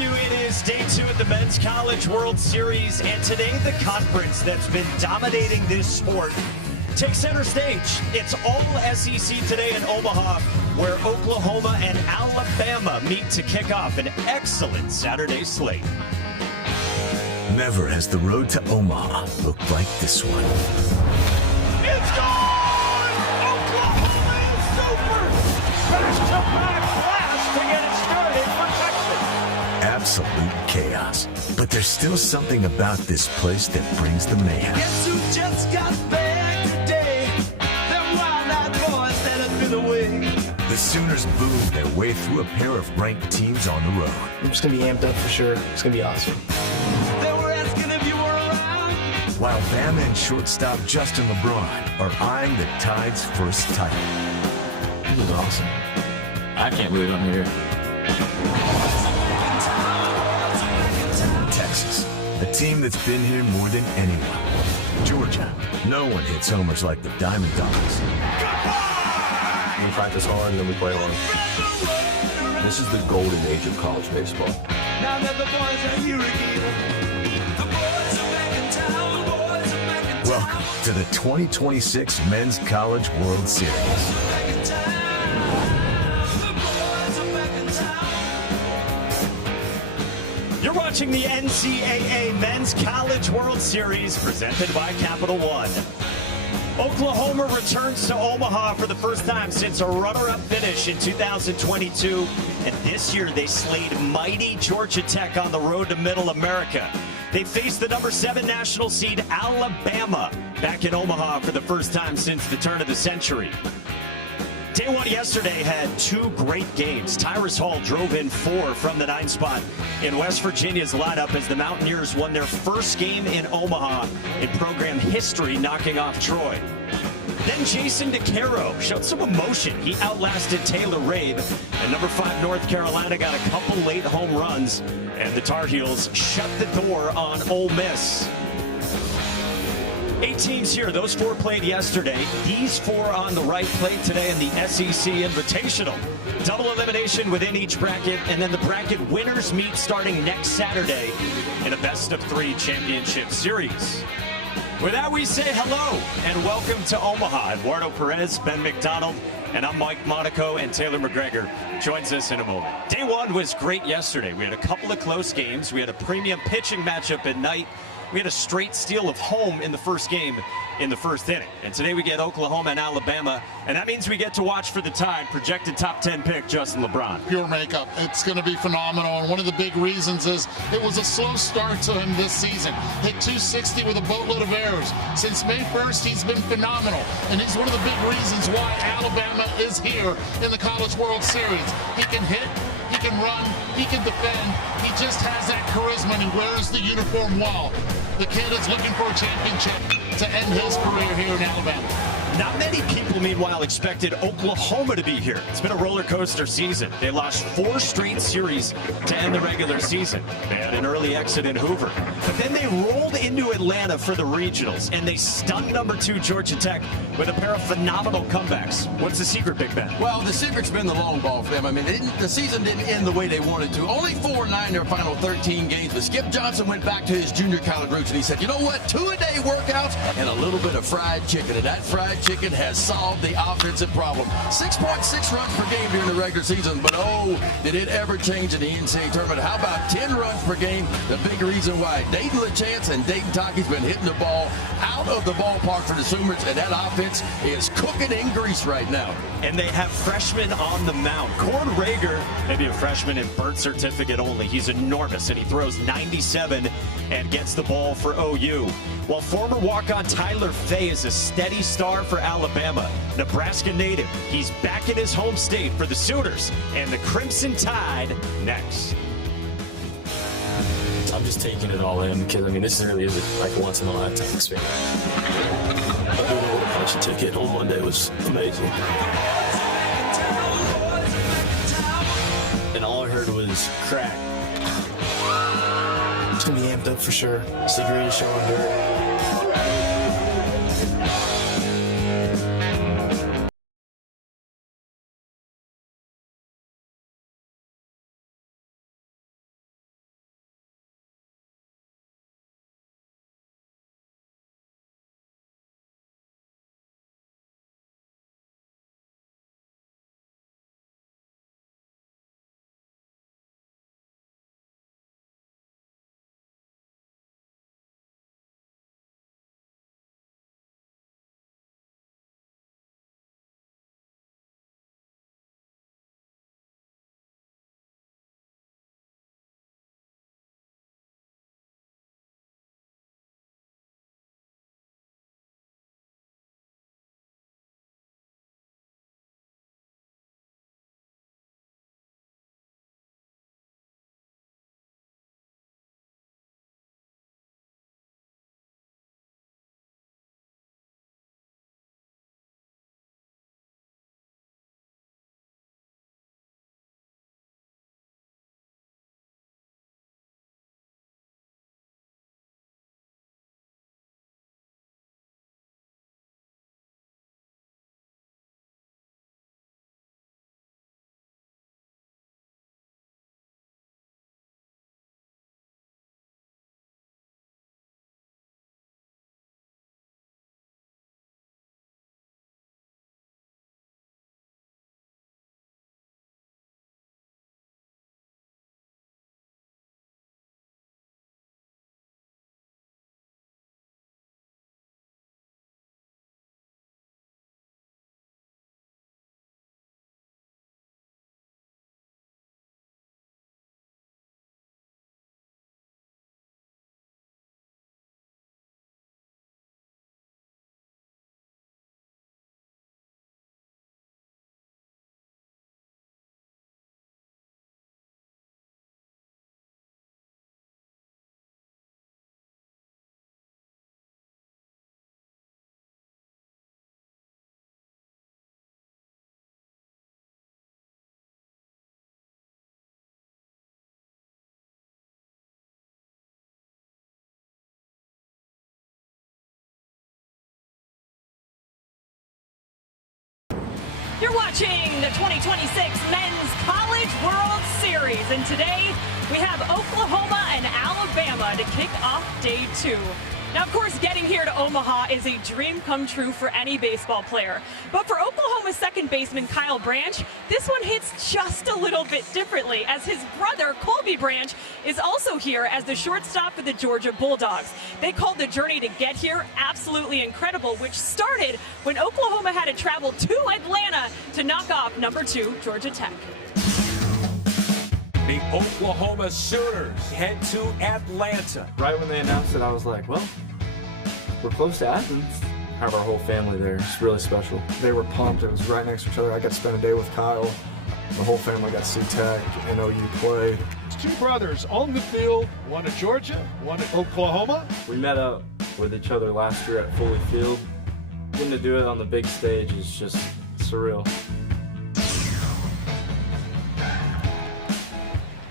you. It is day 2 at the Men's College World Series, and today the conference that's been dominating this sport takes center stage. It's all SEC today in Omaha, where Oklahoma and Alabama meet to kick off an excellent Saturday slate. Never has the road to Omaha looked like this one. It's gone! Oklahoma is super! Back-to-back blast to get it started for Texas. Absolute chaos. But there's still something about this place that brings the mayhem. Guess who just got back today? Them wild-eyed boys that have been away. The Sooners boom their way through a pair of ranked teams on the road. I'm just going to be amped up for sure. It's going to be awesome. They were asking if you were around. While Bama and shortstop Justin LeBron are eyeing the Tide's first title. This is awesome. I can't believe I'm here. Texas, a team that's been here more than anyone. Georgia, no one hits homers like the Diamond Dogs. We practice hard and then we play hard. This is the golden age of college baseball. Now that the boys are here again. The boys are back in town. Boys are back in town. Welcome to the 2026 Men's College World Series. Back in town. The boys are back in town. You're watching the NCAA Men's College World Series presented by Capital One. Oklahoma returns to Omaha for the first time since a runner-up finish in 2022. And this year they slayed mighty Georgia Tech on the road to Middle America. They faced the number 7 national seed Alabama back in Omaha for the first time since the turn of the century. Day 1 yesterday had 2 great games. Tyrus Hall drove in 4 from the 9 spot in West Virginia's lineup as the Mountaineers won their first game in Omaha in program history, knocking off Troy. Then Jason DeCaro showed some emotion. He outlasted Taylor Rabe, and number 5 North Carolina got a couple late home runs, and the Tar Heels shut the door on Ole Miss. 8 teams here. Those 4 played yesterday. These 4 on the right played today in the SEC Invitational. Double elimination within each bracket, and then the bracket winners meet starting next Saturday in a best-of-3 championship series. With that, we say hello and welcome to Omaha. Eduardo Perez, Ben McDonald, and I'm Mike Monaco, and Taylor McGregor joins us in a moment. Day 1 was great yesterday. We had a couple of close games. We had a premium pitching matchup at night. We had a straight steal of home in the first game in the first inning. And today we get Oklahoma and Alabama, and that means we get to watch for the Tide, projected top 10 pick, Justin LeBron. Pure makeup. It's going to be phenomenal, and one of the big reasons is it was a slow start to him this season. Hit 260 with a boatload of errors. Since May 1st, he's been phenomenal, and he's one of the big reasons why Alabama is here in the College World Series. He can hit, he can run, he can defend. He just has that charisma, and he wears the uniform well. The kid is looking for a championship to end his career here in Alabama. Not many people, meanwhile, expected Oklahoma to be here. It's been a roller coaster season. They lost 4 straight series to end the regular season. They had an early exit in Hoover. But then they rolled into Atlanta for the regionals, and they stunned number 2 Georgia Tech with a pair of phenomenal comebacks. What's the secret, Big Ben? Well, the secret's been the long ball for them. I mean, the season didn't end the way they wanted to. Only 4-9 their final 13 games, but Skip Johnson went back to his junior college roots, and he said, you know what, 2-a-day workouts and a little bit of fried chicken, and that fried chicken has solved the offensive problem. 6.6 runs per game during the regular season, but oh, did it ever change in the NCAA tournament? How about 10 runs per game? The big reason why Dayton LaChance and Dayton Taki's been hitting the ball out of the ballpark for the Sooners, and that offense is cooking in grease right now. And they have freshmen on the mound. Cord Rager, maybe a freshman in birth certificate only. He's enormous, and he throws 97 and gets the ball for OU. While former walk-on Tyler Fay is a steady star for Alabama. Nebraska native. He's back in his home state for the Sooners and the Crimson Tide next. I'm just taking it all in because, I mean, this really is like a once-in-a-lifetime experience. I don't know what a punch ticket on Monday was amazing. And all I heard was crack. It's going to be amped up for sure. Secret is showing dirt. You're watching the 2026 Men's College World Series, and today we have Oklahoma and Alabama to kick off day 2. Now, of course, getting here to Omaha is a dream come true for any baseball player. But for Oklahoma's second baseman, Kyle Branch, this one hits just a little bit differently, as his brother, Colby Branch, is also here as the shortstop for the Georgia Bulldogs. They called the journey to get here absolutely incredible, which started when Oklahoma had to travel to Atlanta to knock off number 2, Georgia Tech. The Oklahoma Sooners head to Atlanta. Right when they announced it, I was like, well, we're close to Athens. Have our whole family there. It's really special. They were pumped. It was right next to each other. I got to spend a day with Kyle. The whole family got to see Tech and OU play. Two brothers on the field, one at Georgia, one at Oklahoma. We met up with each other last year at Foley Field. Getting to do it on the big stage is just surreal.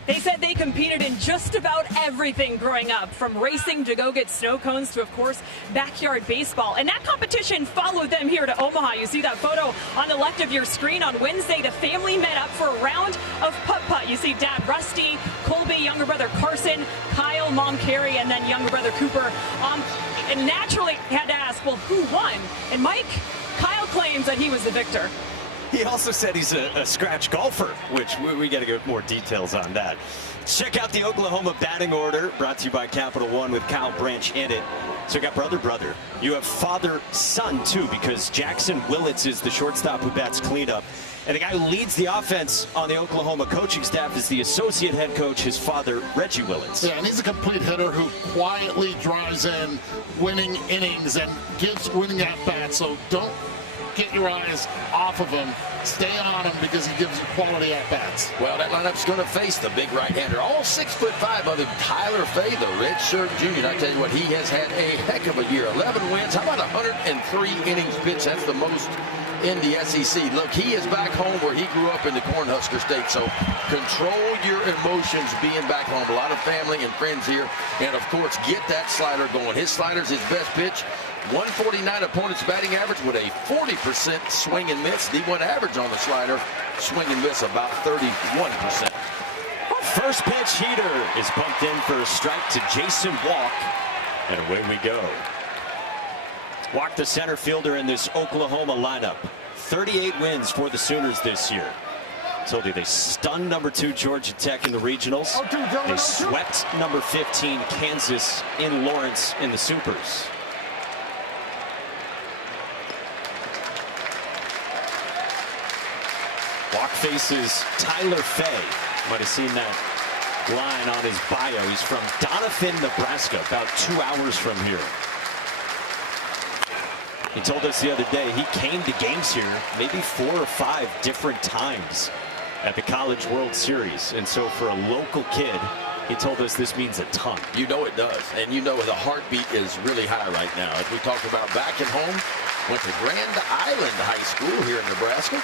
They said they competed in just about everything growing up, from racing to go get snow cones to, of course, backyard baseball. And that competition followed them here to Omaha. You see that photo on the left of your screen. On Wednesday, the family met up for a round of putt-putt. You see Dad Rusty, Colby, younger brother Carson, Kyle, Mom Carrie, and then younger brother Cooper. And naturally had to ask, well, who won? And Mike, Kyle claims that he was the victor. He also said he's a scratch golfer, which we got to get more details on that. Check out the Oklahoma batting order, brought to you by Capital One with Kyle Branch in it. So you got brother. You have father-son, too, because Jackson Willits is the shortstop who bats cleanup. And the guy who leads the offense on the Oklahoma coaching staff is the associate head coach, his father, Reggie Willits. Yeah, and he's a complete hitter who quietly drives in winning innings and gives winning at-bats. So don't get your eyes off of him. Stay on him because he gives you quality at-bats. Well, that lineup's going to face the big right-hander. All 6'5" of him, Tyler Fay, the redshirt junior. I tell you what, he has had a heck of a year. 11 wins. How about 103 innings pitched? That's the most in the SEC. Look, he is back home where he grew up in the Cornhusker State. So control your emotions being back home. A lot of family and friends here. And, of course, get that slider going. His slider's his best pitch. 149 opponent's batting average with a 40% swing and miss. D1 average on the slider, swing and miss about 31%. First pitch heater is bumped in for a strike to Jason Walk, and away we go. Walk, the center fielder in this Oklahoma lineup. 38 wins for the Sooners this year. Told you they stunned number 2 Georgia Tech in the regionals. They swept number 15 Kansas in Lawrence in the Supers. Walk faces Tyler Fay. Might have seen that line on his bio. He's from Doniphan, Nebraska, about 2 hours from here. He told us the other day he came to games here maybe 4 or 5 different times at the College World Series. And so for a local kid, he told us this means a ton. You know it does. And you know the heartbeat is really high right now. As we talked about back at home, went to Grand Island High School here in Nebraska.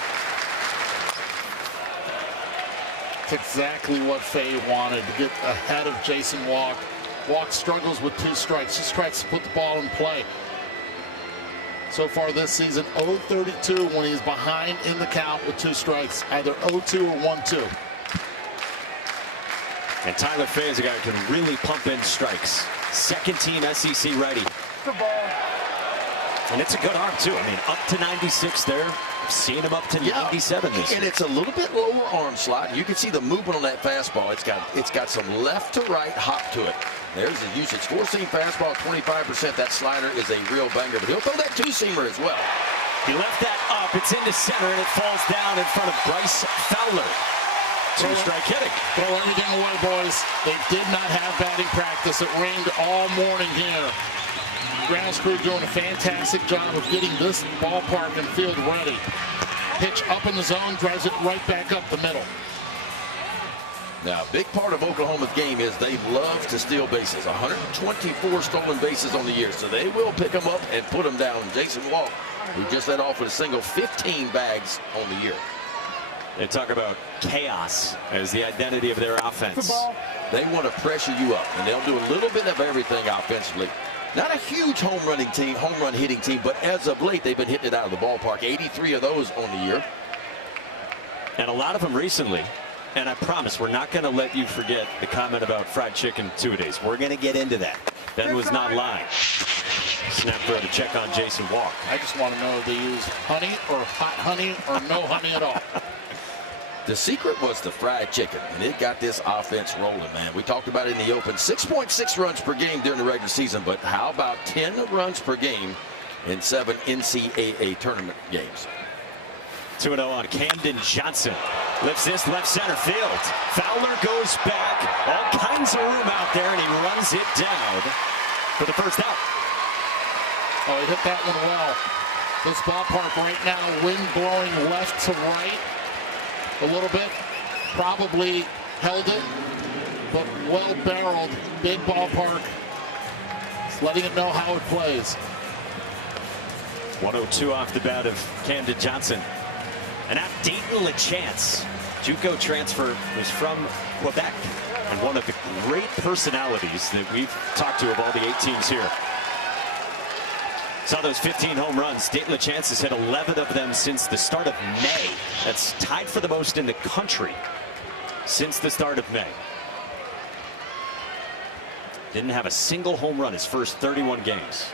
That's exactly what Fay wanted, to get ahead of Jason Walk. Walk struggles with 2 strikes, just tries to put the ball in play. So far this season, 0-32 when he's behind in the count with 2 strikes, either 0-2 or 1-2. And Tyler Fay is a guy who can really pump in strikes. Second team SEC ready. And it's a good arm, too. I mean, up to 96 there. I've seen him up to 97 this year. And it's a little bit lower arm slot. You can see the movement on that fastball. It's got some left to right hop to it. There's the usage. 4-seam fastball, 25%. That slider is a real banger. But he'll throw that 2-seamer as well. He left that up. It's into center, and it falls down in front of Bryce Fowler. 2-strike hitting. Throw everything away, boys. They did not have batting practice. It rained all morning here. Grounds crew doing a fantastic job of getting this ballpark and field ready. Pitch up in the zone, drives it right back up the middle. Now, a big part of Oklahoma's game is they love to steal bases. 124 stolen bases on the year, so they will pick them up and put them down. Jason Walk, who just led off with a single, 15 bags on the year. They talk about chaos as the identity of their offense. They want to pressure you up, and they'll do a little bit of everything offensively. Not a huge home run hitting team, but as of late, they've been hitting it out of the ballpark. 83 of those on the year. And a lot of them recently. And I promise we're not going to let you forget the comment about fried chicken two-a-days. We're going to get into that. Ben was not lying. Snap throw to check on Jason Walk. I just want to know if they use honey or hot honey or no honey at all. The secret was the fried chicken, and it got this offense rolling, man. We talked about it in the open. 6.6 runs per game during the regular season, but how about 10 runs per game in 7 NCAA tournament games? 2-0 on Camden Johnson. Lifts this left center field. Fowler goes back. All kinds of room out there, and he runs it down for the first out. Oh, he hit that one well. This ballpark right now, wind blowing left to right a little bit. Probably held it, but well barreled. Big ballpark. Just letting it know how it plays. 102 off the bat of Camden Johnson. And now Dayton LeChance. JUCO transfer was from Quebec. And one of the great personalities that we've talked to of all the 8 teams here. Saw those 15 home runs. Dayton LeChance has hit 11 of them since the start of May. That's tied for the most in the country since the start of May. Didn't have a single home run his first 31 games.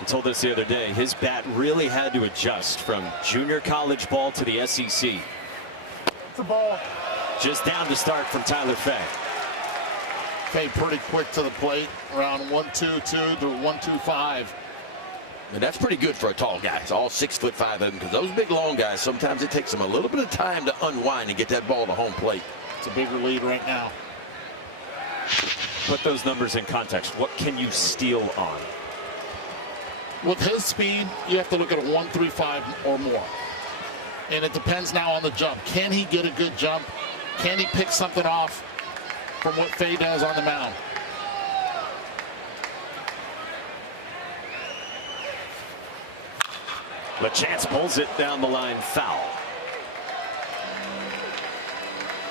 He told us the other day his bat really had to adjust from junior college ball to the SEC. It's a ball. Just down to start from Tyler Fay. Fay pretty quick to the plate, around 1-2-2 to 1-2-5. And that's pretty good for a tall guy. It's all 6'5" of them, because those big long guys, sometimes it takes them a little bit of time to unwind and get that ball to home plate. It's a bigger lead right now. Put those numbers in context. What can you steal on? With his speed, you have to look at a 1.35 or more. And it depends now on the jump. Can he get a good jump? Can he pick something off from what Fay does on the mound? LeChance pulls it down the line, foul.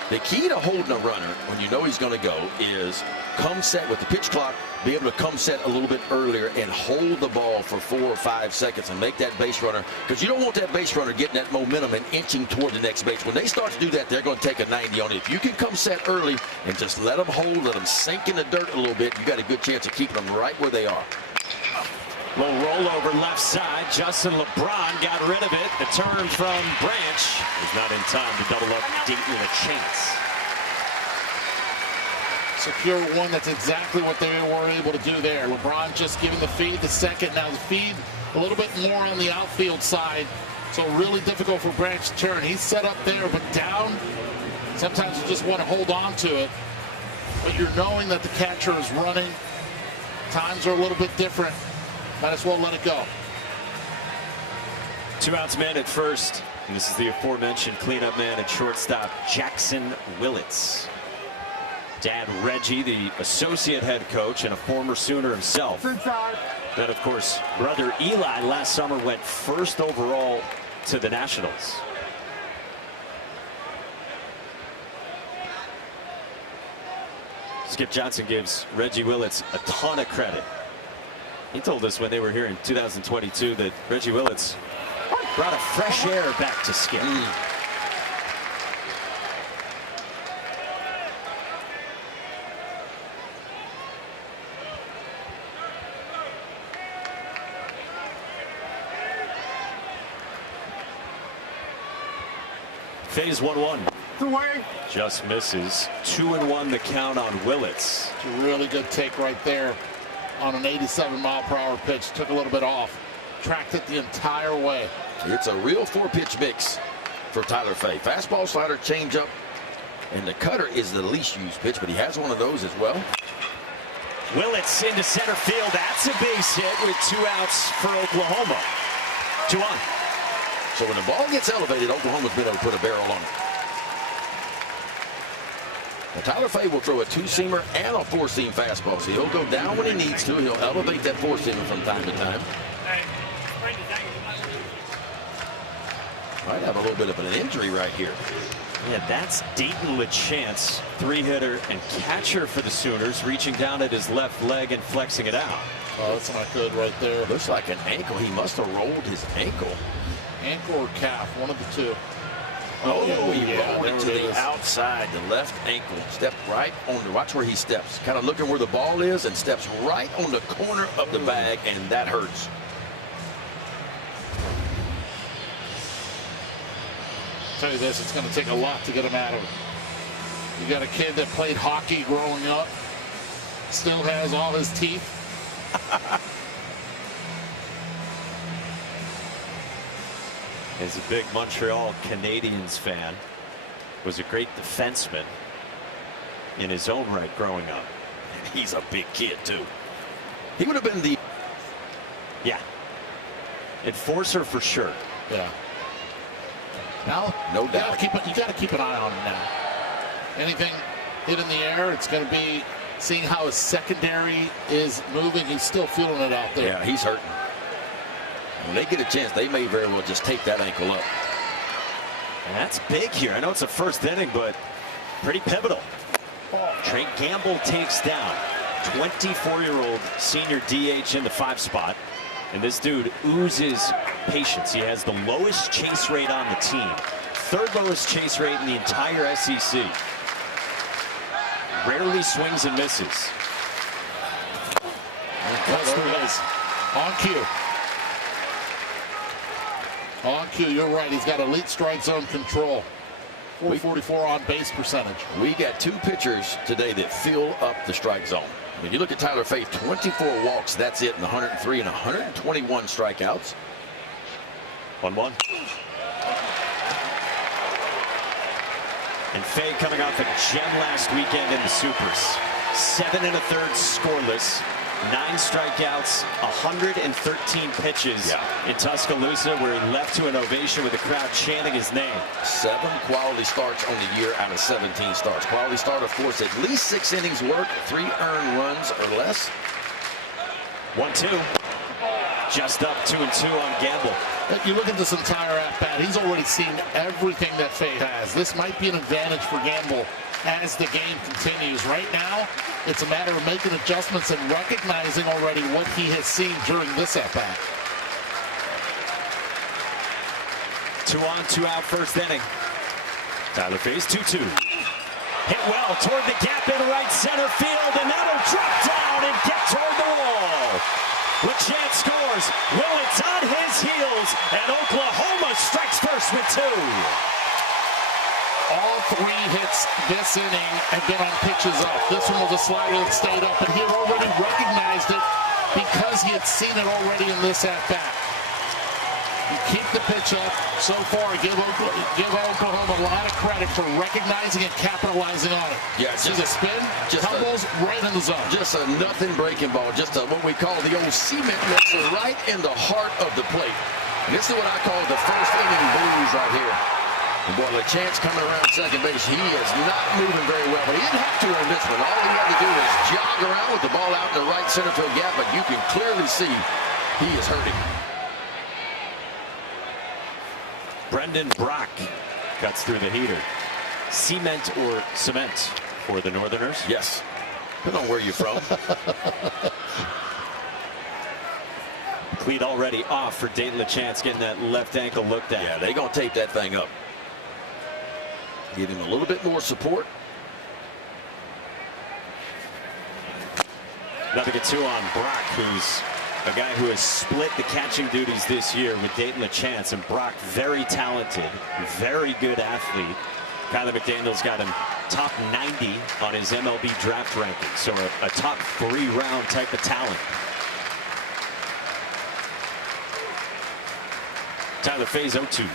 The key to holding a runner when you know he's going to go is come set with the pitch clock, be able to come set a little bit earlier and hold the ball for 4 or 5 seconds and make that base runner, because you don't want that base runner getting that momentum and inching toward the next base. When they start to do that, they're going to take a 90 on it. If you can come set early and just let them hold, let them sink in the dirt a little bit, you got a good chance of keeping them right where they are. Low rollover left side. Justin LeBron got rid of it. The turn from Branch is not in time to double up Dayton LeChance. Secure one. That's exactly what they were able to do there. LeBron just giving the feed to second. Now the feed a little bit more on the outfield side. So really difficult for Branch to turn. He's set up there, but down. Sometimes you just want to hold on to it. But you're knowing that the catcher is running. Times are a little bit different. Might as well let it go. 2 outs man at first. And this is the aforementioned cleanup man at shortstop, Jackson Willits. Dad Reggie, the associate head coach and a former Sooner himself. Then, of course, brother Eli last summer went first overall to the Nationals. Skip Johnson gives Reggie Willits a ton of credit. He told us when they were here in 2022 that Reggie Willits brought a fresh air back to Skip. Phase 1-1. Just misses. 2-1 the count on Willits. It's a really good take right there on an 87-mile-per-hour pitch. Took a little bit off. Tracked it the entire way. It's a real 4-pitch mix for Tyler Fay. Fastball, slider, changeup, and the cutter is the least used pitch, but he has one of those as well. Willits into center field. That's a base hit with 2 outs for Oklahoma. 2 on. So when the ball gets elevated, Oklahoma's been able to put a barrel on it. Now, Tyler Fay will throw a 2-seamer and a 4-seam fastball. So he'll go down when he needs to. He'll elevate that 4-seamer from time to time. Might have a little bit of an injury right here. Yeah, that's Dayton LeChance, 3-hitter and catcher for the Sooners, reaching down at his left leg and flexing it out. Oh, that's not good right there. Looks like an ankle. He must have rolled his ankle. Ankle or calf, one of the two. Oh, he yeah, rolled it to there it the is. outside, the left ankle. Stepped right on the, watch where he steps. Kind of looking where the ball is and steps right on the corner of the bag, and that hurts. Tell you this, it's going to take a lot to get him out of it. You got a kid that played hockey growing up, still has all his teeth. Is a big Montreal Canadiens fan. Was a great defenseman in his own right growing up. He's a big kid, too. He would have been the... Yeah. Enforcer for sure. Yeah. Now, no doubt. You got to keep an eye on him now. Anything hit in the air, it's going to be seeing how his secondary is moving. He's still feeling it out there. Yeah, he's hurting. When they get a chance, they may very well just take that ankle up. And that's big here. I know it's a first inning, but pretty pivotal. Trey Gamble takes down 24-year-old senior DH in the 5 spot. And this dude oozes patience. He has the lowest chase rate on the team. 3rd lowest chase rate in the entire SEC. Rarely swings and misses. And cuts through his. On cue. On cue, you're right. He's got elite strike zone control. 444 on base percentage. We got 2 pitchers today that fill up the strike zone. When you look at Tyler Fay, 24 walks, that's it, and 103 and 121 strikeouts. 1-1. And Fay coming off a gem last weekend in the Supers. 7 1/3 scoreless. 9 strikeouts, 113 pitches in Tuscaloosa, where he left to an ovation with the crowd chanting his name. 7 quality starts on the year out of 17 starts. Quality start, of course, at least 6 innings work, 3 earned runs or less. 1-2. Just up 2-2 on Gamble. You look at this entire at-bat, he's already seen everything that Fay has. This might be an advantage for Gamble as the game continues. Right now, it's a matter of making adjustments and recognizing already what he has seen during this at-bat. 2 on, 2 out, first inning. Tyler Fay's 2-2. Hit well toward the gap in right center field, and that'll drop down and get toward the wall. LeChance scores. Willett's on his heels, and Oklahoma strikes first with 2. All 3 hits this inning have been on pitches up. This one was a slider that stayed up, and he had already recognized it because he had seen it already in this at-bat. You keep the pitch up. So far, give Oklahoma a lot of credit for recognizing and capitalizing on it. Yeah, see the spin, tumbles right in the zone. Just a nothing breaking ball, just a, what we call the old cement mixer right in the heart of the plate. And this is what I call the first inning blues right here. And boy, LeChance coming around second base, he is not moving very well, but he didn't have to in this one. All he had to do was jog around with the ball out in the right center field gap, but you can clearly see he is hurting. Brendan Brock cuts through the heater. Cement or cement for the Northerners? Yes. Depending on where you're from. Cleat already off for Dayton LeChance, getting that left ankle looked at. Yeah, they're going to tape that thing up. Give him a little bit more support. Nothing at 2 on Brock, who's a guy who has split the catching duties this year with Dayton LeChance. And Brock, very talented, very good athlete. Kyler McDaniel's got him top 90 on his MLB draft ranking, so a top 3-round type of talent. Tyler Fay's 0-2.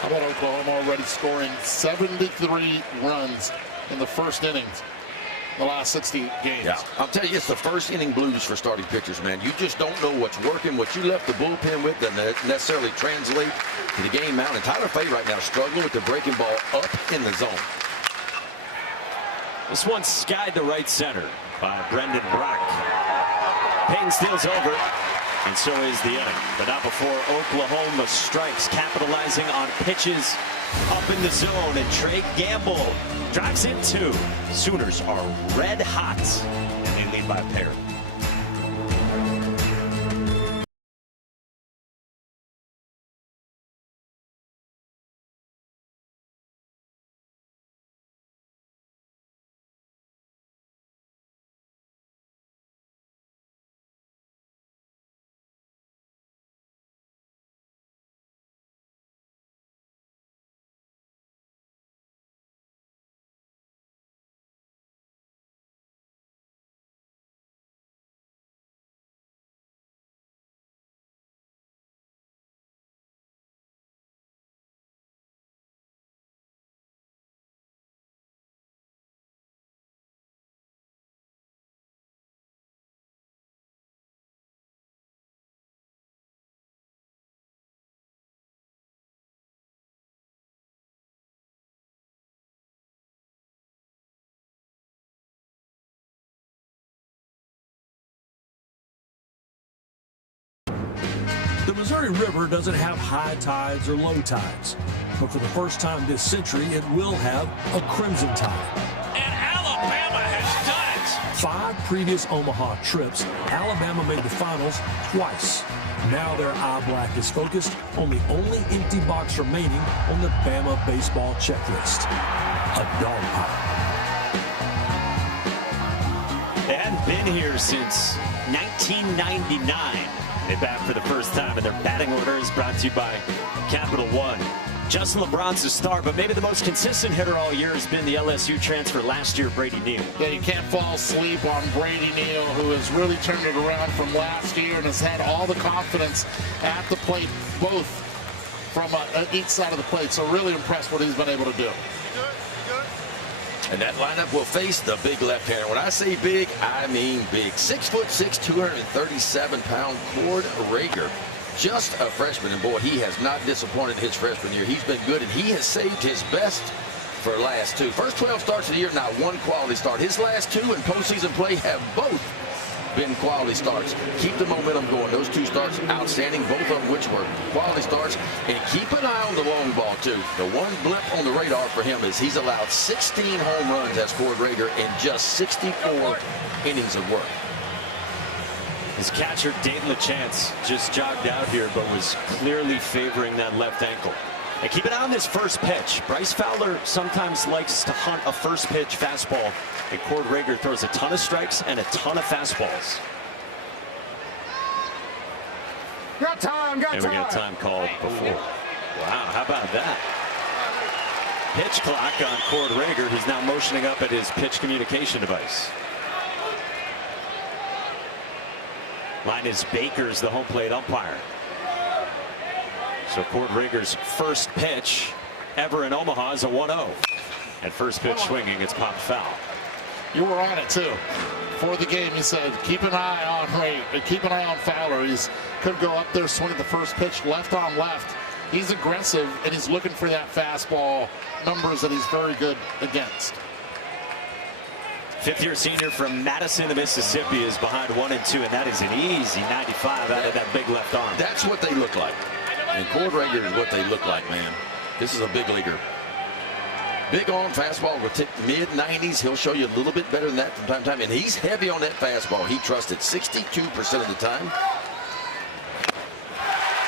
How about Oklahoma already scoring 73 runs in the first innings? The last 60 games. Yeah, I'll tell you, it's the first inning blues for starting pitchers, man. You just don't know what's working. What you left the bullpen with doesn't necessarily translate to the game out. And Tyler Fay right now struggling with the breaking ball up in the zone. This one skied to right center by Brendan Brock. Payton steals over, and so is the inning. But not before Oklahoma strikes, capitalizing on pitches up in the zone, and Trey Gamble drives in 2. Sooners are red hot, and they lead by a pair. The Missouri River doesn't have high tides or low tides, but for the first time this century, it will have a crimson tide. And Alabama has done it. 5 previous Omaha trips, Alabama made the finals twice. Now their eye black is focused on the only empty box remaining on the Bama baseball checklist, a dog pile. They hadn't been here since 1999. They bat for the first time, and their batting order is brought to you by Capital One. Justin LeBron's a star, but maybe the most consistent hitter all year has been the LSU transfer last year, Brady Neal. Yeah, you can't fall asleep on Brady Neal, who has really turned it around from last year and has had all the confidence at the plate, both from each side of the plate. So really impressed what he's been able to do. And that lineup will face the big left-hander. When I say big, I mean big. 6'6", 237-pound Cord Rager. Just a freshman, and boy, he has not disappointed his freshman year. He's been good, and he has saved his best for last 2. First 12 starts of the year, not one quality start. His last 2 in postseason play have both been quality starts. Keep the momentum going. Those 2 starts, outstanding, both of them which were quality starts. And keep an eye on the long ball, too. The one blip on the radar for him is he's allowed 16 home runs as Cord Rager in just 64 innings of work. His catcher, Dayton LeChance, just jogged out here, but was clearly favoring that left ankle. And keep an eye on this first pitch. Bryce Fowler sometimes likes to hunt a first pitch fastball, and Cord Rager throws a ton of strikes and a ton of fastballs. Got time, got and time. we got a time called before. Wow, how about that? Pitch clock on Cord Rager, who's now motioning up at his pitch communication device. Linus Baker's the home plate umpire. So Cord Rager's first pitch ever in Omaha is a 1-0. At first pitch swinging, it's popped foul. You were on it too. For the game, he said, keep an eye on keep an eye on Fowler. He's could go up there swinging the first pitch left on left. He's aggressive, and he's looking for that fastball numbers that he's very good against. Fifth-year senior from Madison, Mississippi is behind 1-2, and that is an easy 95 out of that big left arm. That's what they look like. And Cord Rager is what they look like, man. This is a big leaguer. Big arm fastball will tip mid-90s. He'll show you a little bit better than that from time to time. And he's heavy on that fastball. He trusts it 62% of the time.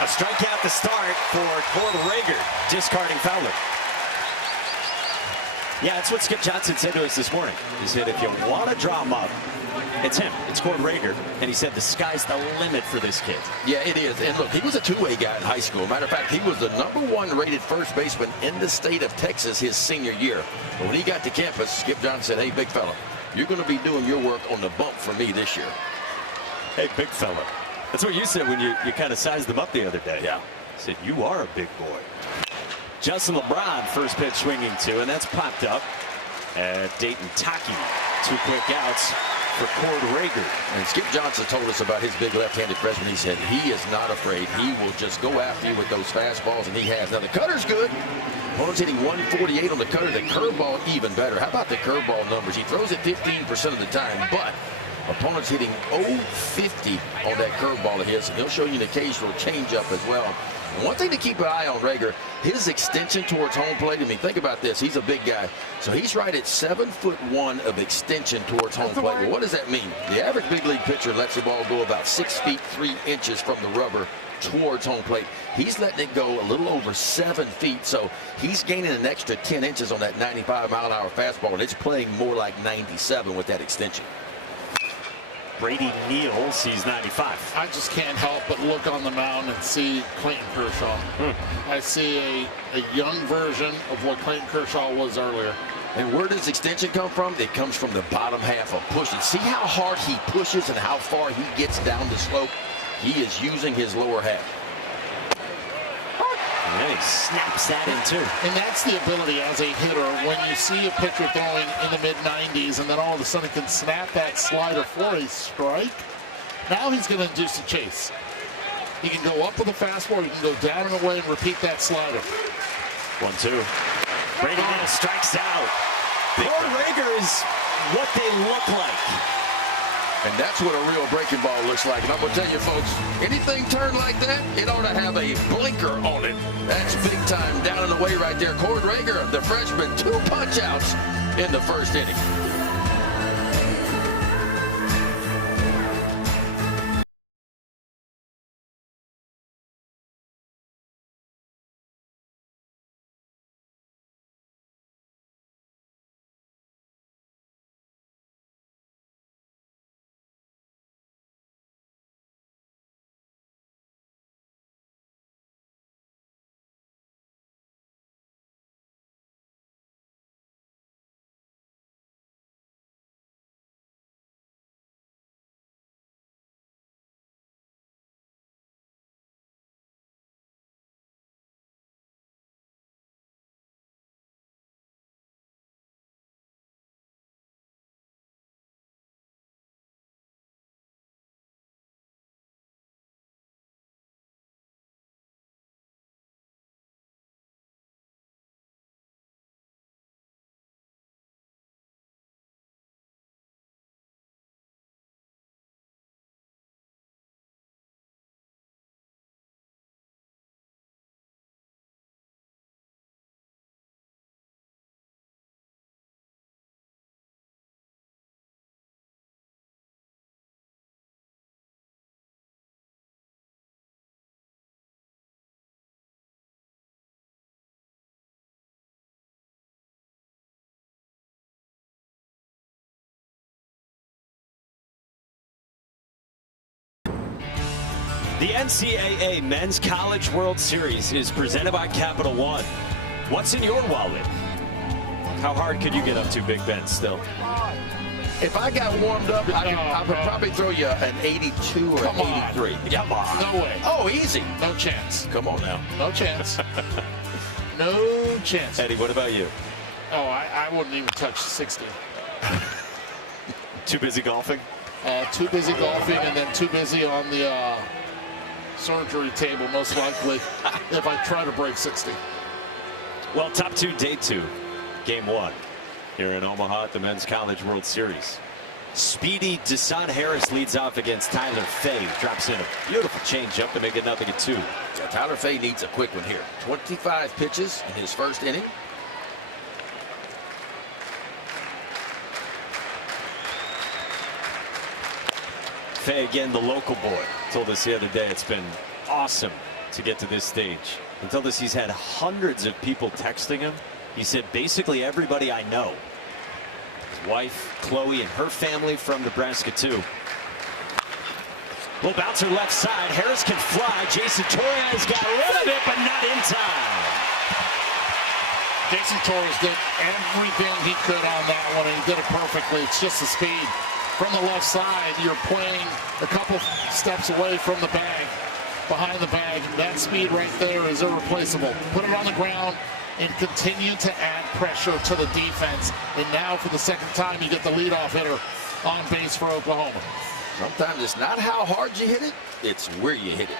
A strikeout to start for Cord Rager, discarding Fowler. Yeah, that's what Skip Johnson said to us this morning. He said, if you want to draw him up, it's him. It's Cord Rager. And he said the sky's the limit for this kid. Yeah, it is. And look, he was a two-way guy in high school. Matter of fact, he was the #1 rated first baseman in the state of Texas his senior year. But when he got to campus, Skip Johnson said, hey, big fella, you're going to be doing your work on the bump for me this year. Hey, big fella. That's what you said when you kind of sized him up the other day. Yeah. You said, you are a big boy. Justin LeBron, first pitch swinging to, and that's popped up at Dayton Taki. 2 quick outs for Cord Rager. And Skip Johnson told us about his big left-handed freshman. He said he is not afraid. He will just go after you with those fastballs, and he has. Now, the cutter's good. Opponent's hitting 148 on the cutter. The curveball even better. How about the curveball numbers? He throws it 15% of the time, but opponent's hitting 050 on that curveball of his. And he'll show you an occasional changeup as well. And one thing to keep an eye on Rager, his extension towards home plate. I mean, think about this. He's a big guy. So he's right at 7'1" of extension towards home plate. Well, what does that mean? The average big league pitcher lets the ball go about 6 feet 3 inches from the rubber towards home plate. He's letting it go a little over 7 feet. So he's gaining an extra 10 inches on that 95-mile-an-hour fastball. And it's playing more like 97 with that extension. Brady Neal sees 95. I just can't help but look on the mound and see Clayton Kershaw. I see a young version of what Clayton Kershaw was earlier. And where does extension come from? It comes from the bottom half of pushing. See how hard he pushes and how far he gets down the slope? He is using his lower half. And then he snaps that in too. And that's the ability as a hitter when you see a pitcher throwing in the mid-90s and then all of a sudden can snap that slider for a strike. Now he's going to induce a chase. He can go up with a fastball, he can go down and away and repeat that slider. 1-2. Brady Neal strikes out. Cord Rager is what they look like. And that's what a real breaking ball looks like. And I'm going to tell you, folks, anything turned like that, it ought to have a blinker on it. That's big time down and away right there. Cord Rager, the freshman, 2 punch-outs in the first inning. The NCAA Men's College World Series is presented by Capital One. What's in your wallet? How hard could you get up to, Big Ben, still? If I got warmed up, I would probably throw you an 82 or Come an 83. on. Come on. No way. Oh, easy. No chance. Come on now. No chance. No chance. Eddie, what about you? Oh, I wouldn't even touch 60. Too busy golfing? Too busy golfing and then too busy on the surgery table, most likely, if I try to break 60. Well, top 2, day 2, game 1 here in Omaha at the Men's College World Series. Speedy Deshaun Harris leads off against Tyler Fay. Drops in a beautiful changeup to make it 0-2. Yeah, Tyler Fay needs a quick one here. 25 pitches in his first inning. Fay, again, the local boy, told us the other day it's been awesome to get to this stage. He told us he's had hundreds of people texting him. He said, basically everybody I know. His wife, Chloe, and her family from Nebraska, too. Little bouncer left side. Harris can fly. Jason Torres got rid of it, but not in time. Jason Torres did everything he could on that one, and he did it perfectly. It's just the speed. From the left side, you're playing a couple steps away from the bag, behind the bag. That speed right there is irreplaceable. Put it on the ground and continue to add pressure to the defense. And now for the second time, you get the leadoff hitter on base for Oklahoma. Sometimes it's not how hard you hit it, it's where you hit it.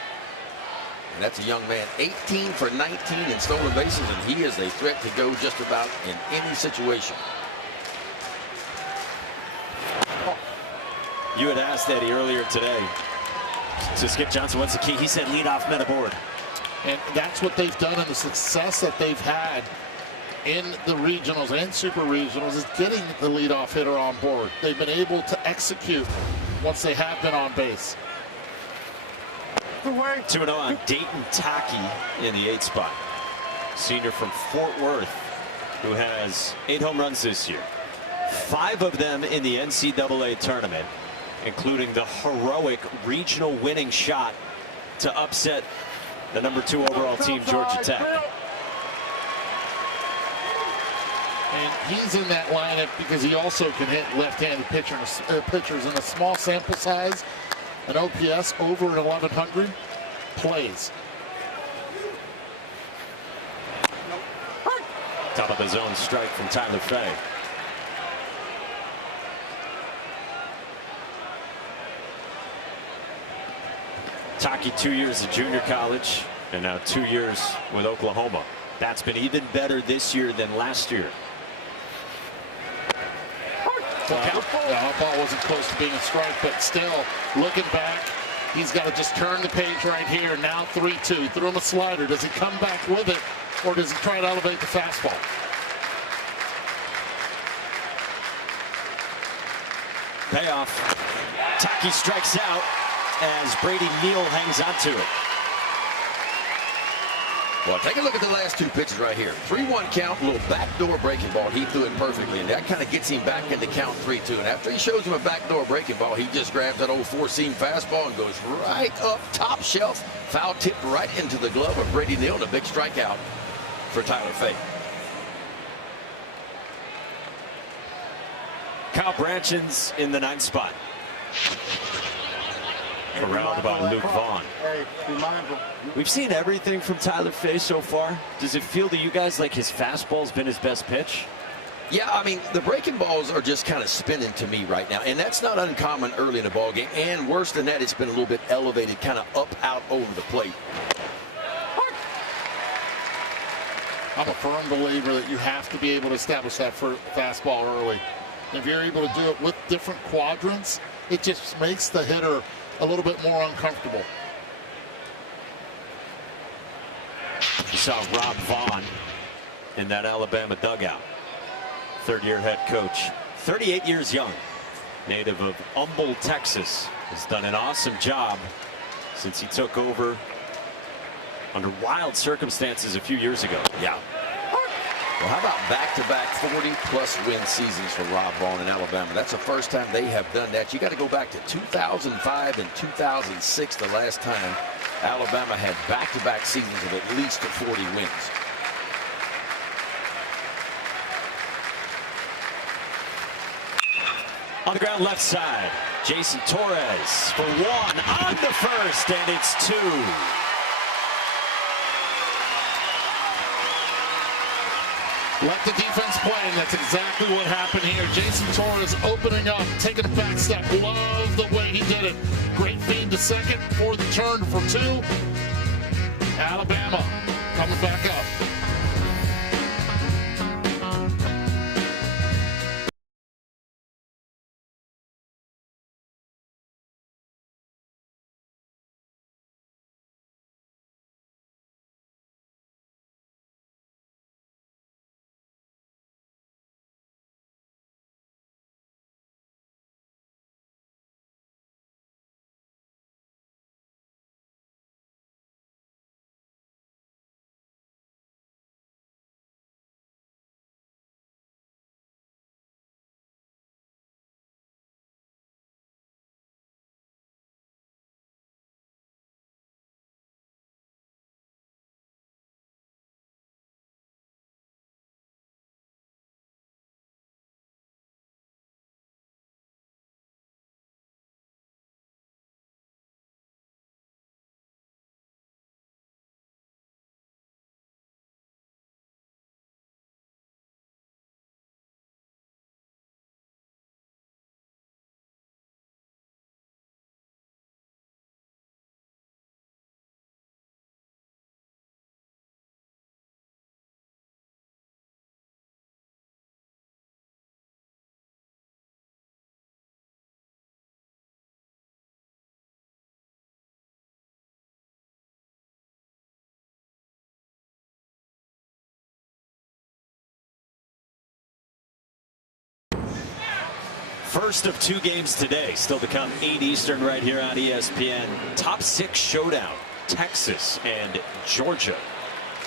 And that's a young man, 18 for 19 in stolen bases, and he is a threat to go just about in any situation. You had asked Eddie earlier today. So Skip Johnson, what's the key? He said leadoff men aboard. And that's what they've done, and the success that they've had in the regionals and super regionals is getting the leadoff hitter on board. They've been able to execute once they have been on base. 2-0 on Dayton Taki in the 8th spot. Senior from Fort Worth, who has 8 home runs this year. 5 of them in the NCAA tournament, including the heroic regional winning shot to upset the #2 overall team, Georgia Tech. And he's in that lineup because he also can hit left-handed pitchers in a small sample size. An OPS over 1,100 plays. Top of the zone strike from Tyler Fay. Taki, 2 years of junior college and now 2 years with Oklahoma. That's been even better this year than last year. That ball wasn't close to being a strike, but still, looking back, he's got to just turn the page right here. Now 3-2. Threw him a slider. Does he come back with it, or does he try to elevate the fastball? Payoff. Taki strikes out as Brady Neal hangs onto it. Well, take a look at the last two pitches right here. 3-1 count, a little backdoor breaking ball. He threw it perfectly, and that kind of gets him back into count 3-2. And after he shows him a backdoor breaking ball, he just grabs that old four-seam fastball and goes right up top shelf. Foul tipped right into the glove of Brady Neal, and a big strikeout for Tyler Fay. Kyle Branchen's in the 9th spot. Around about Luke Vaughn. We've seen everything from Tyler Fay so far. Does it feel to you guys like his fastball's been his best pitch? Yeah, I mean, the breaking balls are just kind of spinning to me right now, and that's not uncommon early in the ball game. And worse than that, it's been a little bit elevated, kind of up, out over the plate. I'm a firm believer that you have to be able to establish that for fastball early. If you're able to do it with different quadrants, it just makes the hitter a little bit more uncomfortable. You saw Rob Vaughn in that Alabama dugout. Third-year head coach, 38 years young, native of Humble, Texas, has done an awesome job since he took over under wild circumstances a few years ago. Yeah. Well, how about back-to-back 40-plus win seasons for Rob Vaughn in Alabama? That's the first time they have done that. You got to go back to 2005 and 2006, the last time Alabama had back-to-back seasons of at least 40 wins. On the ground left side, Jason Torres for one on the first, and it's 2. Let the defense play, and that's exactly what happened here. Jason Torres opening up, taking a back step. Love the way he did it. Great feed to second for the turn for 2. Alabama coming back up. First of 2 games today, still to come, 8 Eastern right here on ESPN. Top 6 showdown, Texas and Georgia.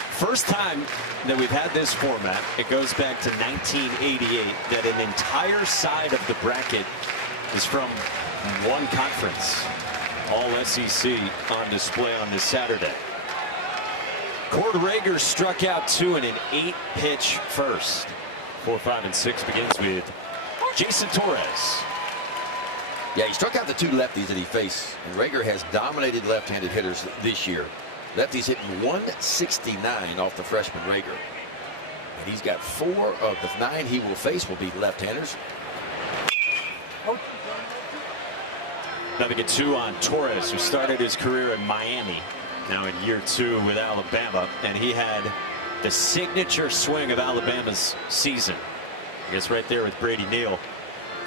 First time that we've had this format, it goes back to 1988, that an entire side of the bracket is from one conference. All SEC on display on this Saturday. Cord Rager struck out 2 in an 8-pitch first. 4, 5, and 6 begins with Jason Torres. Yeah, he struck out the 2 lefties that he faced. And Rager has dominated left-handed hitters this year. Lefties hitting 169 off the freshman Rager. And he's got 4 of the 9 he will face will be left-handers. Now to get 2 on Torres, who started his career in Miami, now in year 2 with Alabama, and he had the signature swing of Alabama's season. I guess right there with Brady Neal.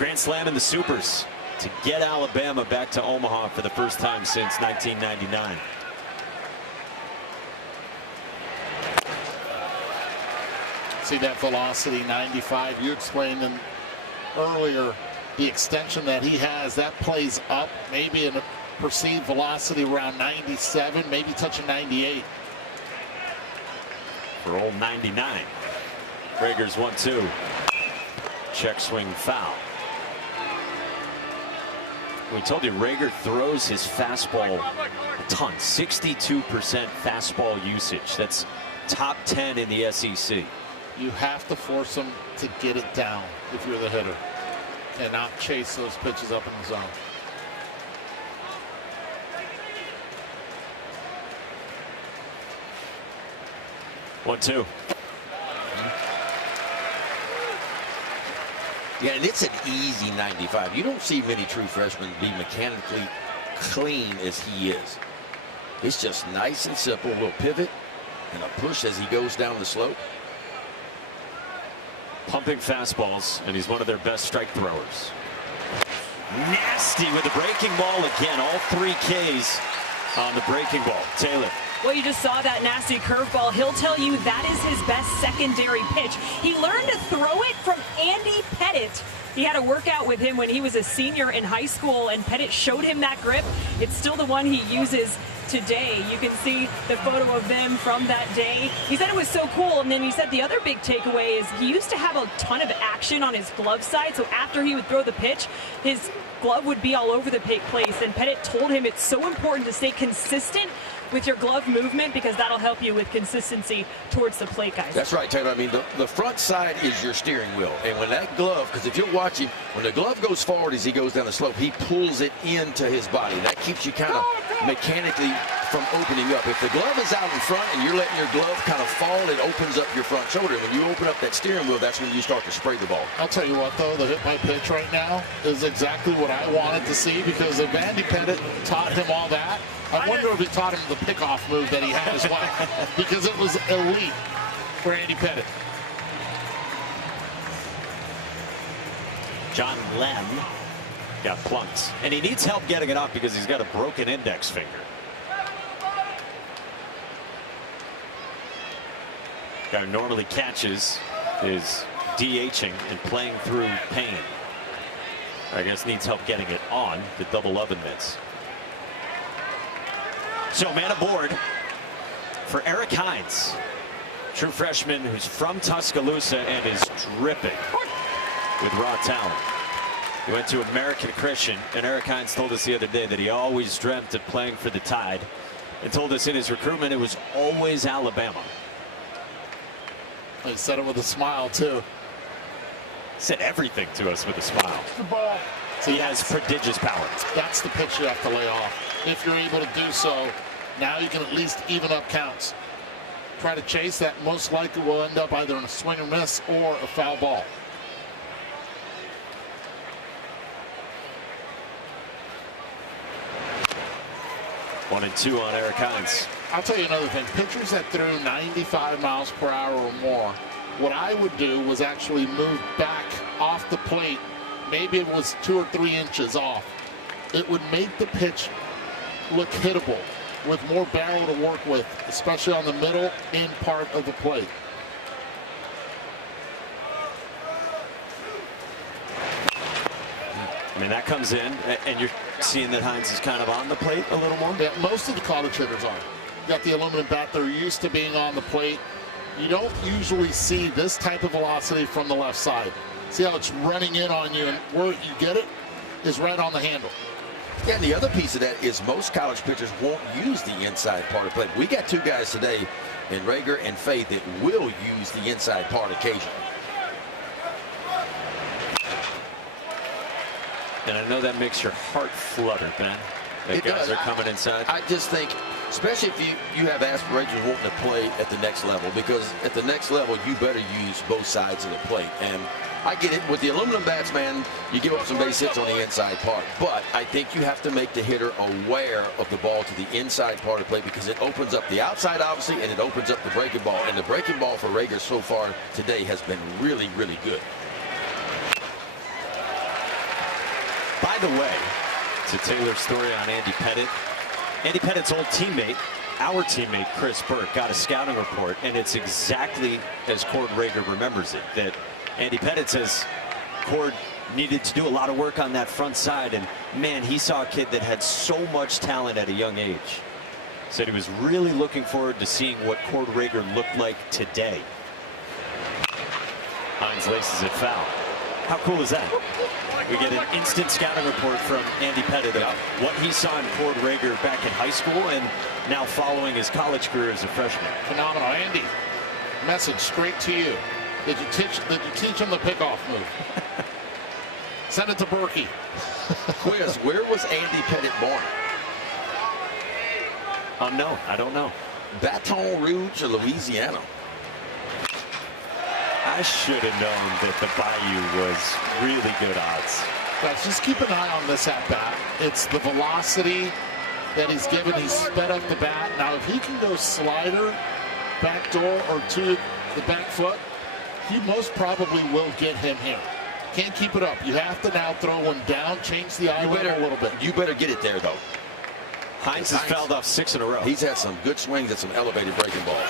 grand slam in the supers to get Alabama back to Omaha for the first time since 1999. See that velocity, 95. You explained earlier the extension that he has. That plays up, maybe in a perceived velocity around 97, maybe touching 98. For old 99. Rager's 1-2. Check swing foul. We told you Rager throws his fastball a ton. 62% fastball usage. That's top 10 in the SEC. You have to force him to get it down if you're the hitter and not chase those pitches up in the zone. One, two. Yeah, and it's an easy 95. You don't see many true freshmen be mechanically clean as he is. It's just nice and simple. A little pivot and a push as he goes down the slope. Pumping fastballs, and he's one of their best strike throwers. Nasty with the breaking ball again. All 3 Ks on the breaking ball. Taylor. Well, you just saw that nasty curveball. He'll tell you that is his best secondary pitch. He learned to throw it from Andy Pettit. He had a workout with him when he was a senior in high school, and Pettit showed him that grip. It's still the one he uses today. You can see the photo of them from that day. He said it was so cool, and then he said the other big takeaway is he used to have a ton of action on his glove side, so after he would throw the pitch, his glove would be all over the place, and Pettit told him it's so important to stay consistent with your glove movement because that'll help you with consistency towards the plate, guys. That's right, Taylor. I mean, the front side is your steering wheel. And when that glove, because if you're watching, when the glove goes forward as he goes down the slope, he pulls it into his body. That keeps you kind of mechanically from opening up. If the glove is out in front and you're letting your glove kind of fall, it opens up your front shoulder. When you open up that steering wheel, that's when you start to spray the ball. I'll tell you what, though, the hit by pitch right now is exactly what I wanted to see because if Andy Pettit taught him all that, I wonder if he taught him the pickoff move that he had as well, because it was elite for Andy Pettit. John Lem got plunked, and he needs help getting it off because he's got a broken index finger. Guy who normally catches is DHing and playing through pain. I guess needs help getting it on the double oven mitts. So man aboard for Eric Hines, true freshman who's from Tuscaloosa and is dripping with raw talent. He went to American Christian, and Eric Hines told us the other day that he always dreamt of playing for the Tide, and told us in his recruitment it was always Alabama. He said it with a smile too. Said everything to us with a smile. The ball. He has prodigious power. That's the pitch you have to lay off. If you're able to do so, now you can at least even up counts. Try to chase that, most likely will end up either in a swing or miss or a foul ball. One and two on Eric Hines. I'll tell you another thing. Pitchers that threw 95 miles per hour or more, what I would do was actually move back off the plate. Maybe it was 2 or 3 inches off. It would make the pitch look hittable with more barrel to work with, especially on the middle end part of the plate. I mean, that comes in, and you're seeing that Hines is kind of on the plate a little more? Yeah, most of the college hitters are. Got the aluminum bat. They're used to being on the plate. You don't usually see this type of velocity from the left side. See how it's running in on you, and where you get it is right on the handle. Yeah, and the other piece of that is most college pitchers won't use the inside part of the plate. We got 2 guys today, in Rager and Faith, that will use the inside part occasionally. And I know that makes your heart flutter, Ben. That guys are coming inside. I just think, especially if you have aspirations wanting to play at the next level, because at the next level, you better use both sides of the plate. And I get it. With the aluminum bats, man, you give up some base hits on the inside part. But I think you have to make the hitter aware of the ball to the inside part of the plate, because it opens up the outside, obviously, and it opens up the breaking ball. And the breaking ball for Rager so far today has been really, really good. By the way, to Taylor's story on Andy Pettitte, Andy Pettitte's old teammate, our teammate Chris Burke, got a scouting report, and it's exactly as Cord Rager remembers it, that Andy Pettitte says Cord needed to do a lot of work on that front side, and man, he saw a kid that had so much talent at a young age. Said he was really looking forward to seeing what Cord Rager looked like today. Hines laces it foul. How cool is that? We get an instant scouting report from Andy Pettitte of what he saw in Cord Rager back in high school and now following his college career as a freshman. Phenomenal. Andy, message straight to you. Did you teach him the pickoff move? Send it to Berkey. Quiz, where was Andy Pettitte born? No, I don't know. Baton Rouge, Louisiana. I should have known that the Bayou was really good odds. Guys, just keep an eye on this at bat. It's the velocity that he's given. He's sped up the bat. Now, if he can go slider, back door, or to the back foot, he most probably will get him here. Can't keep it up. You have to now throw one down, change the eye level a little bit. You better get it there, though. Hines has fouled off 6 in a row. He's had some good swings at some elevated breaking balls.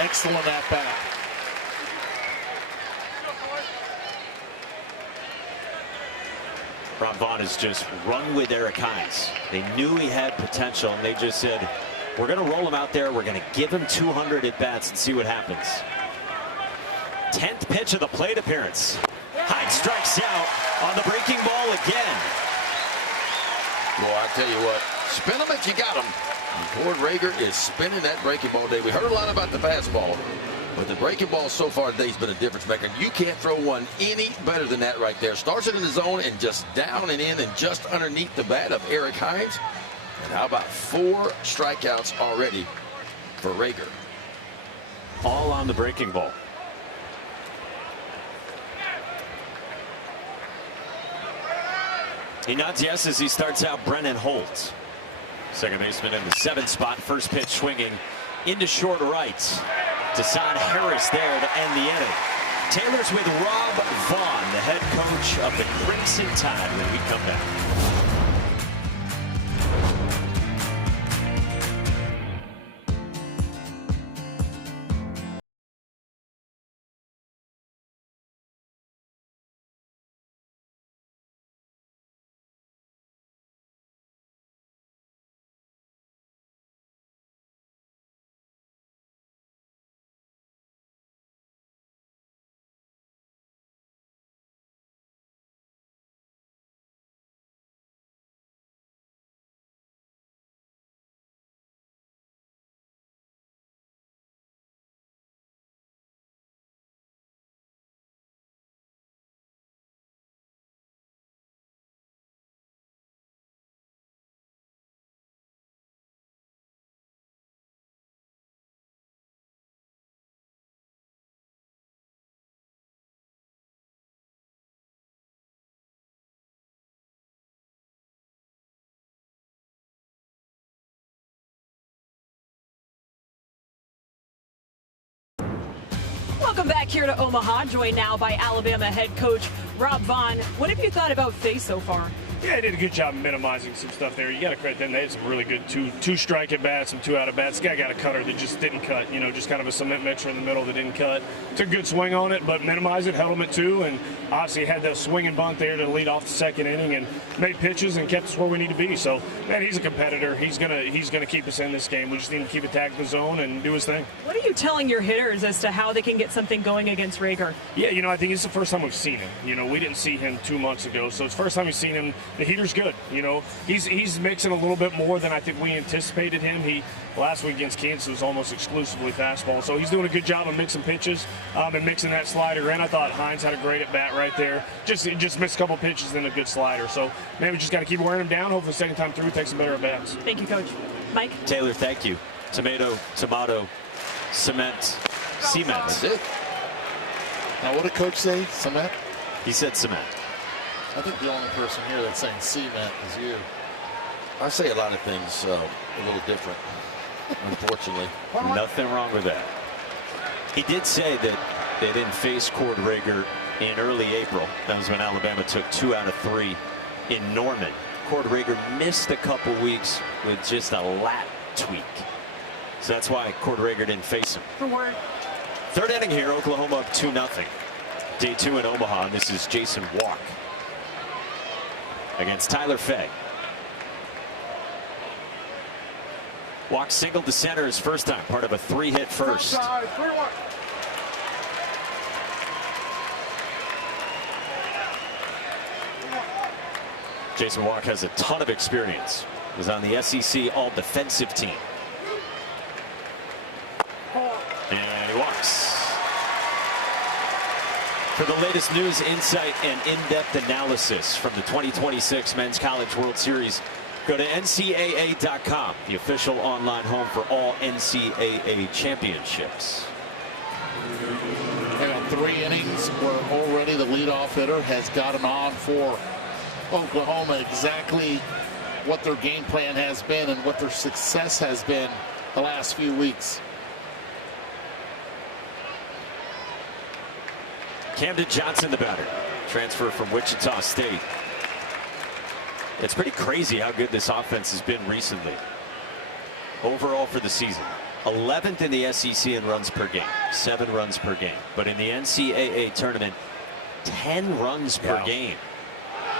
Excellent at bat. Rob Vaughn has just run with Eric Hines. They knew he had potential, and they just said, we're going to roll him out there. We're going to give him 200 at bats and see what happens. 10th pitch of the plate appearance. Hines strikes out on the breaking ball again. Well, I tell you what, spin them if you got them. Cord Rager is spinning that breaking ball today. We heard a lot about the fastball, but the breaking ball so far today has been a difference maker. You can't throw one any better than that right there. Starts it in the zone and just down and in and just underneath the bat of Eric Hines. And how about 4 strikeouts already for Rager? All on the breaking ball. He nods yes as he starts out Brennan Holt. Second baseman in the 7th spot. First pitch swinging into short right. Deshaun Harris there to end the inning. Taylor's with Rob Vaughn, the head coach of the Crimson Tide, when we come back. Welcome back here to Omaha, joined now by Alabama head coach Rob Vaughn. What have you thought about Faye so far? Yeah, they did a good job minimizing some stuff there. You got to credit them. They had some really good two strike at bats, some 2 out at bats. This guy got a cutter that just didn't cut. You know, just kind of a cement mixer in the middle that didn't cut. Took a good swing on it, but minimized it, held him at 2, and obviously had that swing and bunt there to lead off the 2nd inning and made pitches and kept us where we need to be. So, man, he's a competitor. He's gonna keep us in this game. We just need to keep attacking the zone and do his thing. What are you telling your hitters as to how they can get something going against Rager? Yeah, you know, I think it's the first time we've seen him. You know, we didn't see him 2 months ago, so it's the first time we've seen him. The heater's good. You know, he's mixing a little bit more than I think we anticipated him. He last week against Kansas was almost exclusively fastball, so he's doing a good job of mixing pitches and mixing that slider in. I thought Hines had a great at bat right there. Just missed a couple pitches and a good slider. So maybe we just got to keep wearing him down. Hopefully, second time through, take some better at bats. Thank you, Coach. Mike. Taylor, thank you. Tomato, cement, cement. That's it. Now, what did Coach say? Cement? He said cement. I think the only person here that's saying cement is you. I say a lot of things a little different, unfortunately. Nothing wrong with that. He did say that they didn't face Cord Rager in early April. That was when Alabama took 2 out of 3 in Norman. Cord Rager missed a couple weeks with just a lat tweak. So that's why Cord Rager didn't face him. Third inning here, Oklahoma up 2-0. Day 2 in Omaha, and this is Jason Walk against Tyler Fay. Walk singled to center his first time, part of a 3-hit first. Jason Walk has a ton of experience. He was on the SEC all-defensive team. And he walks. For the latest news, insight, and in-depth analysis from the 2026 Men's College World Series, go to NCAA.com, the official online home for all NCAA championships. And 3 innings where already the leadoff hitter has gotten on for Oklahoma exactly what their game plan has been and what their success has been the last few weeks. Camden Johnson, the batter, transfer from Wichita State. It's pretty crazy how good this offense has been recently. Overall for the season, 11th in the SEC in runs per game, 7 runs per game. But in the NCAA tournament, 10 runs per game.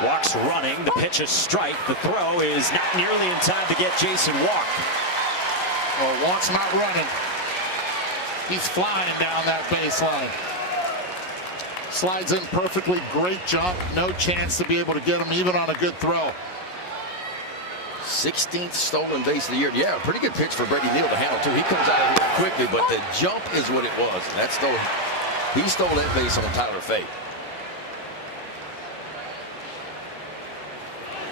Walk's running, the pitch is strike. The throw is not nearly in time to get Jason Walk. Well, Walk's not running. He's flying down that baseline. Slides in perfectly, great jump. No chance to be able to get him even on a good throw. 16th stolen base of the year. Yeah, pretty good pitch for Brady Neal to handle too. He comes out of here quickly, but the jump is what it was. He stole that base on Tyler Fay.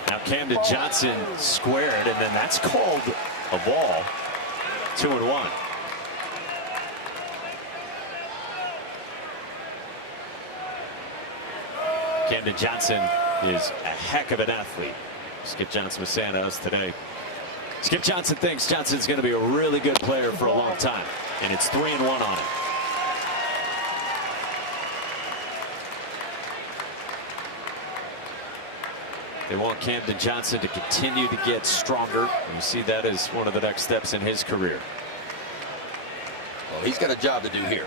Now Camden Johnson squared, and then that's called a ball. 2-1. Camden Johnson is a heck of an athlete. Skip Johnson was saying to us today. Skip Johnson thinks Johnson's going to be a really good player for a long time, and it's 3-1 on him. They want Camden Johnson to continue to get stronger. You see that as one of the next steps in his career. Well, he's got a job to do here.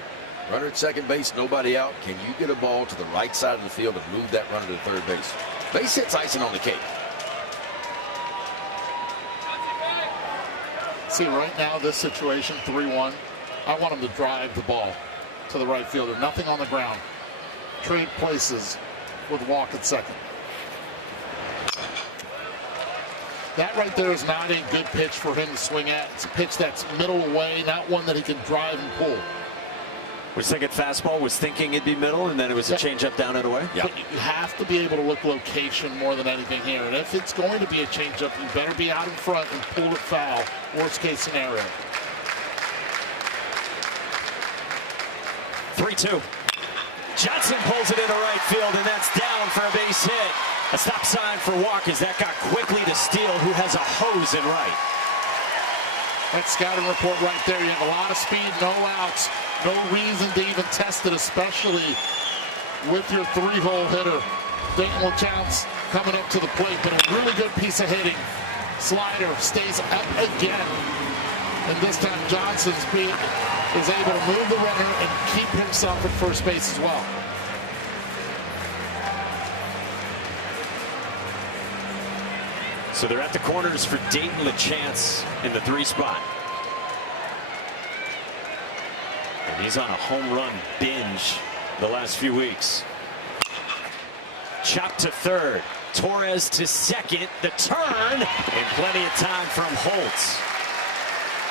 Runner at second base, nobody out. Can you get a ball to the right side of the field and move that runner to third base? Base hit's icing on the cake. See, right now, this situation, 3-1, I want him to drive the ball to the right fielder. Nothing on the ground. Trade places with Walk at second. That right there is not a good pitch for him to swing at. It's a pitch that's middle away, not one that he can drive and pull. Was thinking fastball, was thinking it'd be middle, and then it was a changeup down and away? Yeah. But you have to be able to look location more than anything here. And if it's going to be a changeup, you better be out in front and pull it foul. Worst case scenario. 3-2. Johnson pulls it into right field, and that's down for a base hit. A stop sign for Walk as that got quickly to Steele, who has a hose in right. That scouting report right there. You have a lot of speed, no outs. No reason to even test it, especially with your 3-hole hitter. Dayton LeChance coming up to the plate, but a really good piece of hitting. Slider stays up again. And this time Johnson is able to move the runner and keep himself at first base as well. So they're at the corners for Dayton LeChance in the 3 spot. And he's on a home run binge the last few weeks. Chop to third. Torres to second. The turn. And plenty of time from Holtz.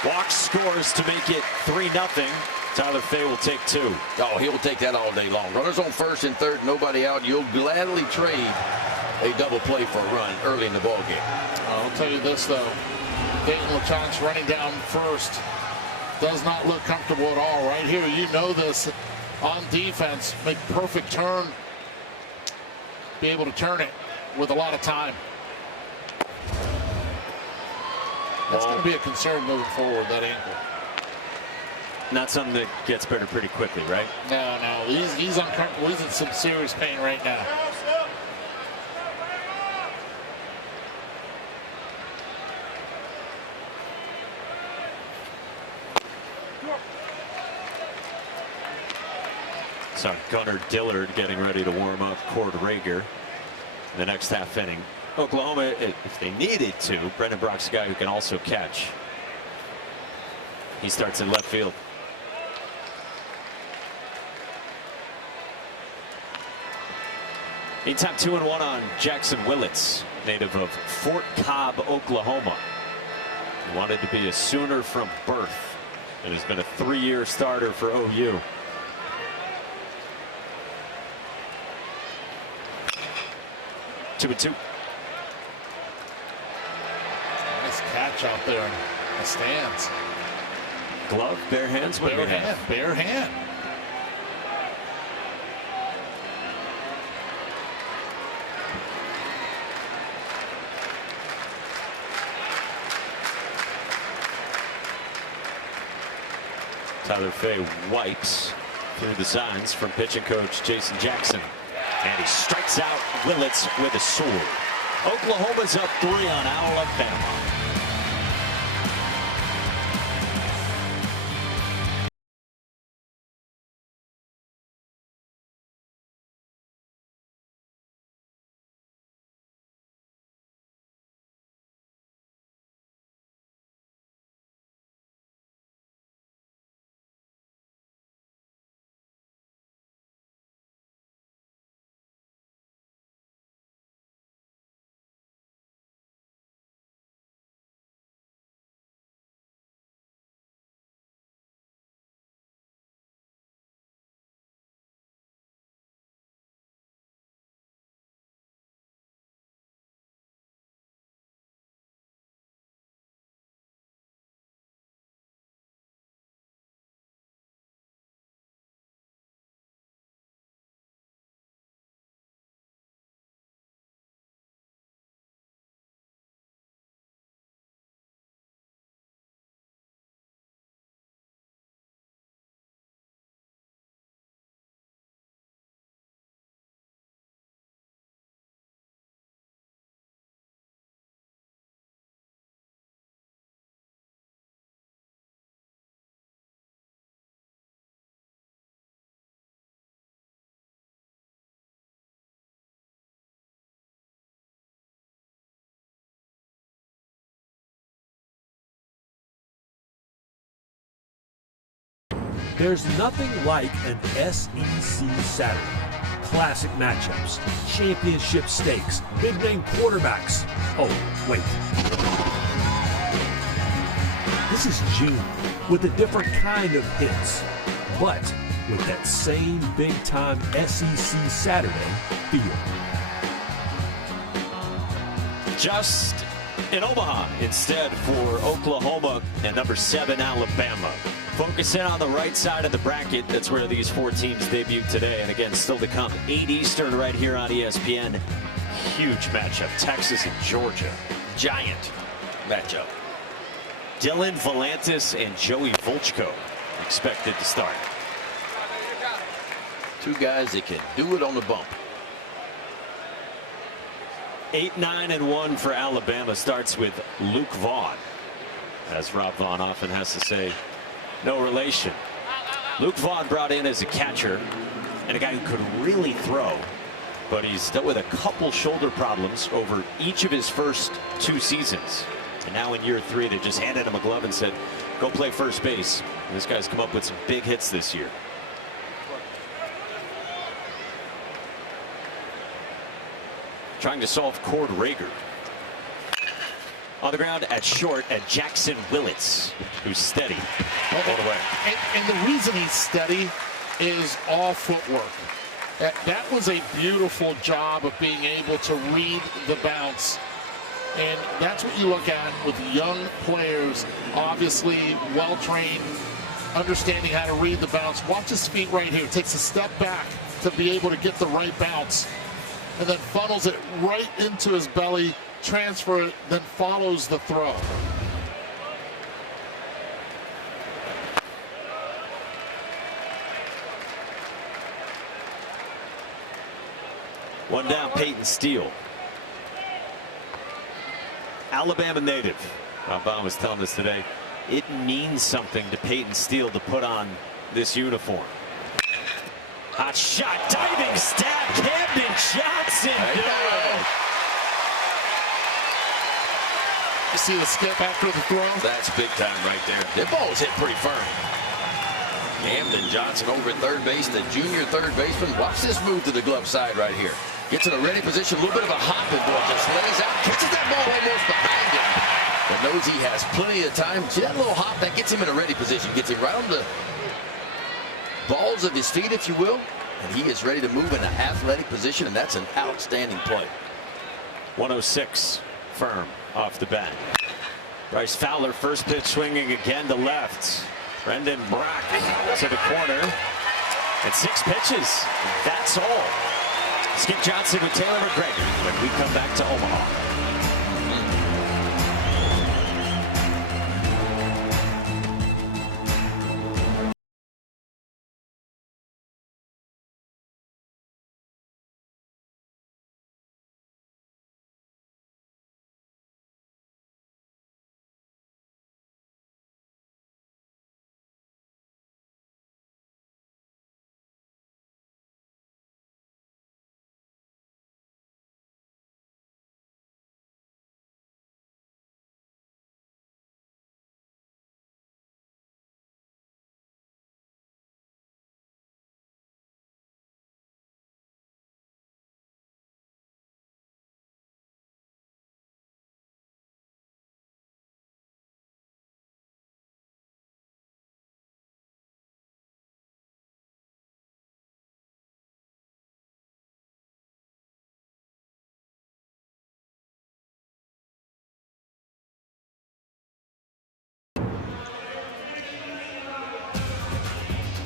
Walk scores to make it 3-0. Tyler Fay will take 2. Oh, he will take that all day long. Runners on first and third, nobody out. You'll gladly trade a double play for a run early in the ball game. I'll tell you this, though. Dayton LeChance running down first does not look comfortable at all. Right here, you know this. On defense, make perfect turn. Be able to turn it with a lot of time. That's going to be a concern moving forward, that ankle. not something that gets better pretty quickly, right? No, he's uncomfortable. He's in some serious pain right now. So Gunnar Dillard getting ready to warm up Cord Rager in the next half inning. Oklahoma, if they needed to, Brendan Brock's a guy who can also catch. He starts in left field. Meantime, 2-1 on Jackson Willits, native of Fort Cobb, Oklahoma. He wanted to be a Sooner from birth and has been a 3-year starter for OU. Two and two. Nice catch out there in the stands. Glove, bare hands, bare hand, bare hand. Tyler Fay wipes through the signs from pitching coach Jason Jackson. And he strikes out Willits with a sword. Oklahoma's up 3 on Alabama. There's nothing like an SEC Saturday. Classic matchups, championship stakes, big-name quarterbacks. Oh, wait. This is June with a different kind of hits, but with that same big-time SEC Saturday feel. Just in Omaha instead for Oklahoma and number 7 Alabama. Focus in on the right side of the bracket. That's where these 4 teams debut today. And again, still to come, 8 Eastern right here on ESPN. Huge matchup. Texas and Georgia. Giant matchup. Dylan Volantis and Joey Volchko expected to start. 2 guys that can do it on the bump. 8-9-1 for Alabama starts with Luke Vaughn. As Rob Vaughn often has to say, no relation. Luke Vaughn brought in as a catcher and a guy who could really throw, but he's dealt with a couple shoulder problems over each of his first 2 seasons. And now in year 3, they just handed him a glove and said, go play first base. And this guy's come up with some big hits this year. Trying to solve Cord Rager. On the ground at short at Jackson Willits, who's steady all the way. And the reason he's steady is all footwork. That was a beautiful job of being able to read the bounce. And that's what you look at with young players, obviously well-trained, understanding how to read the bounce. Watch his feet right here. Takes a step back to be able to get the right bounce, and then funnels it right into his belly, transfer it, then follows the throw. One down, Peyton Steele. Alabama native. Bob was telling us today, it means something to Peyton Steele to put on this uniform. Hot shot, diving stab, Camden Johnson. You see the skip after the throw? That's big time right there. That ball's hit pretty firm. Camden Johnson over at third base, the junior third baseman. Watch this move to the glove side right here. Gets in a ready position, a little bit of a hop and ball, just lays out, catches that ball almost behind him. But knows he has plenty of time. See that little hop, that gets him in a ready position. Gets him right on the balls of his feet, if you will. And he is ready to move in an athletic position, and that's an outstanding play. 106 firm off the bat. Bryce Fowler, first pitch swinging again to left. Brendan Brock to the corner. And 6 pitches. That's all. Skip Johnson with Taylor McGregor when we come back to Omaha.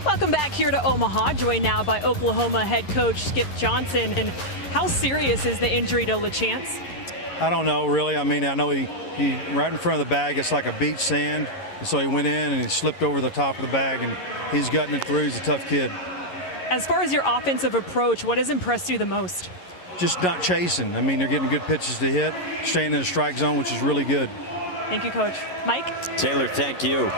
Welcome back here to Omaha, joined now by Oklahoma head coach Skip Johnson. And how serious is the injury to LaChance? I don't know, really. I mean, I know he right in front of the bag, it's like a beach sand. And so he went in and he slipped over the top of the bag, and he's gutting it through. He's a tough kid. As far as your offensive approach, what has impressed you the most? Just not chasing. I mean, they're getting good pitches to hit, staying in the strike zone, which is really good. Thank you, Coach. Mike? Taylor, thank you.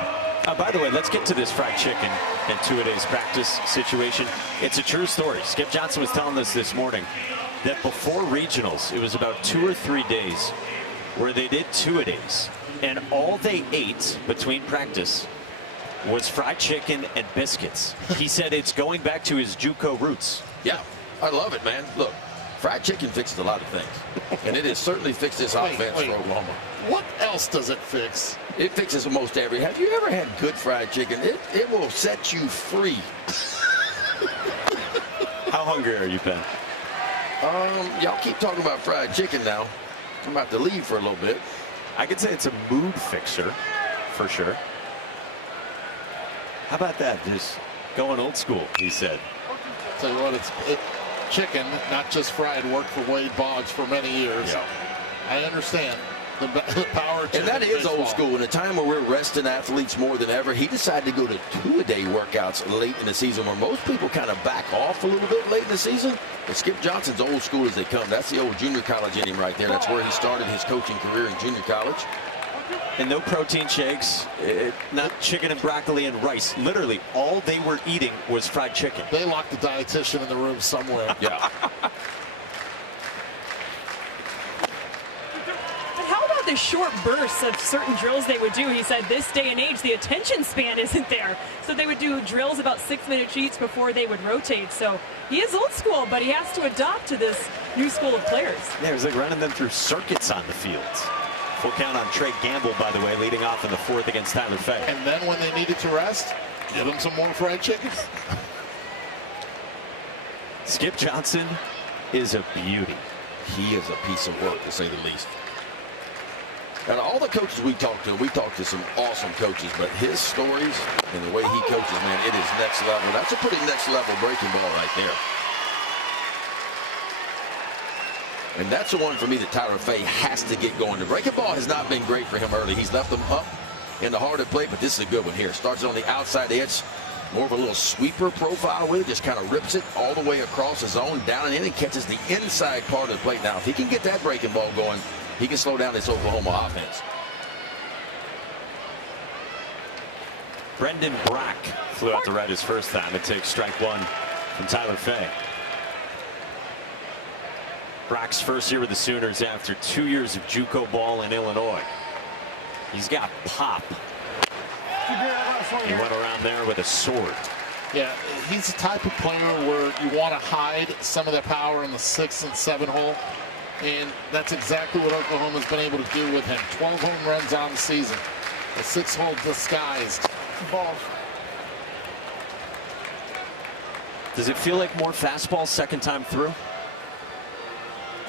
By the way, let's get to this fried chicken and two-a-days practice situation. It's a true story. Skip Johnson was telling us this morning that before regionals, it was about 2 or 3 days where they did two-a-days, and all they ate between practice was fried chicken and biscuits. He said it's going back to his JUCO roots. Yeah, I love it, man. Look, fried chicken fixes a lot of things, and it has certainly fixed this offense for Oklahoma. What else does it fix? It fixes almost every. Have you ever had good fried chicken? It will set you free. How hungry are you, Ben? Y'all keep talking about fried chicken now. I'm about to leave for a little bit. I could say it's a mood fixer, for sure. How about that? Just going old school, he said. Tell you what, it's chicken, not just fried, worked for Wade Boggs for many years. Yeah. I understand the power. And that is old school. In a time where we're resting athletes more than ever, he decided to go to two-a-day workouts late in the season, where most people kind of back off a little bit late in the season. But Skip Johnson's old school as they come. That's the old junior college in him right there. That's where he started his coaching career in junior college. And no protein shakes, not chicken and broccoli and rice. Literally, all they were eating was fried chicken. They locked the dietitian in the room somewhere. Yeah. How about the short bursts of certain drills they would do? He said this day and age, the attention span isn't there. So they would do drills about 6-minute each before they would rotate. So he is old school, but he has to adopt to this new school of players. Yeah, it was like running them through circuits on the field. Full count on Trey Gamble, by the way, leading off in the 4th against Tyler Fay. And then when they needed to rest, give them some more fried chicken. Skip Johnson is a beauty. He is a piece of work, to say the least. And all the coaches we talked to some awesome coaches, but his stories and the way he coaches, man, it is next level. That's a pretty next level breaking ball right there. And that's the one for me that Tyler Fay has to get going. The breaking ball has not been great for him early. He's left them up in the hard to play, but this is a good one here. Starts on the outside edge. More of a little sweeper profile with it, just kind of rips it all the way across the zone, down and in, and catches the inside part of the plate. Now, if he can get that breaking ball going, he can slow down this Oklahoma offense. Brendan Brock flew out to right his first time. It takes strike one from Tyler Fay. Brock's first year with the Sooners after 2 years of JUCO ball in Illinois. He's got pop. He went around there with a sword. Yeah, he's the type of player where you want to hide some of that power in the 6 and 7 hole. And that's exactly what Oklahoma's been able to do with him. 12 home runs on the season. The 6 hole disguised. Ball. Does it feel like more fastball second time through?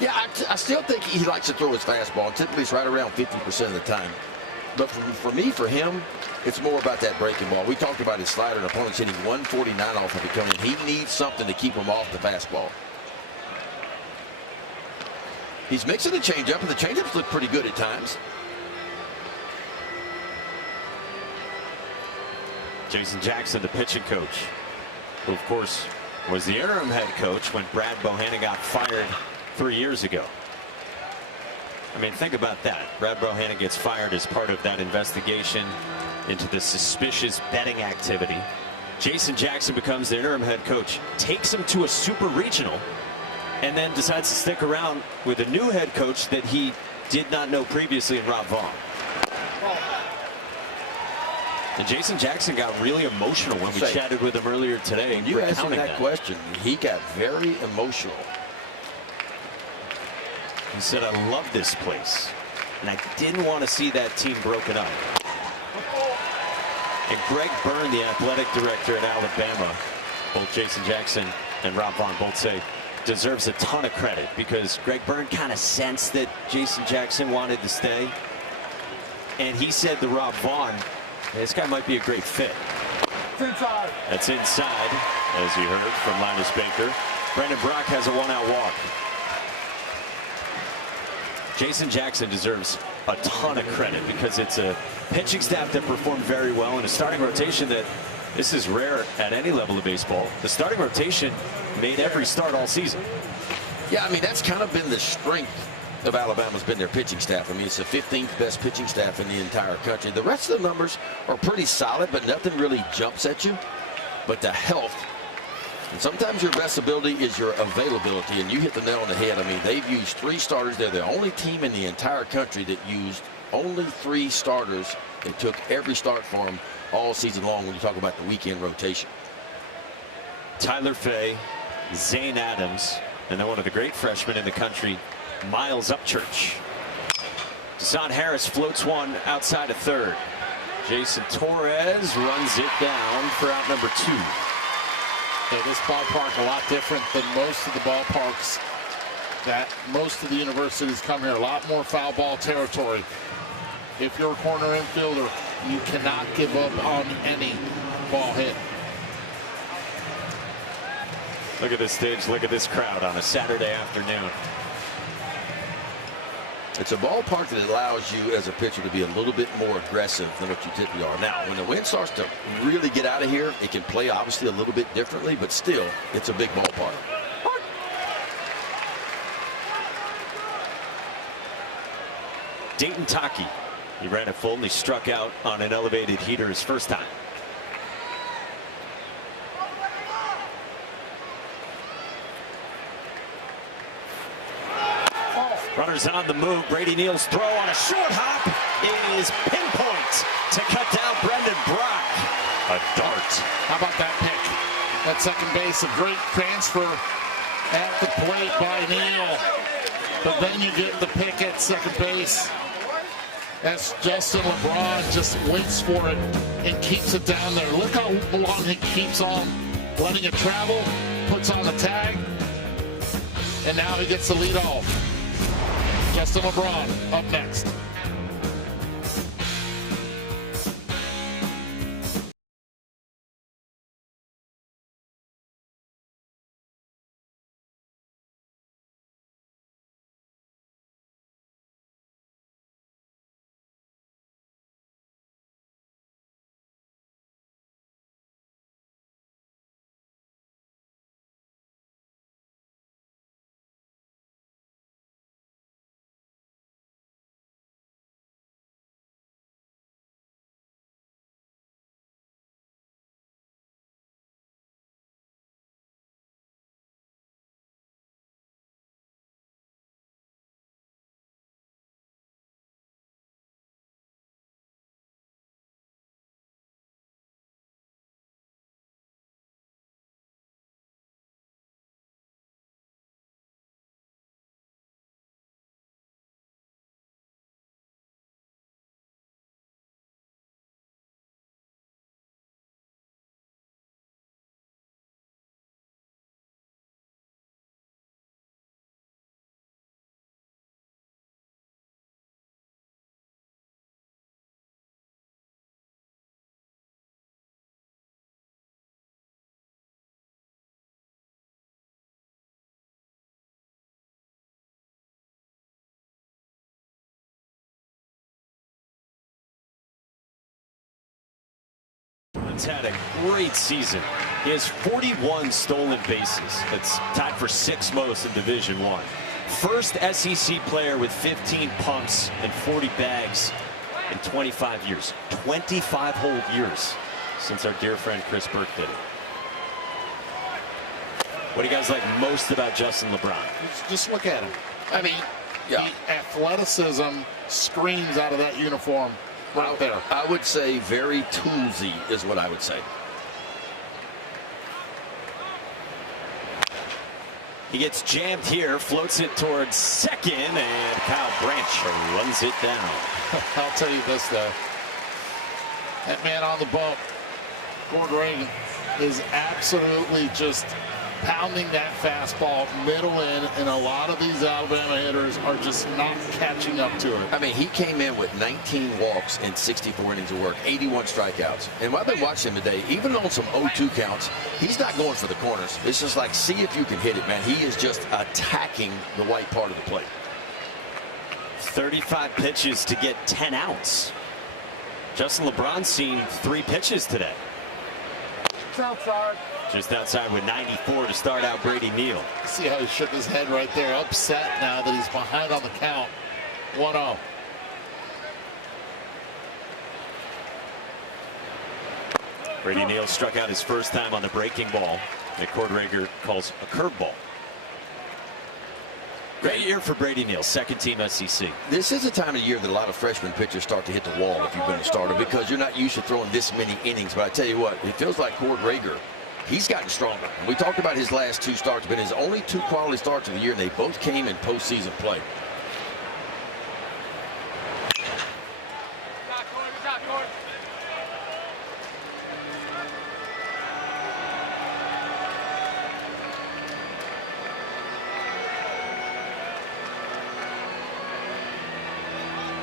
Yeah, I still think he likes to throw his fastball. Typically, it's right around 50% of the time. But for him, it's more about that breaking ball. We talked about his slider, and opponents hitting 149 off of it coming in. He needs something to keep him off the fastball. He's mixing the changeup, and the changeups look pretty good at times. Jason Jackson, the pitching coach, who of course was the interim head coach when Brad Bohannon got fired 3 years ago. I mean, think about that. Brad Bohannon gets fired as part of that investigation into the suspicious betting activity. Jason Jackson becomes the interim head coach, takes him to a super regional, and then decides to stick around with a new head coach that he did not know previously in Rob Vaughn. And Jason Jackson got really emotional when we chatted with him earlier today. When you asked him that question, he got very emotional. He said, I love this place, and I didn't want to see that team broken up. And Greg Byrne, the athletic director at Alabama, both Jason Jackson and Rob Vaughn both say, deserves a ton of credit, because Greg Byrne kind of sensed that Jason Jackson wanted to stay. And he said to Rob Vaughn, this guy might be a great fit. Inside. That's inside, as you heard from Linus Baker. Brendan Brock has a 1-out walk. Jason Jackson deserves a ton of credit, because it's a pitching staff that performed very well in a starting rotation that this is rare at any level of baseball. The starting rotation made every start all season. Yeah, I mean, that's kind of been the strength of Alabama's been their pitching staff. I mean, it's the 15th best pitching staff in the entire country. The rest of the numbers are pretty solid, but nothing really jumps at you. But the health, and sometimes your best ability is your availability, and you hit the nail on the head. I mean, they've used 3 starters. They're the only team in the entire country that used only 3 starters and took every start for them all season long when you talk about the weekend rotation. Tyler Fay, Zane Adams, and then one of the great freshmen in the country, Miles Upchurch. Desan Harris floats one outside of third. Jason Torres runs it down for out number 2. Yeah, this ballpark a lot different than most of the ballparks that most of the universities come here. A lot more foul ball territory. If you're a corner infielder, you cannot give up on any ball hit. Look at this stage. Look at this crowd on a Saturday afternoon. It's a ballpark that allows you as a pitcher to be a little bit more aggressive than what you typically are. Now, when the wind starts to really get out of here, it can play obviously a little bit differently, but still, it's a big ballpark. Dayton Taki. He ran it full and he struck out on an elevated heater his first time. Runners on the move. Brady Neal's throw on a short hop is pinpoint to cut down Brendan Brock. A dart. How about that pick? At second base, a great transfer at the plate by Neal. But then you get the pick at second base as Justin LeBron just waits for it and keeps it down there. Look how long he keeps on letting it travel, puts on the tag, and now he gets the lead off. Justin LeBron up next. LeBron's had a great season. He has 41 stolen bases. That's tied for 6th most in Division I. First SEC player with 15 pumps and 40 bags in 25 years. 25 whole years since our dear friend Chris Burke did it. What do you guys like most about Justin LeBron? Just look at him. I mean, the athleticism screams out of that uniform right there. I would say very toolsy is what I would say. He gets jammed here, floats it towards second, and Kyle Branch runs it down. I'll tell you this, though. That man on the bump, Cord Reagan, is absolutely just pounding that fastball middle in, and a lot of these Alabama hitters are just not catching up to it. I mean, he came in with 19 walks in 64 innings of work, 81 strikeouts. And I've been watching him today, even on some 0-2 counts, he's not going for the corners. It's just like, see if you can hit it, man. He is just attacking the white part of the plate. 35 pitches to get 10 outs. Justin LeBron's seen 3 pitches today. It's outside. Just outside with 94 to start out Brady Neal. See how he shook his head right there, upset now that he's behind on the count. 1-0. Brady Neal struck out his first time on the breaking ball that Cord Reagan calls a curveball. Great year for Brady Neal, second team SEC. This is a time of year that a lot of freshman pitchers start to hit the wall if you've been a starter, because you're not used to throwing this many innings. But I tell you what, it feels like Cord Reagan, he's gotten stronger. We talked about his last 2 starts, but his only 2 quality starts of the year, and they both came in postseason play.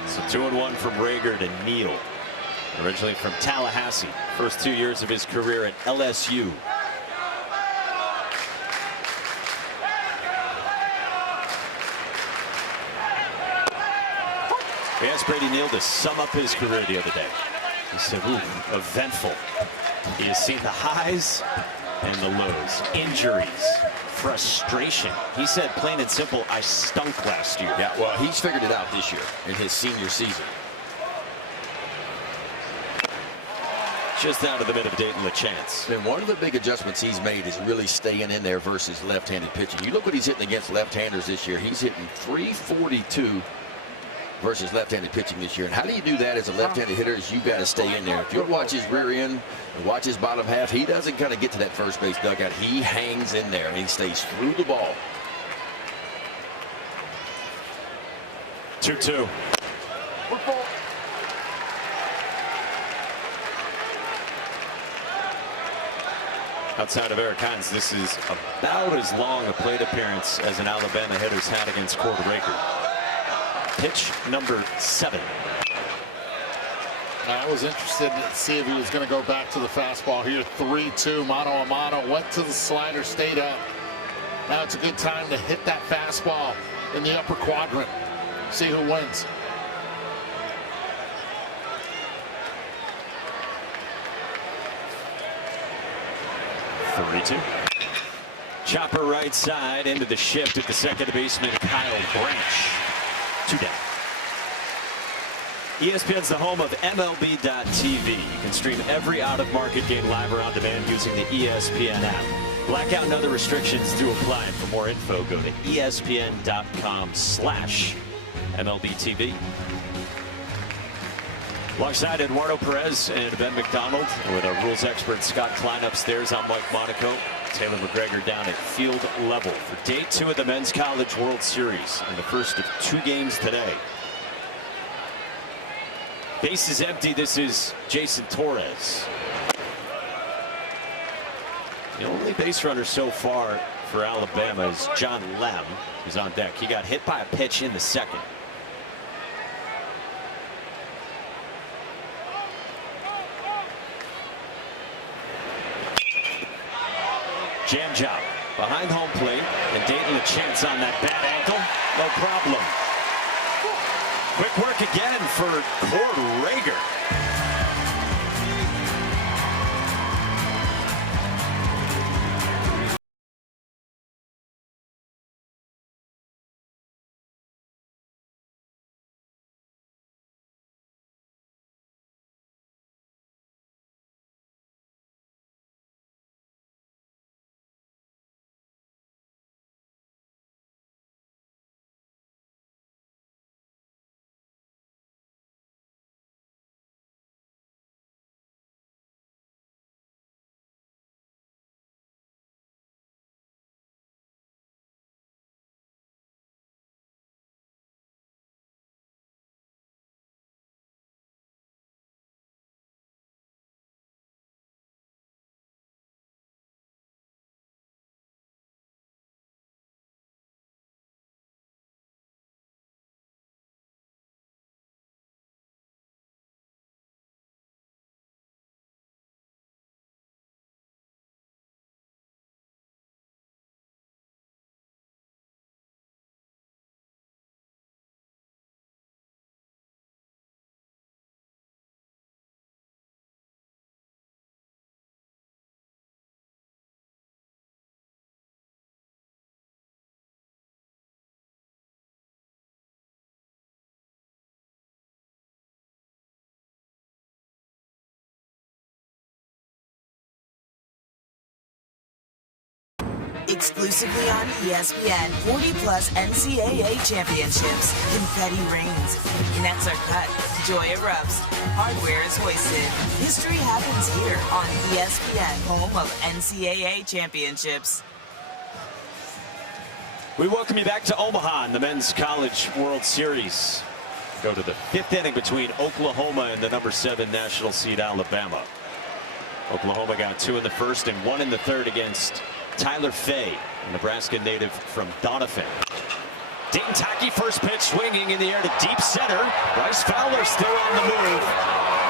So 2-1 from Reagan to Neal. Originally from Tallahassee. First 2 years of his career at LSU. We asked Brady Neal to sum up his career the other day. He said, ooh, eventful. He has seen the highs and the lows. Injuries, frustration. He said, plain and simple, I stunk last year. Yeah, well, he's figured it out this year in his senior season. Just out of the mid of Dayton LeChance. And one of the big adjustments he's made is really staying in there versus left-handed pitching. You look what he's hitting against left-handers this year. He's hitting .342 versus left-handed pitching this year. And how do you do that as a left-handed hitter? Is you got to stay in there. If you watch his rear end and watch his bottom half, he doesn't kind of get to that first base dugout. He hangs in there and he stays through the ball. 2-2. Outside of Eric Hines, this is about as long a plate appearance as an Alabama hitter's had against Cord Reagan. Pitch number 7. I was interested to see if he was going to go back to the fastball here. 3-2, mano a mano, went to the slider, stayed up. Now it's a good time to hit that fastball in the upper quadrant. See who wins. Chopper right side into the shift at the second baseman, Kyle Branch. 2 down. ESPN's the home of MLB.tv. You can stream every out-of-market game live or on demand using the ESPN app. Blackout and other restrictions do apply. And for more info, go to ESPN.com/MLB.tv. Alongside Eduardo Perez and Ben McDonald, with our rules expert Scott Klein upstairs, I'm Mike Monaco. Taylor McGregor down at field level for day 2 of the Men's College World Series, and the first of 2 games today. Base is empty. This is Jason Torres. The only base runner so far for Alabama is John Lem, who's on deck. He got hit by a pitch in the second. Jam job behind home plate, and Dayton LeChance on that bad ankle. No problem. Quick work again for Cord Reagan. Exclusively on ESPN, 40-plus NCAA championships. Confetti rings. Nets are cut. Joy erupts. Hardware is hoisted. History happens here on ESPN, home of NCAA championships. We welcome you back to Omaha in the Men's College World Series. Go to the 5th inning between Oklahoma and the number 7 national seed Alabama. Oklahoma got 2 in the first and 1 in the third against Tyler Fay, a Nebraska native from Doniphan. Dayton Taki, first pitch swinging in the air to deep center. Bryce Fowler still on the move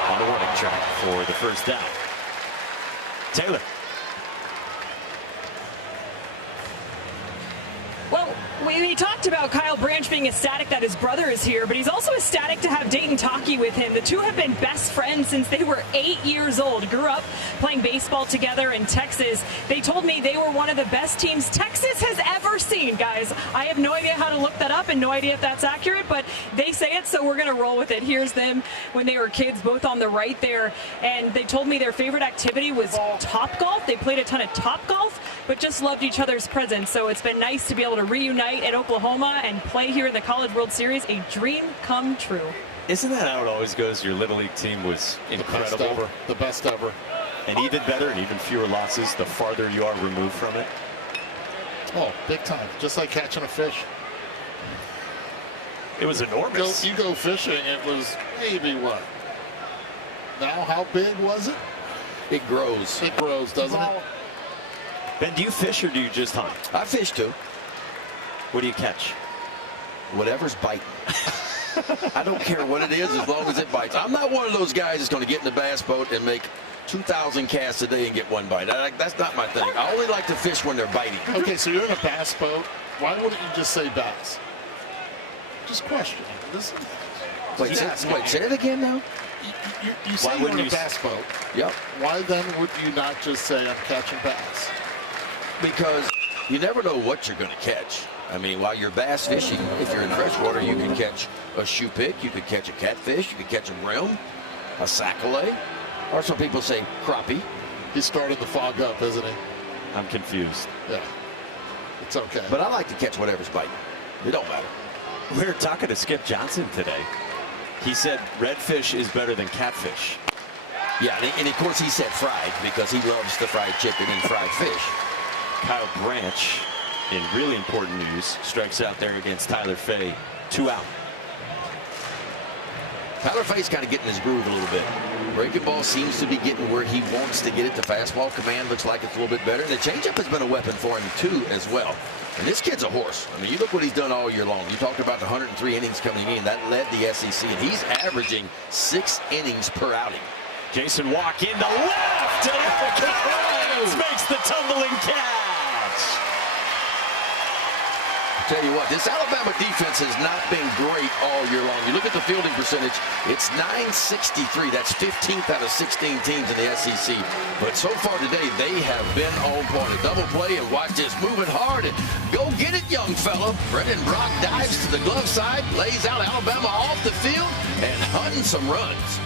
on the warning track for the first down. Taylor. Well, we talked about Kyle Branch being ecstatic that his brother is here, but he's also ecstatic to have Dayton Taki with him. The two have been best friends since they were 8 years old. Grew up playing baseball together in Texas. They told me they were one of the best teams Texas has ever seen, guys. I have no idea how to look that up and no idea if that's accurate, but they say it, so we're going to roll with it. Here's them when they were kids, both on the right there, and they told me their favorite activity was Topgolf. They played a ton of Topgolf, but just loved each other's presence. So it's been nice to be able to reunite at Oklahoma and play here in the College World Series. A dream come true. Isn't that how it always goes? Your Little League team was incredible. The best ever. And even better and even fewer losses the farther you are removed from it. Oh, big time. Just like catching a fish. It was enormous. You go fishing, it was maybe what? Now, how big was it? It grows. It grows, doesn't it? Ben, do you fish or do you just hunt? I fish too. What do you catch? Whatever's biting. I don't care what it is as long as it bites. I'm not one of those guys that's going to get in the bass boat and make 2,000 casts a day and get one bite. That's not my thing. I only like to fish when they're biting. Okay, so you're in a bass boat. Why wouldn't you just say bass? Just question. Wait, say it again now? You say you're in a bass boat. Yep. Why then would you not just say I'm catching bass? Because you never know what you're going to catch. I mean, while you're bass fishing, if you're in freshwater, you can catch a shoe pick, you could catch a catfish, you could catch a brim, a sac-a-lay, or some people say crappie. He's starting to fog up, isn't he? I'm confused. Yeah. It's okay. But I like to catch whatever's biting. It don't matter. We were talking to Skip Johnson today. He said redfish is better than catfish. Yeah, and of course he said fried because he loves the fried chicken and fried fish. Kyle Branch, in really important news, strikes out there against Tyler Fay. 2 out. Tyler Fay's kind of getting his groove a little bit. Breaking ball seems to be getting where he wants to get it. The fastball command looks like it's a little bit better. And the changeup has been a weapon for him, too, as well. And this kid's a horse. I mean, you look what he's done all year long. You talked about the 103 innings coming in. That led the SEC, and he's averaging 6 innings per outing. Jason Walk in the left, and Eric Collins makes the tumbling catch. Tell you what, this Alabama defense has not been great all year long. You look at the fielding percentage, it's .963. That's 15th out of 16 teams in the SEC. But so far today, they have been on point. A double play, and watch this, moving hard. And go get it, young fella. Brendan Brock dives to the glove side, lays out Alabama off the field, and hunting some runs.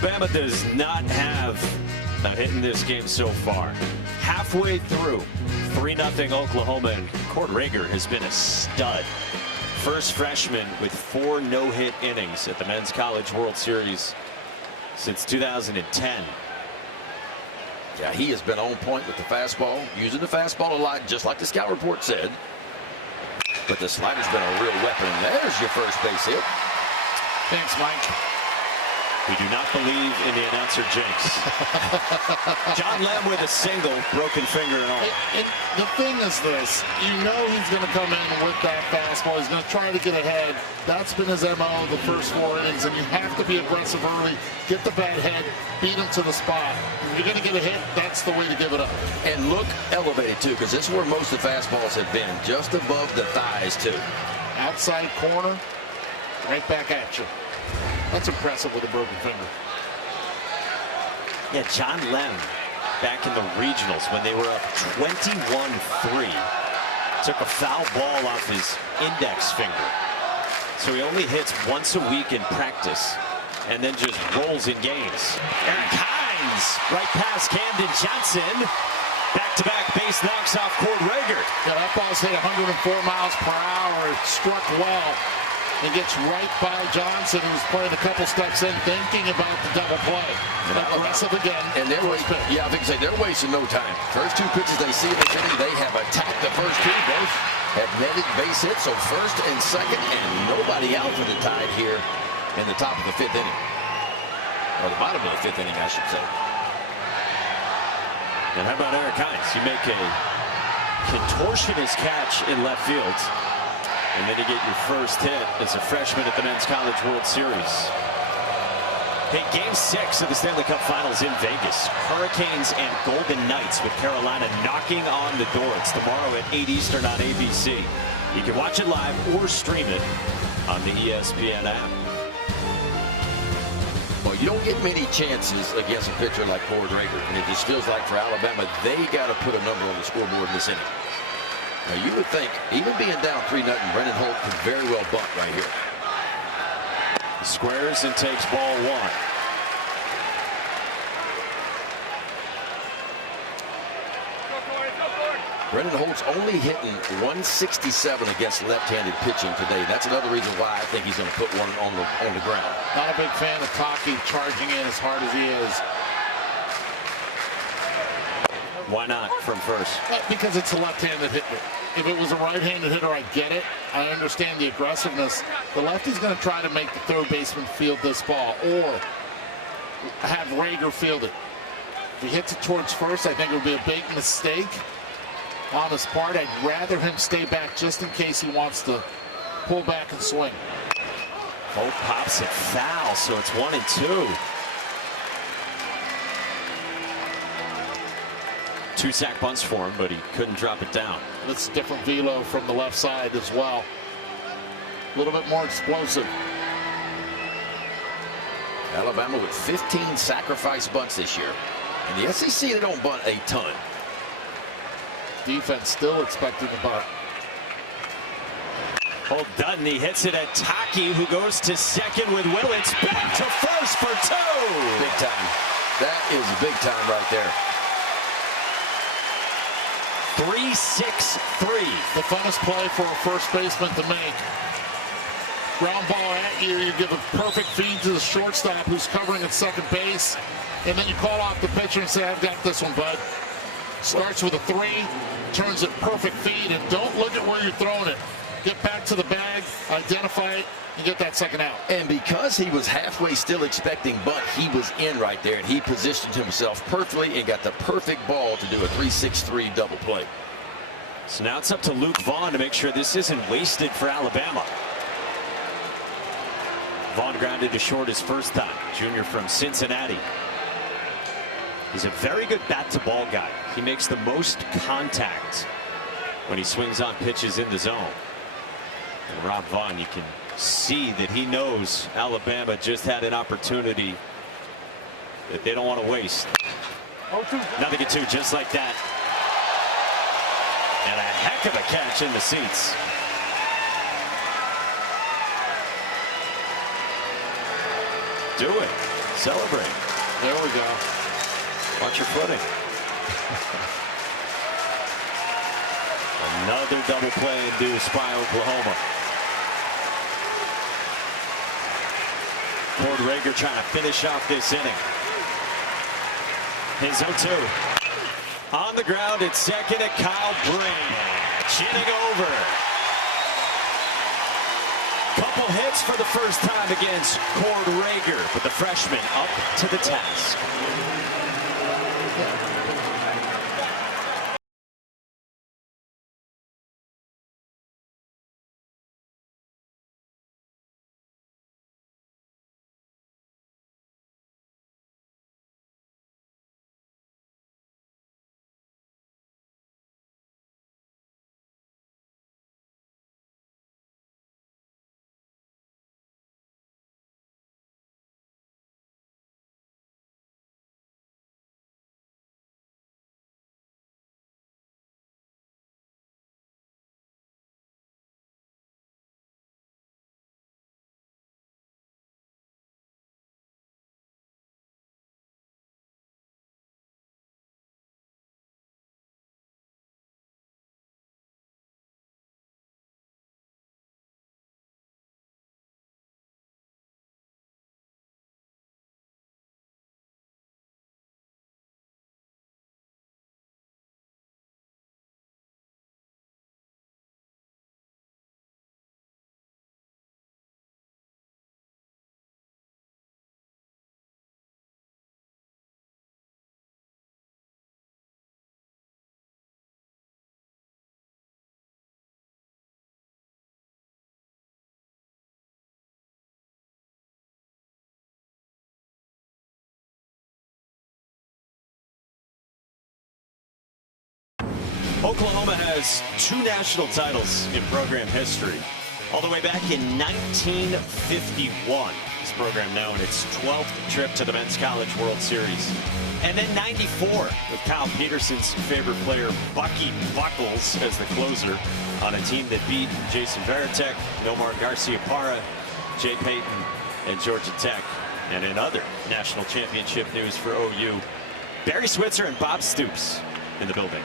Alabama does not have a hit in this game so far. Halfway through, 3-0 Oklahoma, and Cord Rager has been a stud. First freshman with 4 no-hit innings at the Men's College World Series since 2010. Yeah, he has been on point with the fastball, using the fastball a lot, just like the scout report said. But the slider's been a real weapon, and there's your first base hit. Thanks, Mike. We do not believe in the announcer jinx. John Lem with a single, broken finger and all. And the thing is this, you know he's going to come in with that fastball. He's going to try to get ahead. That's been his MO the first 4 innings, and you have to be aggressive early, get the bad head, beat him to the spot. If you're going to get a hit, that's the way to give it up. And look elevated, too, because this is where most of the fastballs have been, just above the thighs, too. Outside corner, right back at you. That's impressive with a broken finger. Yeah, John Lem, back in the regionals when they were up 21-3, took a foul ball off his index finger. So he only hits once a week in practice and then just rolls in games. Eric Hines, right past Camden Johnson. Back-to-back base knocks off Cord Rager. Yeah, that ball's hit 104 miles per hour. It struck well. It gets right by Johnson, who's playing a couple steps in, thinking about the double play. Aggressive again. And they're I think they're wasting no time. First 2 pitches they see in the inning, they have attacked the first 2. Both have netted base hits, so first and second, and nobody out for the Tide here in the top of the 5th inning. Or the bottom of the 5th inning, I should say. And how about Eric Hines? You make a contortionist catch in left field, and then you get your first hit as a freshman at the Men's College World Series. Hey, Game 6 of the Stanley Cup Finals in Vegas. Hurricanes and Golden Knights with Carolina knocking on the door. It's tomorrow at 8 Eastern on ABC. You can watch it live or stream it on the ESPN app. Well, you don't get many chances against a pitcher like Cord Rager, and it just feels like for Alabama, they got to put a number on the scoreboard in this inning. Now, you would think, even being down 3-0, Brennan Holt could very well bunt right here. Squares and takes ball 1. Brennan Holt's only hitting 167 against left-handed pitching today. That's another reason why I think he's going to put one on the ground. Not a big fan of Taki charging in as hard as he is. Why not from first? Because it's a left-handed hitter. If it was a right-handed hitter, I get it. I understand the aggressiveness. The lefty's going to try to make the third baseman field this ball or have Rager field it. If he hits it towards first, I think it would be a big mistake on his part. I'd rather him stay back just in case he wants to pull back and swing. Holt pops it foul, so it's 1-2. 2 sack bunts for him, but he couldn't drop it down. It's a different velo from the left side as well. A little bit more explosive. Alabama with 15 sacrifice bunts this year. In the SEC, they don't bunt a ton. Defense still expecting the bunt. Holt Dutton, he hits it at Taki, who goes to second with Willits. Back to first for 2. Big time. That is big time right there. 3-6-3. The funnest play for a first baseman to make. Ground ball at you, you give a perfect feed to the shortstop who's covering at second base, and then you call off the pitcher and say, I've got this one, bud. Starts with a 3, turns it perfect feed, and don't look at where you're throwing it. Get back to the bag, identify it, and get that second out. And because he was halfway still expecting bunt, he was in right there, and he positioned himself perfectly and got the perfect ball to do a 3-6-3 double play. So now it's up to Luke Vaughn to make sure this isn't wasted for Alabama. Vaughn grounded to short his first time. Junior from Cincinnati. He's a very good bat-to-ball guy. He makes the most contact when he swings on pitches in the zone. And Rob Vaughn, you can see that he knows Alabama just had an opportunity that they don't want to waste. Nothing at 2, just like that. And a heck of a catch in the seats. Do it. Celebrate. There we go. Watch your footing. Another double play induced by Oklahoma. Cord Rager trying to finish off this inning. His 0-2. On the ground at second at Kyle Brand. Chinning over. Couple hits for the first time against Cord Rager, but the freshman up to the task. Oklahoma has 2 national titles in program history. All the way back in 1951. This program now in its 12th trip to the Men's College World Series. And then 94 with Kyle Peterson's favorite player, Bucky Buckles, as the closer on a team that beat Jason Varitek, Nomar Garciaparra, Jay Payton, and Georgia Tech. And in other national championship news for OU, Barry Switzer and Bob Stoops in the building.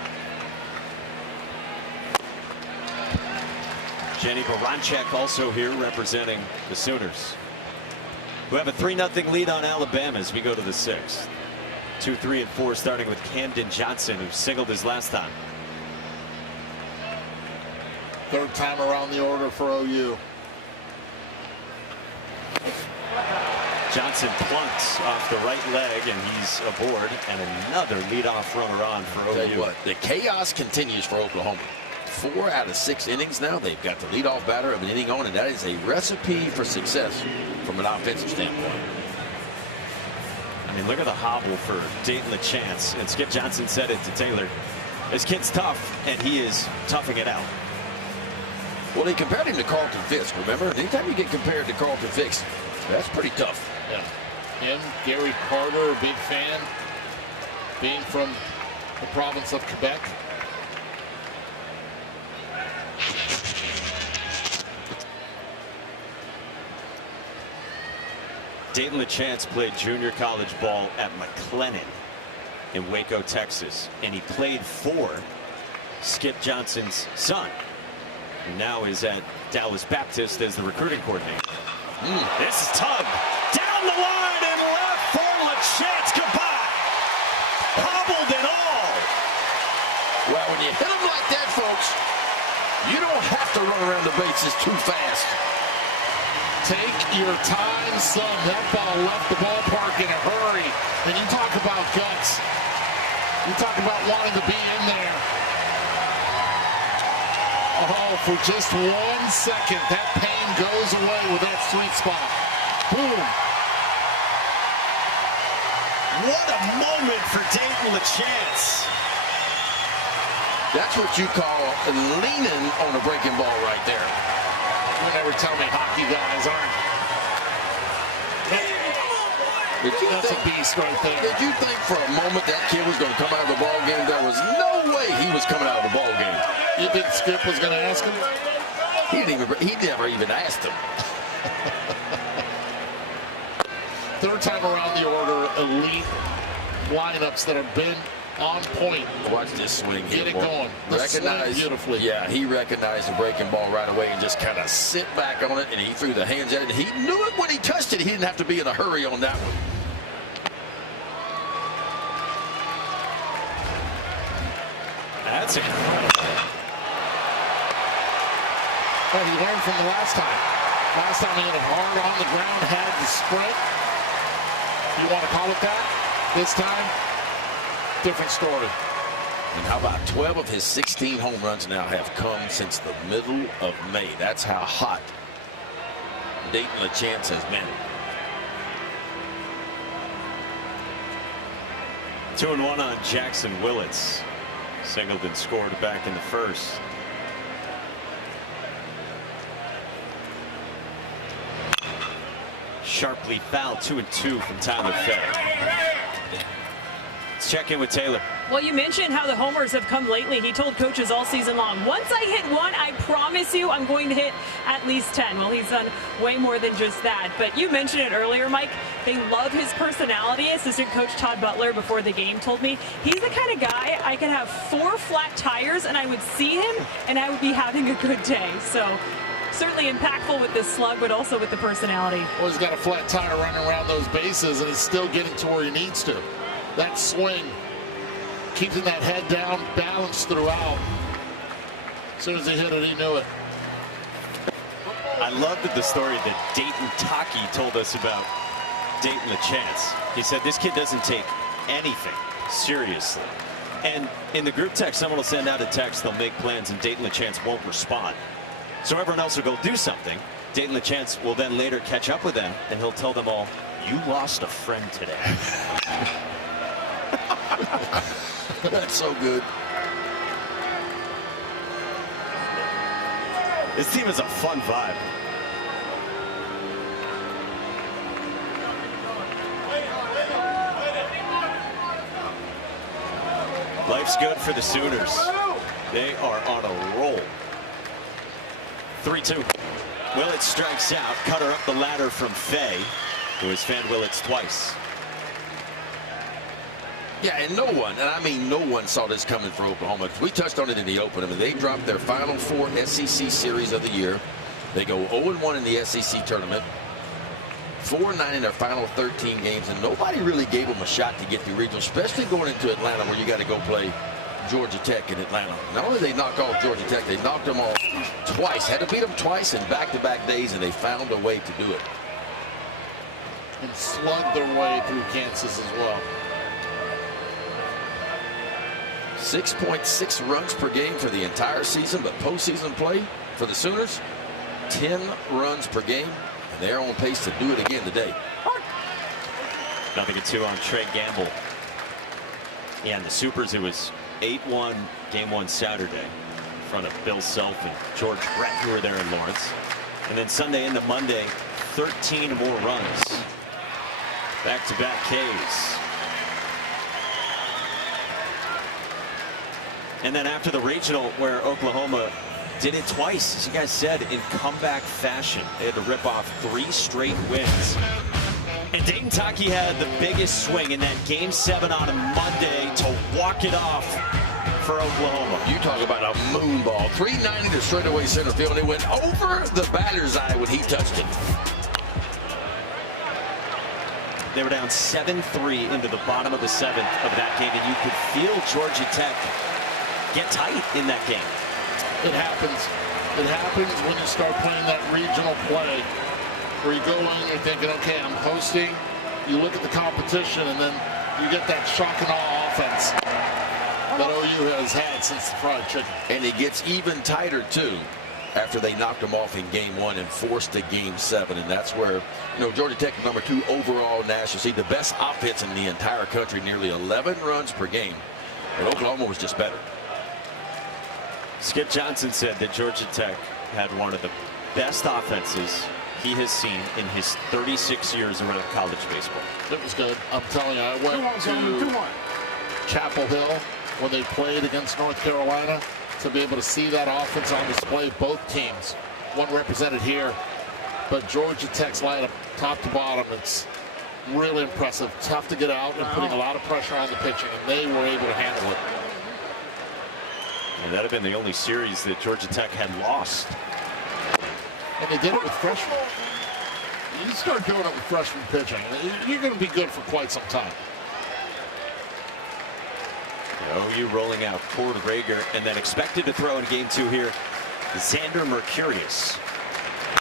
Jenny Baranchek also here representing the Sooners, who have a 3-0 lead on Alabama as we go to the 6th. 2, 3, and 4 starting with Camden Johnson, who singled his last time. Third time around the order for OU. Johnson plunks off the right leg, and he's aboard, and another leadoff runner on for OU. Tell you what, the chaos continues for Oklahoma. 4 out of 6 innings now. They've got the leadoff batter of an inning on, and that is a recipe for success from an offensive standpoint. I mean, look at the hobble for Dayton LeChance. And Skip Johnson said it to Taylor. This kid's tough, and he is toughing it out. Well, they compared him to Carlton Fisk, remember? Anytime you get compared to Carlton Fisk, that's pretty tough. Yeah. Him, Gary Carter, a big fan, being from the province of Quebec. Dayton LeChance played junior college ball at McLennan in Waco, Texas, and he played for Skip Johnson's son, who now is at Dallas Baptist as the recruiting coordinator. This is tugged down the line and left for LeChance. Goodbye. Hobbled and all. Well, when you hit them like that, folks, you don't have to run around the bases too fast. Take your time, son. That ball left the ballpark in a hurry. And you talk about guts. You talk about wanting to be in there. Oh, for just 1 second, that pain goes away with that sweet spot. Boom. What a moment for Dayton LeChance. That's what you call leaning on a breaking ball right there. You never tell me hockey guys aren't. That's a beast right there. Did you think for a moment that kid was going to come out of the ball game? There was no way he was coming out of the ball game. You think Skip was going to ask him? He never even asked him. third time around the order, elite lineups that have been on point. Watch this swing here. Get it going. Recognize beautifully. Yeah, he recognized the breaking ball right away and just kind of sit back on it, and he threw the hands at it. He knew it when he touched it. He didn't have to be in a hurry on that one. That's incredible. Well, he learned from the last time. Last time he hit it hard on the ground, had the sprint. You want to call it that? This time, different story. And how about 12 of his 16 home runs now have come since the middle of May. That's how hot Dayton LaChance has been. 2-1 on Jackson Willits. Singleton scored back in the first. Sharply fouled. 2-2 from Tyler Fay. Let's check in with Taylor. Well, you mentioned how the homers have come lately. He told coaches all season long, once I hit one, I promise you I'm going to hit at least 10. Well, he's done way more than just that. But you mentioned it earlier, Mike. They love his personality. Assistant coach Todd Butler before the game told me he's the kind of guy I could have 4 flat tires and I would see him and I would be having a good day. So certainly impactful with the slug, but also with the personality. Well, he's got a flat tire running around those bases, and he's still getting to where he needs to. That swing, keeping that head down, balanced throughout. As soon as he hit it, he knew it. I loved the story that Dayton Taki told us about Dayton LaChance. He said this kid doesn't take anything seriously. And in the group text, someone will send out a text, they'll make plans, and Dayton LaChance won't respond. So everyone else will go do something. Dayton LaChance will then later catch up with them, and he'll tell them all, you lost a friend today. That's so good. This team is a fun vibe. Life's good for the Sooners. They are on a roll. 3-2. Willits strikes out. Cutter up the ladder from Fay, who has fanned Willits twice. Yeah, and no one, and I mean no one, saw this coming for Oklahoma. We touched on it in the open. I mean, they dropped their final 4 SEC series of the year. They go 0-1 in the SEC tournament, 4-9 in their final 13 games, and nobody really gave them a shot to get the regional, especially going into Atlanta where you got to go play Georgia Tech in Atlanta. Not only did they knock off Georgia Tech, they knocked them off twice. Had to beat them twice in back-to-back days, and they found a way to do it. And slugged their way through Kansas as well. 6.6 runs per game for the entire season, but postseason play for the Sooners, 10 runs per game, and they're on pace to do it again today. 0-2 on Trey Gamble. Yeah, and the Supers, it was 8-1 game 1 Saturday in front of Bill Self and George Brett, who were there in Lawrence. And then Sunday into Monday, 13 more runs. Back-to-back Ks. And then after the regional, where Oklahoma did it twice, as you guys said, in comeback fashion. They had to rip off 3 straight wins. And Dayton Taki had the biggest swing in that Game 7 on a Monday to walk it off for Oklahoma. You talk about a moon ball. 390 to straightaway center field, and it went over the batter's eye when he touched it. They were down 7-3 into the bottom of the 7th of that game, and you could feel Georgia Tech get tight in that game. It happens. It happens when you start playing that regional play where you go in, you're thinking, okay, I'm hosting. You look at the competition, and then you get that shock and awe offense that OU has had since the fried chicken. And it gets even tighter, too, after they knocked them off in Game 1 and forced a Game 7. And that's where, you know, Georgia Tech, #2 overall national seed, the best offense in the entire country, nearly 11 runs per game. But Oklahoma was just better. Skip Johnson said that Georgia Tech had one of the best offenses he has seen in his 36 years around college baseball. It was good. I'm telling you, I went to Chapel Hill when they played against North Carolina to be able to see that offense on display. Both teams, one represented here, but Georgia Tech's lineup, top to bottom, it's really impressive. Tough to get out and putting a lot of pressure on the pitching, and they were able to handle it. And that had been the only series that Georgia Tech had lost. And they did it with freshmen. You start doing it with freshman pitching, you're going to be good for quite some time. OU rolling out Cord Rager, and then expected to throw in game 2 here, Xander Mercurius.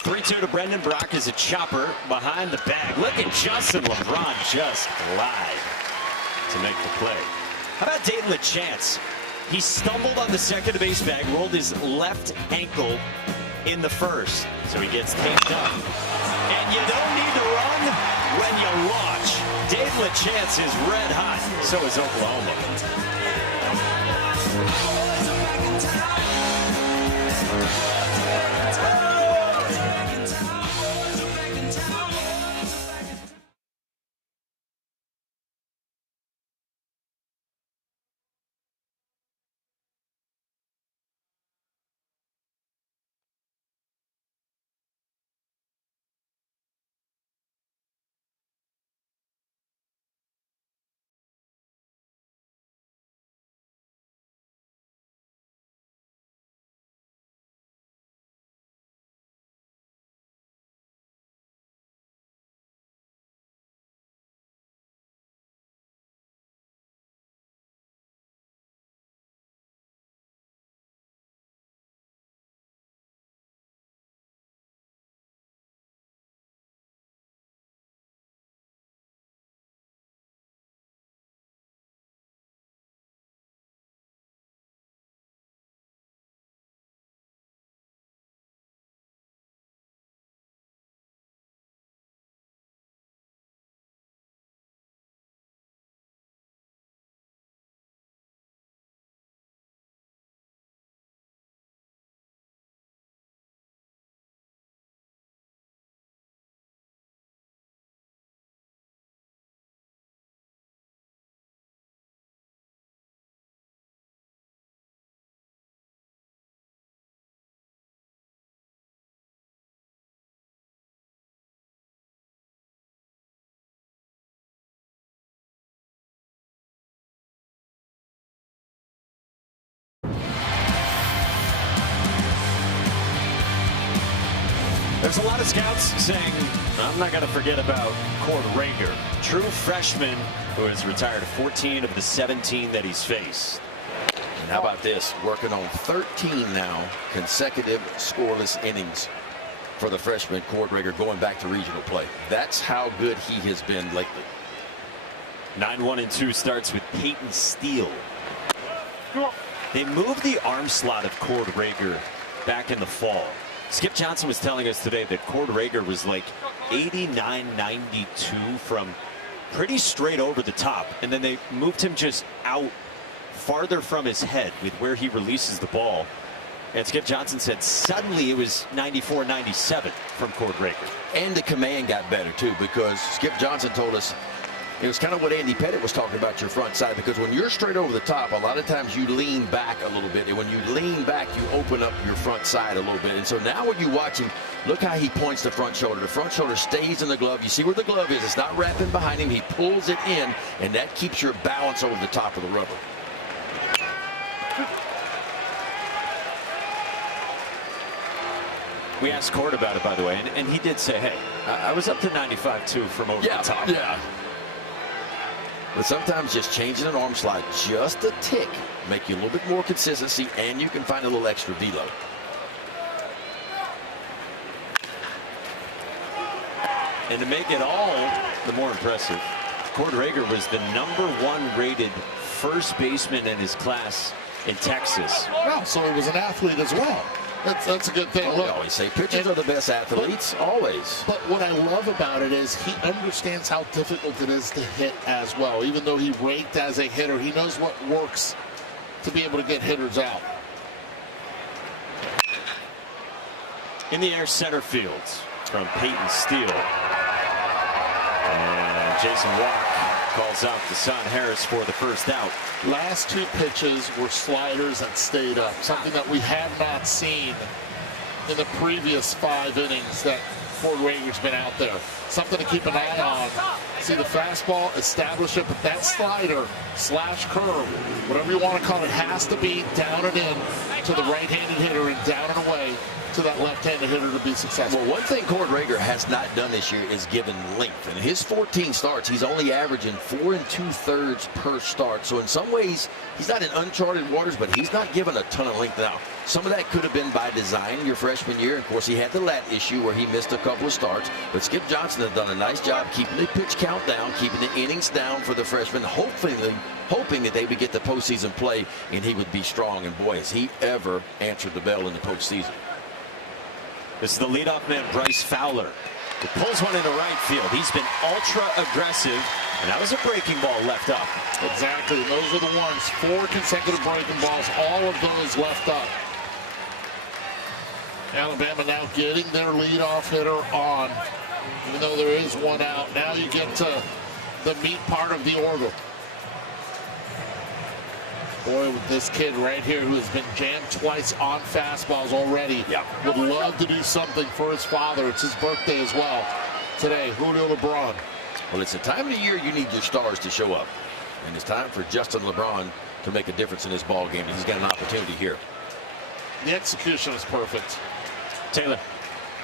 3-2 to Brendan Brock as a chopper behind the bag. Look at Justin LeBron just glide to make the play. How about Dayton LeChance? He stumbled on the second base bag, rolled his left ankle in the first, so he gets taped up. And you don't need to run when you launch. Dayton LeChance is red hot. So is Oklahoma. There's a lot of scouts saying, I'm not going to forget about Cord Rager, true freshman who has retired 14 of the 17 that he's faced. And how about this? Working on 13 now consecutive scoreless innings for the freshman Cord Rager going back to regional play. That's how good he has been lately. 9-1-2 starts with Peyton Steele. They moved the arm slot of Cord Rager back in the fall. Skip Johnson was telling us today that Cord Rager was like 89-92 from pretty straight over the top, and then they moved him just out farther from his head with where he releases the ball. And Skip Johnson said suddenly it was 94-97 from Cord Rager. And the command got better too, because Skip Johnson told us it was kind of what Andy Pettit was talking about, your front side, because when you're straight over the top, a lot of times you lean back a little bit, and when you lean back, you open up your front side a little bit. And so now when you watch him, look how he points the front shoulder. The front shoulder stays in the glove. You see where the glove is. It's not wrapping behind him. He pulls it in, and that keeps your balance over the top of the rubber. We asked Cord about it, by the way, and he did say, hey, I was up to 95 too from over the top. Yeah. But sometimes just changing an arm slide just a tick make you a little bit more consistency, and you can find a little extra velo. And to make it all the more impressive, Cord Rager was the #1 rated first baseman in his class in Texas. Well, so he was an athlete as well. That's a good thing. Look, I always say pitchers are the best athletes, always. But what I love about it is he understands how difficult it is to hit as well. Even though he ranked as a hitter, he knows what works to be able to get hitters out. In the air, center field from Peyton Steele. And Jason Walk calls out Deshaun Harris for the first out. Last 2 pitches were sliders that stayed up, something that we have not seen in the previous 5 innings. That Cord Rager's been out there. Something to keep an eye on. See the fastball, establish it, but that slider slash curve, whatever you want to call it, has to be down and in to the right-handed hitter and down and away to that left-handed hitter to be successful. Well, one thing Cord Rager has not done this year is given length. In his 14 starts, he's only averaging 4 2/3 per start. So in some ways, he's not in uncharted waters, but he's not given a ton of length now. Some of that could have been by design your freshman year. Of course, he had the lat issue where he missed a couple of starts. But Skip Johnson has done a nice job keeping the pitch count down, keeping the innings down for the freshman, hoping that they would get the postseason play and he would be strong. And boy, has he ever answered the bell in the postseason. This is the leadoff man, Bryce Fowler. He pulls one into right field. He's been ultra aggressive, and that was a breaking ball left up. Exactly. Those are the ones. 4 consecutive breaking balls, all of those left up. Alabama now getting their leadoff hitter on, even though there is one out. Now you get to the meat part of the order. Boy, with this kid right here who has been jammed twice on fastballs already, would love to do something for his father. It's his birthday as well today, Julio LeBron. Well, it's the time of the year you need your stars to show up. And it's time for Justin LeBron to make a difference in this ball game. He's got an opportunity here. The execution is perfect. Taylor.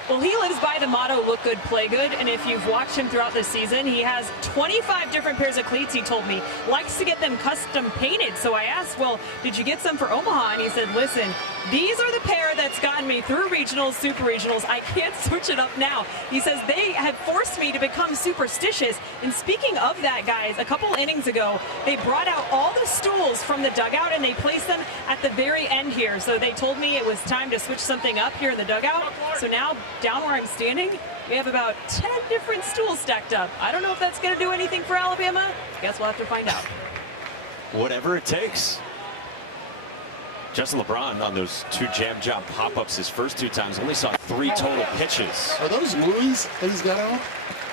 Well, he lives by the motto, look good, play good. And if you've watched him throughout the season, he has 25 different pairs of cleats, he told me. Likes to get them custom painted. So I asked, well, did you get some for Omaha? And he said, listen, these are the pair that's gotten me through regionals, super regionals. I can't switch it up now. He says they have forced me to become superstitious. And speaking of that, guys, a couple innings ago, they brought out all the stools from the dugout and they placed them at the very end here. So they told me it was time to switch something up here in the dugout. So now, down where I'm standing, we have about 10 different stools stacked up. I don't know if that's going to do anything for Alabama. Guess we'll have to find out. Whatever it takes. Justin LeBron on those 2 jam job pop-ups his first 2 times only saw 3 total pitches. Are those Louis that he's got on?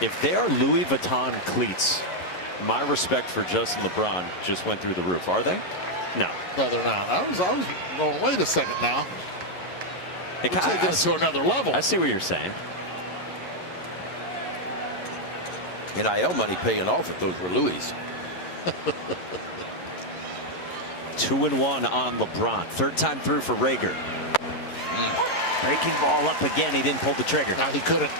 If they are Louis Vuitton cleats, my respect for Justin LeBron just went through the roof. Are they? No. No, they're not. I was going, wait a second now. It We're taking it to another level. I see what you're saying. NIL money paying off if those were Louis. 2-1 on LeBron. 3rd time through for Rager. Breaking ball up again. He didn't pull the trigger. No, he couldn't.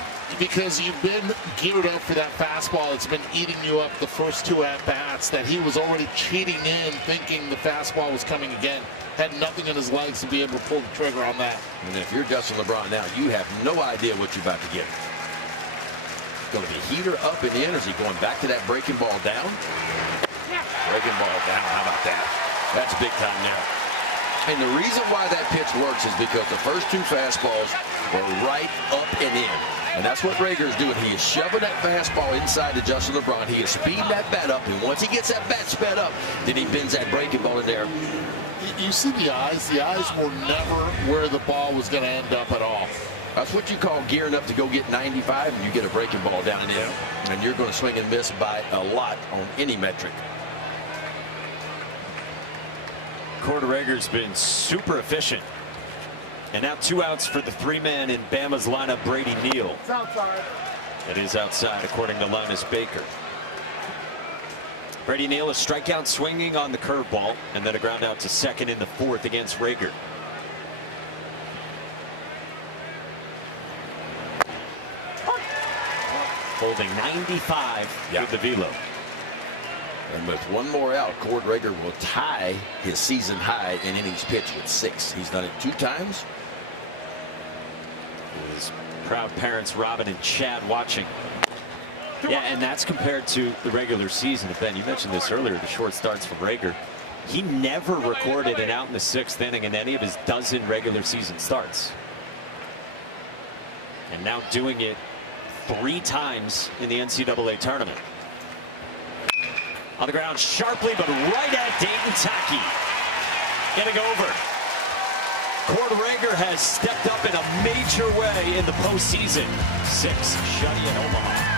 Because you've been geared up for that fastball. It's been eating you up the first 2 at-bats that he was already cheating in, thinking the fastball was coming again. Had nothing in his legs to be able to pull the trigger on that. And if you're Justin LeBron now, you have no idea what you're about to get. Going to be heater up in the energy, going back to that breaking ball down. Breaking ball down, how about that? That's big time now. And the reason why that pitch works is because the first 2 fastballs were right up and in. And that's what Rager is doing. He is shoving that fastball inside to Justin LeBron. He is speeding that bat up. And once he gets that bat sped up, then he bends that breaking ball in there. You see the eyes? The eyes were never where the ball was going to end up at all. That's what you call gearing up to go get 95, and you get a breaking ball down and in. And you're going to swing and miss by a lot on any metric. Cord Rager's been super efficient. And now 2 outs for the 3-man in Bama's lineup, Brady Neal. It's outside. It is outside, according to Linus Baker. Brady Neal, a strikeout swinging on the curveball, and then a ground out to second in the 4th against Rager. Holding 95 with the velo. And with 1 more out, Cord Rager will tie his season high in innings pitched with 6. He's done it 2 times. His proud parents, Robin and Chad, watching. Yeah, and that's compared to the regular season. Ben, you mentioned this earlier, the short starts for Rager. He never recorded an out in the 6th inning in any of his dozen regular season starts. And now doing it 3 times in the NCAA tournament. On the ground sharply, but right at Dayton Tackey. Getting over. Cord Rager has stepped up in a major way in the postseason. 6 shutting in Omaha.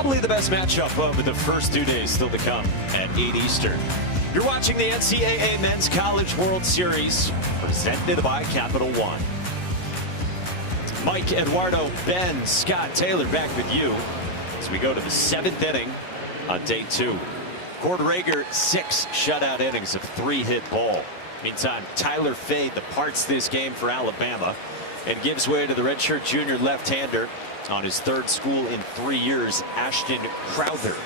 Probably the best matchup of the first 2 days still to come at 8 Eastern. You're watching the NCAA Men's College World Series presented by Capital One. Mike, Eduardo, Ben, Scott, Taylor back with you as we go to the 7th inning on day 2. Cord Rager, 6 shutout innings of 3-hit ball. Meantime, Tyler Fay departs this game for Alabama and gives way to the redshirt junior left-hander on his 3rd school in 3 years, Ashton Crowther.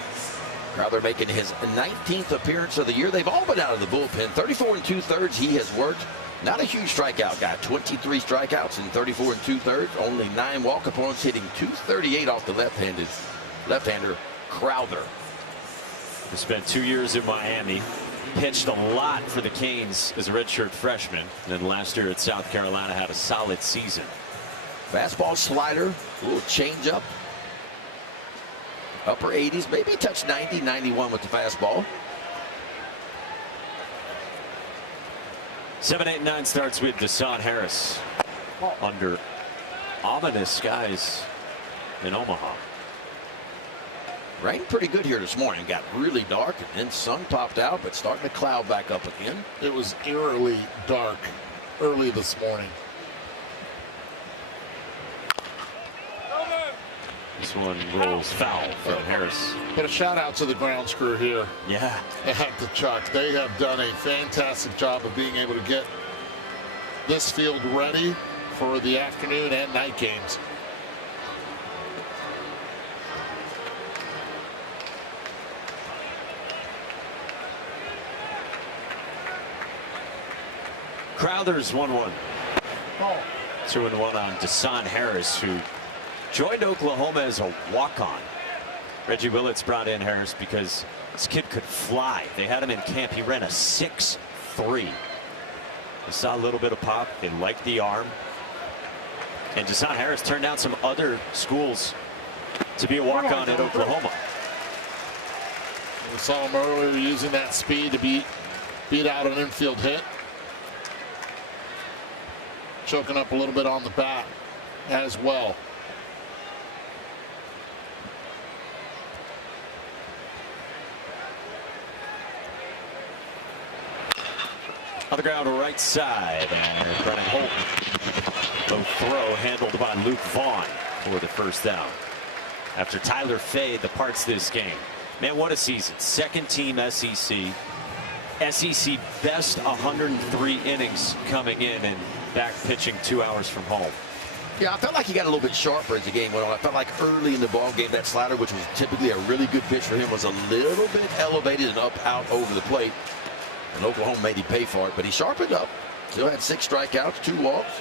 Crowther making his 19th appearance of the year. They've all been out of the bullpen. 34 2/3 he has worked. Not a huge strikeout guy. 23 strikeouts in 34 2/3. Only 9 walk-up-ons, hitting .238 off the left-hander Crowther. He spent 2 years in Miami. Pitched a lot for the Canes as a redshirt freshman. And then last year at South Carolina had a solid season. Fastball, slider, a little changeup. Upper 80s, maybe touch 90, 91 with the fastball. 7, 8, 9 starts with Deshaun Harris under ominous skies in Omaha. Rained pretty good here this morning. Got really dark and then sun popped out, but starting to cloud back up again. It was eerily dark early this morning. This one rolls foul from Harris. But a shout out to the grounds crew here. Yeah. At the Chuck. They have done a fantastic job of being able to get this field ready for the afternoon and night games. Crowther's 1-1. 2-1 on Deshaun Harris, who joined Oklahoma as a walk-on. Reggie Willits brought in Harris because this kid could fly. They had him in camp. He ran a 6.3. They saw a little bit of pop. They liked the arm. And Deshaun Harris turned down some other schools to be a walk-on at Oklahoma. We saw him earlier using that speed to beat out an infield hit. Choking up a little bit on the bat as well. On the ground right side, and Brennan Holt. Low throw handled by Luke Vaughn for the first down. After Tyler Fay departs this game. Man, what a season. 2nd team SEC. SEC best 103 innings coming in and back pitching 2 hours from home. Yeah, I felt like he got a little bit sharper as the game went on. I felt like early in the ball game, that slider, which was typically a really good pitch for him, was a little bit elevated and up out over the plate. And Oklahoma made him pay for it, but he sharpened up. Still had 6 strikeouts, 2 walks.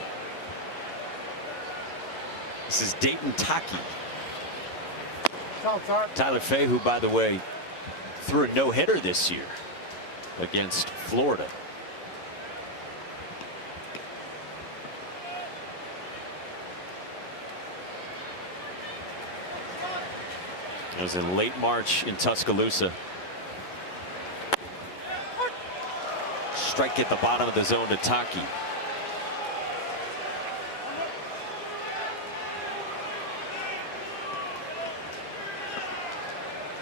This is Dayton Taki. Tyler Fay, who, by the way, threw a no-hitter this year against Florida. It was in late March in Tuscaloosa. Strike at the bottom of the zone to Taki.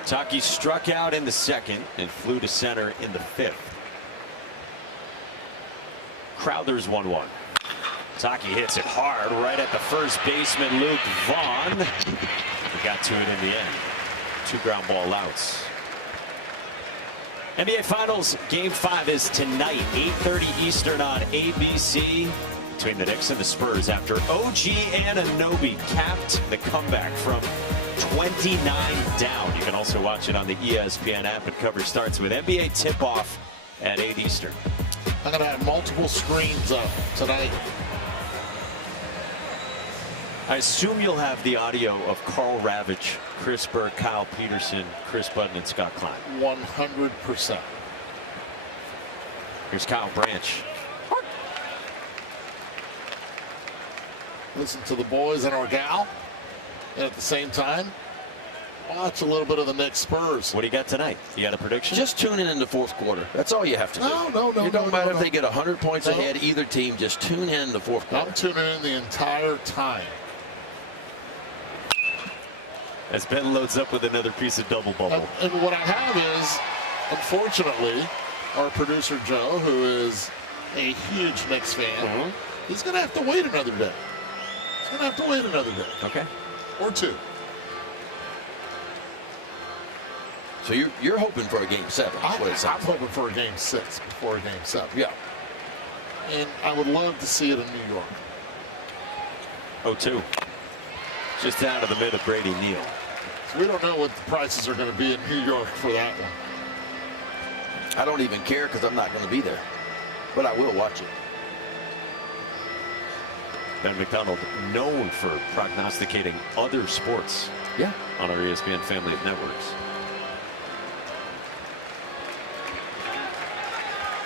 Taki struck out in the 2nd and flew to center in the 5th. Crowther's 1-1. Taki hits it hard right at the first baseman, Luke Vaughn. He got to it in the end. 2 ground ball outs. NBA Finals Game 5 is tonight, 8:30 Eastern on ABC, between the Knicks and the Spurs after OG Anunoby capped the comeback from 29 down. You can also watch it on the ESPN app, and coverage starts with NBA tip-off at 8 Eastern. I'm going to have multiple screens up tonight. I assume you'll have the audio of Carl Ravitch, Chris Burke, Kyle Peterson, Chris Budden, and Scott Klein. 100%. Here's Kyle Branch. Listen to the boys and our gal. And at the same time, watch a little bit of the Knicks Spurs. What do you got tonight? You got a prediction? Just tune in the 4th quarter. That's all you have to do. No. It don't matter if they get 100 points ahead, either team. Just tune in the 4th quarter. I'm tuning in the entire time. As Ben loads up with another piece of double bubble. And what I have is, unfortunately, our producer Joe, who is a huge Knicks fan, he's going to have to wait another day. He's going to have to wait another day. Okay. Or two. So you're hoping for a Game 7. I'm hoping for a Game 6 before a Game 7. Yeah. And I would love to see it in New York. 0-2. Just out of the mid of Brady Neal. So we don't know what the prices are going to be in New York for that one. I don't even care because I'm not going to be there. But I will watch it. Ben McDonald, known for prognosticating other sports on our ESPN family of networks.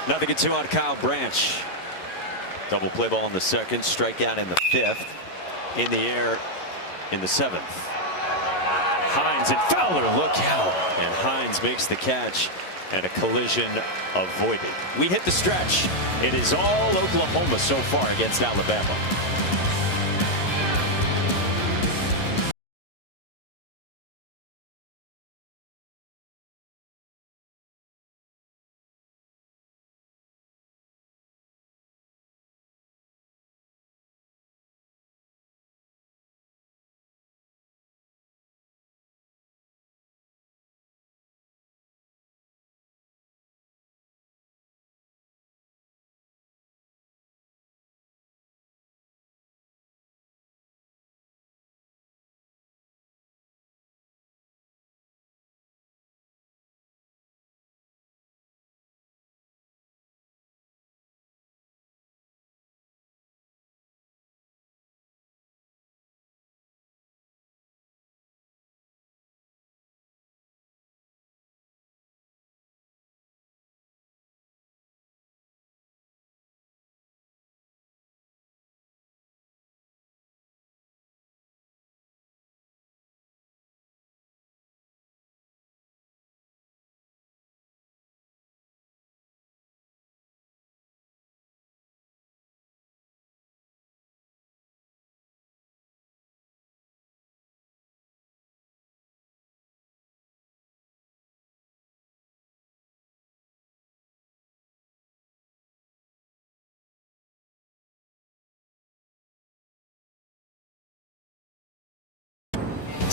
0-2 on Kyle Branch. Double play ball in the second, strikeout in the fifth. In the air in the seventh. Hines and Fowler, look out. And Hines makes the catch and a collision avoided. We hit the stretch. It is all Oklahoma so far against Alabama.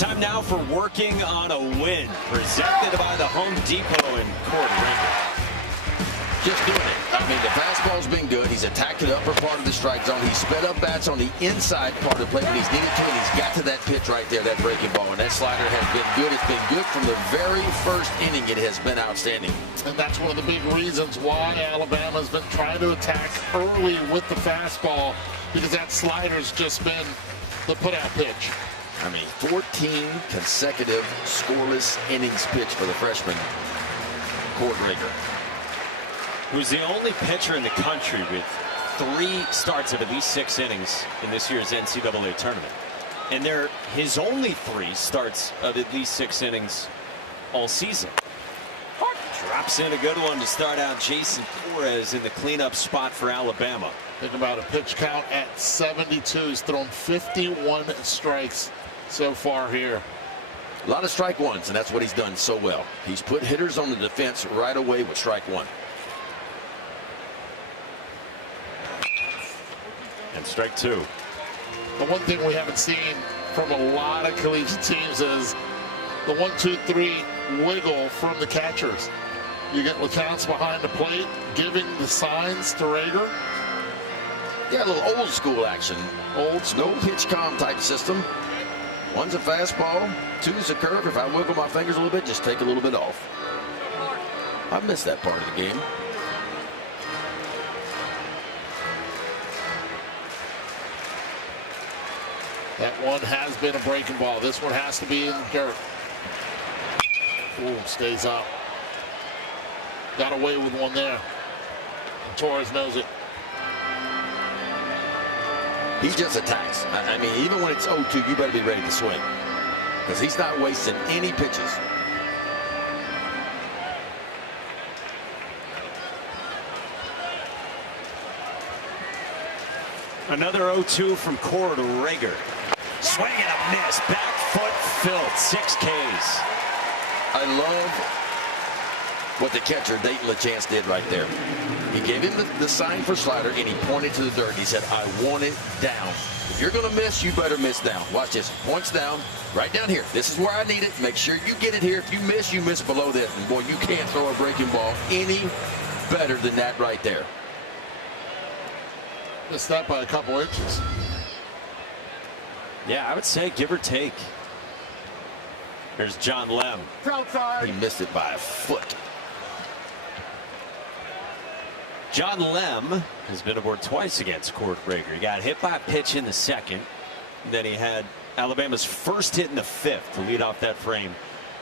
Time now for Working on a Win, presented by the Home Depot and Cord Ranger. Just doing it. I mean, the fastball's been good. He's attacked the upper part of the strike zone. He's sped up bats on the inside part of the plate when he's needed to, and he's got to that pitch right there, that breaking ball. And that slider has been good. It's been good from the very first inning. It has been outstanding. And that's one of the big reasons why Alabama's been trying to attack early with the fastball, because that slider's just been the put-out pitch. I mean, 14 consecutive scoreless innings pitched for the freshman, Cord Rager. Who's the only pitcher in the country with 3 starts of at least 6 innings in this year's NCAA tournament. And they're his only 3 starts of at least 6 innings all season. Drops in a good one to start out Jason Torres in the cleanup spot for Alabama. Think about a pitch count at 72. He's thrown 51 strikes so far here. A lot of strike ones, and that's what he's done so well. He's put hitters on the defense right away with strike one. And strike 2. The one thing we haven't seen from a lot of collegiate teams is the 1-2-3 wiggle from the catchers. You get LeCounte behind the plate, giving the signs to Rager. Yeah, a little old school action. Old school. No pitch calm type system. One's a fastball, 2 is a curve. If I wiggle my fingers a little bit, just take a little bit off. I missed that part of the game. That one has been a breaking ball. This one has to be in the dirt. Ooh, stays up. Got away with one there. And Torres knows it. He just attacks. I mean, even when it's 0-2, you better be ready to swing, because he's not wasting any pitches. Another 0-2 from Cord Rager. Swing and a miss. Back foot filled, 6 Ks. I love what the catcher, Dayton LaChance, did right there. He gave him the sign for slider, and he pointed to the dirt. He said, I want it down. If you're going to miss, you better miss down. Watch this. Points down, right down here. This is where I need it. Make sure you get it here. If you miss below this. And, boy, you can't throw a breaking ball any better than that right there. Missed that by a couple inches. Yeah, I would say give or take. There's John Lem. He missed it by a foot. John Lem has been aboard twice against Cord Rager. He got hit by a pitch in the second. Then he had Alabama's first hit in the fifth to lead off that frame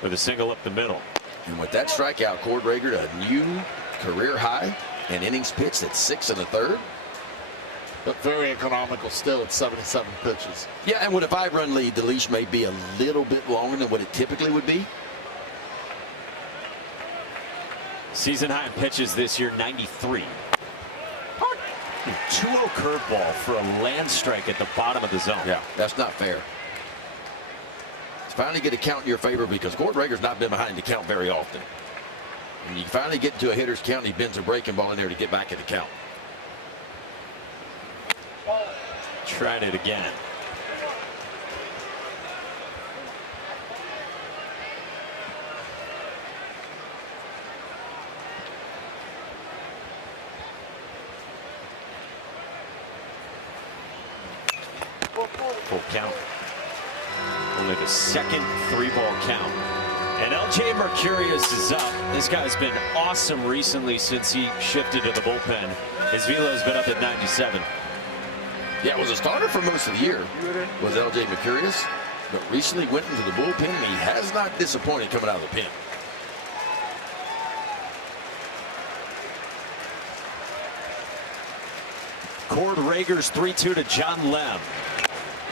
with a single up the middle. And with that strikeout, Cord Rager to a new career high and innings pitched at 6 1/3. But very economical still at 77 pitches. Yeah, and with a 5-run lead, the leash may be a little bit longer than what it typically would be. Season high in pitches this year, 93. 2-0 curveball for a land strike at the bottom of the zone. Yeah, that's not fair. Finally get a count in your favor because Cord Rager's not been behind the count very often. And you finally get to a hitter's count, he bends a breaking ball in there to get back at the count. Tried it again. Full count. Only the second 3-ball count. And LJ Mercurius is up. This guy's been awesome recently since he shifted to the bullpen. His velo's been up at 97. Yeah, it was a starter for most of the year, was LJ Mercurius. But recently went into the bullpen, and he has not disappointed coming out of the pen. Cord Rager's 3-2 to John Lem.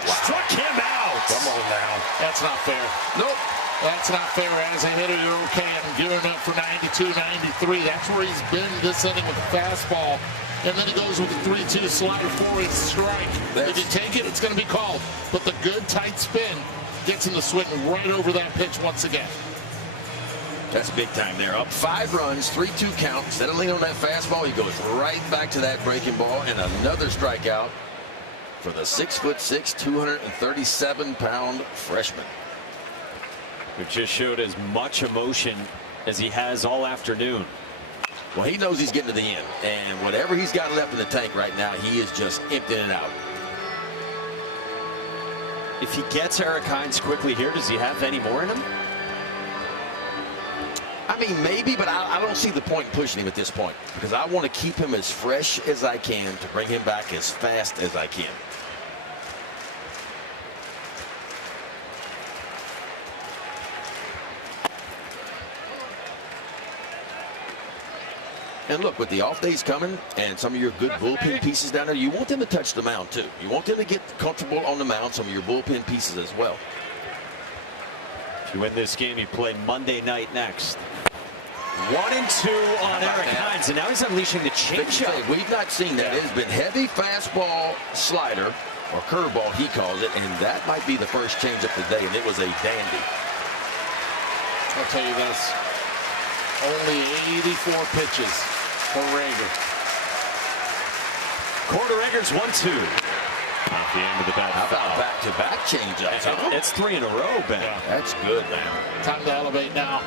Wow. Struck him out. Come on now. That's not fair. Nope. That's not fair. As a hitter, you're okay. I'm giving up for 92, 93. That's where he's been this inning with the fastball. And then he goes with the 3-2 slider for his strike. If you take it, it's going to be called. But the good tight spin gets him to swing right over that pitch once again. That's big time there. Up 5 runs, 3-2 count. Settling on that fastball, he goes right back to that breaking ball, and another strikeout for the 6'6", 237-pound freshman. It just showed as much emotion as he has all afternoon. Well, he knows he's getting to the end, and whatever he's got left in the tank right now, he is just emptying it out. If he gets Eric Hines quickly here, does he have any more in him? I mean, maybe, but I don't see the point in pushing him at this point because I want to keep him as fresh as I can to bring him back as fast as I can. And look, with the off days coming and some of your good bullpen pieces down there, you want them to touch the mound too. You want them to get comfortable on the mound, some of your bullpen pieces as well. If you win this game, you play Monday night next. 1-2 on Eric Hines, and now he's unleashing the changeup. We've not seen that. It's been heavy fastball slider, or curveball he calls it, and that might be the first changeup today, and it was a dandy. I'll tell you this, only 84 pitches for Rager. Cord Rager's 1-2. At the end of the bat. How about back-to-back changeups? Huh? It's 3 in a row, Ben. Yeah. That's good, man. Time to elevate now.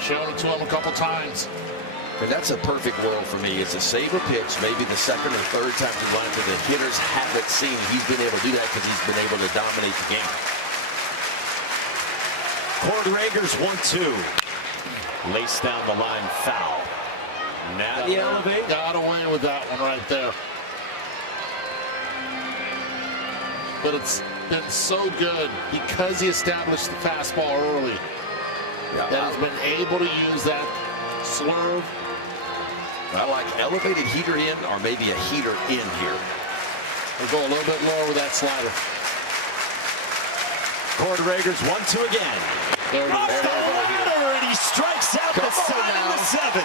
Shown it to him a couple times. And that's a perfect world for me. It's a save a pitch, maybe the second or third time he lined that the hitters haven't seen. He's been able to do that because he's been able to dominate the game. Cord Rager's 1-2. Laced down the line, foul. Now the elevate. Got away with that one right there. But it's been so good because he established the fastball early. That has been able to use that slurve. I like elevated heater in or maybe a heater in here. We'll go a little bit lower with that slider. Cord Rager's 1-2 again. There it Off is. the ladder, and he strikes out the side of the 7.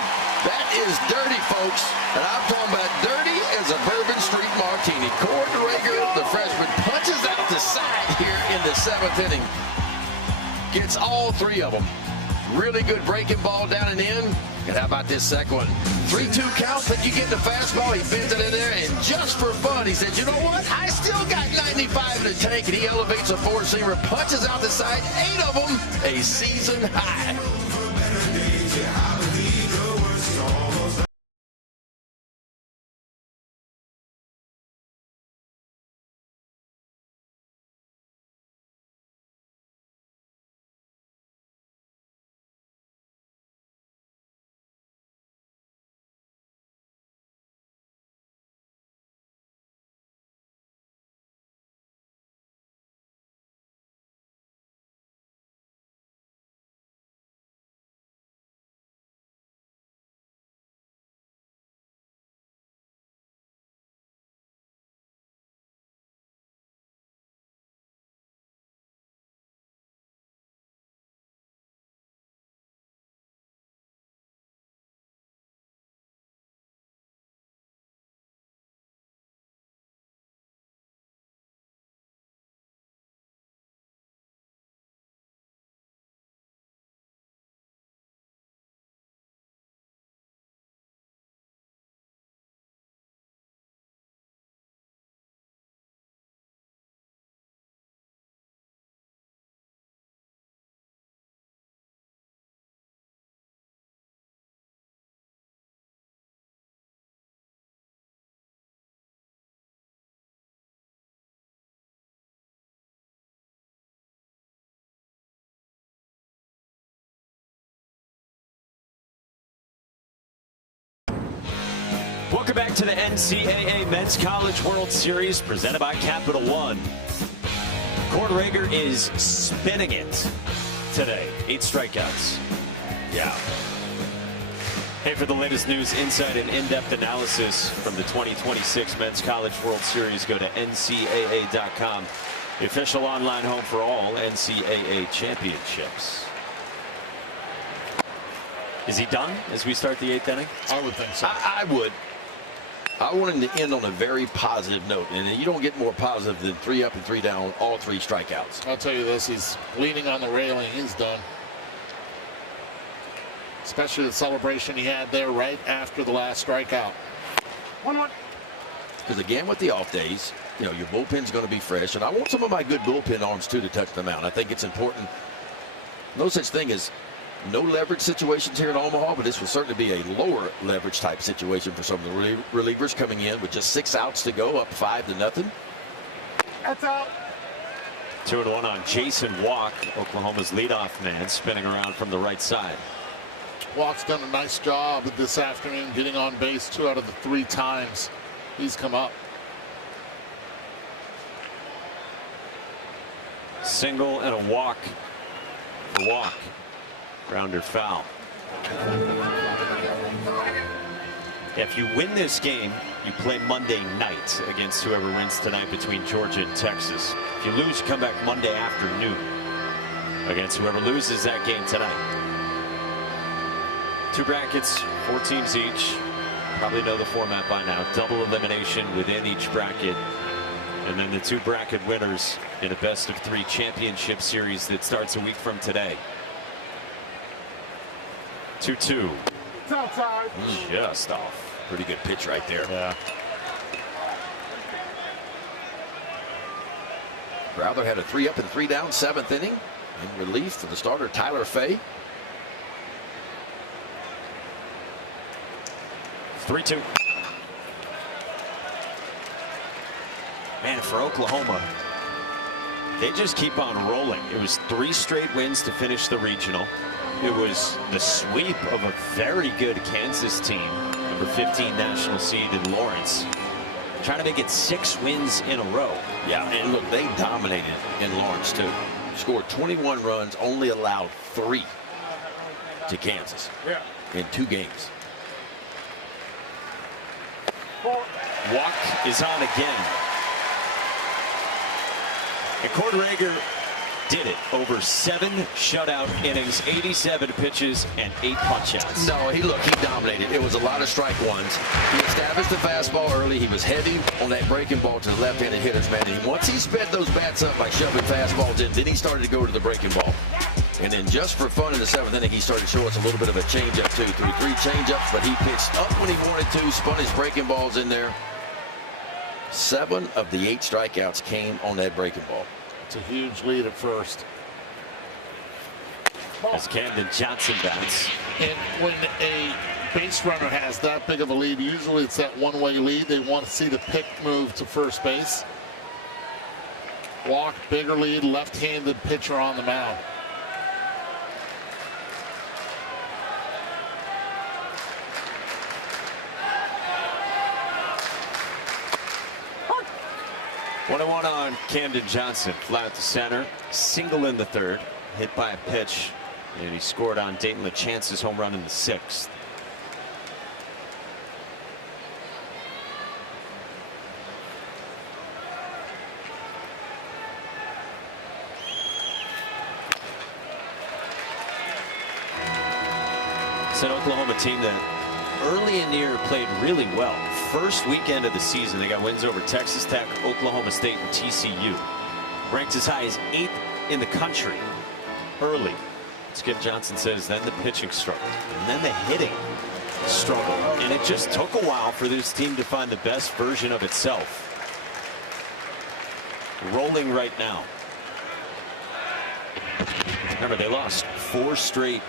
That is dirty, folks. And I'm talking about dirty as a Bourbon Street martini. Cord Rager, the freshman, punches out the side here in the 7th. 7th inning. Gets all 3 of them. Really good breaking ball down and in. And how about this second one? 3-2 count, but you get the fastball. He bends it in there, and just for fun, he said, you know what? I still got 95 in the tank, and he elevates a four-seamer, punches out the side, 8 of them, a season high. Welcome back to the NCAA Men's College World Series presented by Capital One. Cord Rager is spinning it today. 8 strikeouts. Yeah. Hey, for the latest news, insight, and in-depth analysis from the 2026 Men's College World Series, go to ncaa.com, the official online home for all NCAA championships. Is he done as we start the 8th inning? I would think so. I would. I want him to end on a very positive note, and you don't get more positive than 3 up and 3 down, all 3 strikeouts. I'll tell you this, he's leaning on the railing. He's done. Especially the celebration he had there right after the last strikeout. 1-1. Because again, with the off days, you know, your bullpen's going to be fresh, and I want some of my good bullpen arms too to touch them out. I think it's important. No such thing as no leverage situations here in Omaha, but this will certainly be a lower leverage type situation for some of the relievers coming in with just 6 outs to go, up 5-0. That's out. 2-1 on Jason Walk, Oklahoma's leadoff man, spinning around from the right side. Walk's done a nice job this afternoon getting on base 2 out of the 3 times he's come up. Single and a walk for Walk. Grounder foul. If you win this game, you play Monday night against whoever wins tonight between Georgia and Texas. If you lose, you come back Monday afternoon against whoever loses that game tonight. 2 brackets, 4 teams each. Probably know the format by now. Double elimination within each bracket. And then the 2 bracket winners in a best-of-3 championship series that starts a week from today. 2-2. Just off. Pretty good pitch right there. Yeah. Crowther had a 3 up and 3 down 7th inning in relief for the starter Tyler Fay. 3-2. Man, for Oklahoma, they just keep on rolling. It was 3 straight wins to finish the regional. It was the sweep of a very good Kansas team, number 15 national seed in Lawrence, trying to make it 6 wins in a row. Yeah, and look, they dominated in Lawrence too. Scored 21 runs, only allowed 3 to Kansas in 2 games. Walk is on again. And Cord Rager did it over 7 shutout innings, 87 pitches, and 8 punch-outs. No, he dominated. It was a lot of strike ones. He established the fastball early. He was heavy on that breaking ball to the left-handed hitters, man. And once he sped those bats up by shoving fastballs in, then he started to go to the breaking ball. And then just for fun in the 7th inning, he started to show us a little bit of a changeup, too. Threw 3 changeups, but he pitched up when he wanted to, spun his breaking balls in there. 7 of the 8 strikeouts came on that breaking ball. It's a huge lead at first. As Camden Johnson bats. And when a base runner has that big of a lead, usually it's that one-way lead. They want to see the pick move to first base. Walk, bigger lead, left-handed pitcher on the mound. One on Camden Johnson, flat to center, single in the 3rd, hit by a pitch, and he scored on Dayton LeChance's home run in the 6th. It's an Oklahoma team that early in the year played really well. First weekend of the season, they got wins over Texas Tech, Oklahoma State, and TCU. Ranked as high as 8th in the country early. Skip Johnson says then the pitching struggled, and then the hitting struggled. And it just took a while for this team to find the best version of itself. Rolling right now. Remember, they lost 4 straight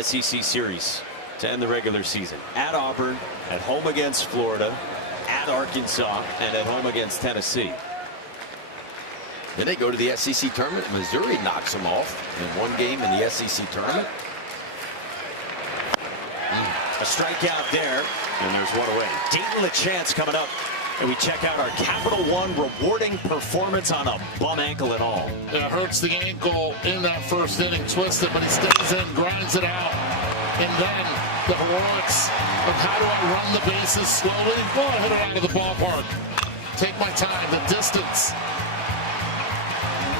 SEC series to end the regular season. At Auburn, at home against Florida, at Arkansas, and at home against Tennessee. Then they go to the SEC tournament. Missouri knocks them off in 1 game in the SEC tournament. A strikeout there, and there's 1 away. Dayton LeChance coming up, and we check out our Capital One rewarding performance on a bum ankle and all. It hurts the ankle in that 1st inning, twisted, but he stays in, grinds it out. And then the heroics of how do I run the bases slowly? Well, I hit it out of the ballpark. Take my time. The distance,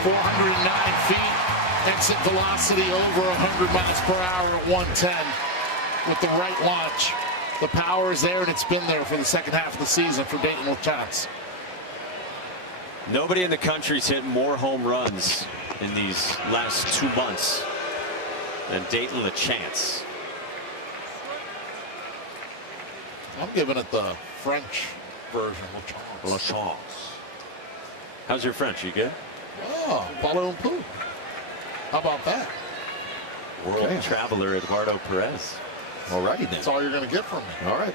409 feet. Exit velocity over 100 miles per hour at 110 with the right launch. The power is there, and it's been there for the 2nd half of the season for Dayton LeChance. Nobody in the country's hit more home runs in these last 2 months than Dayton LeChance. I'm giving it the French version, LeChance. How's your French? You good? Oh, parlez un peu. How about that? World traveler Eduardo Perez. All righty then. That's all you're going to get from me. All right.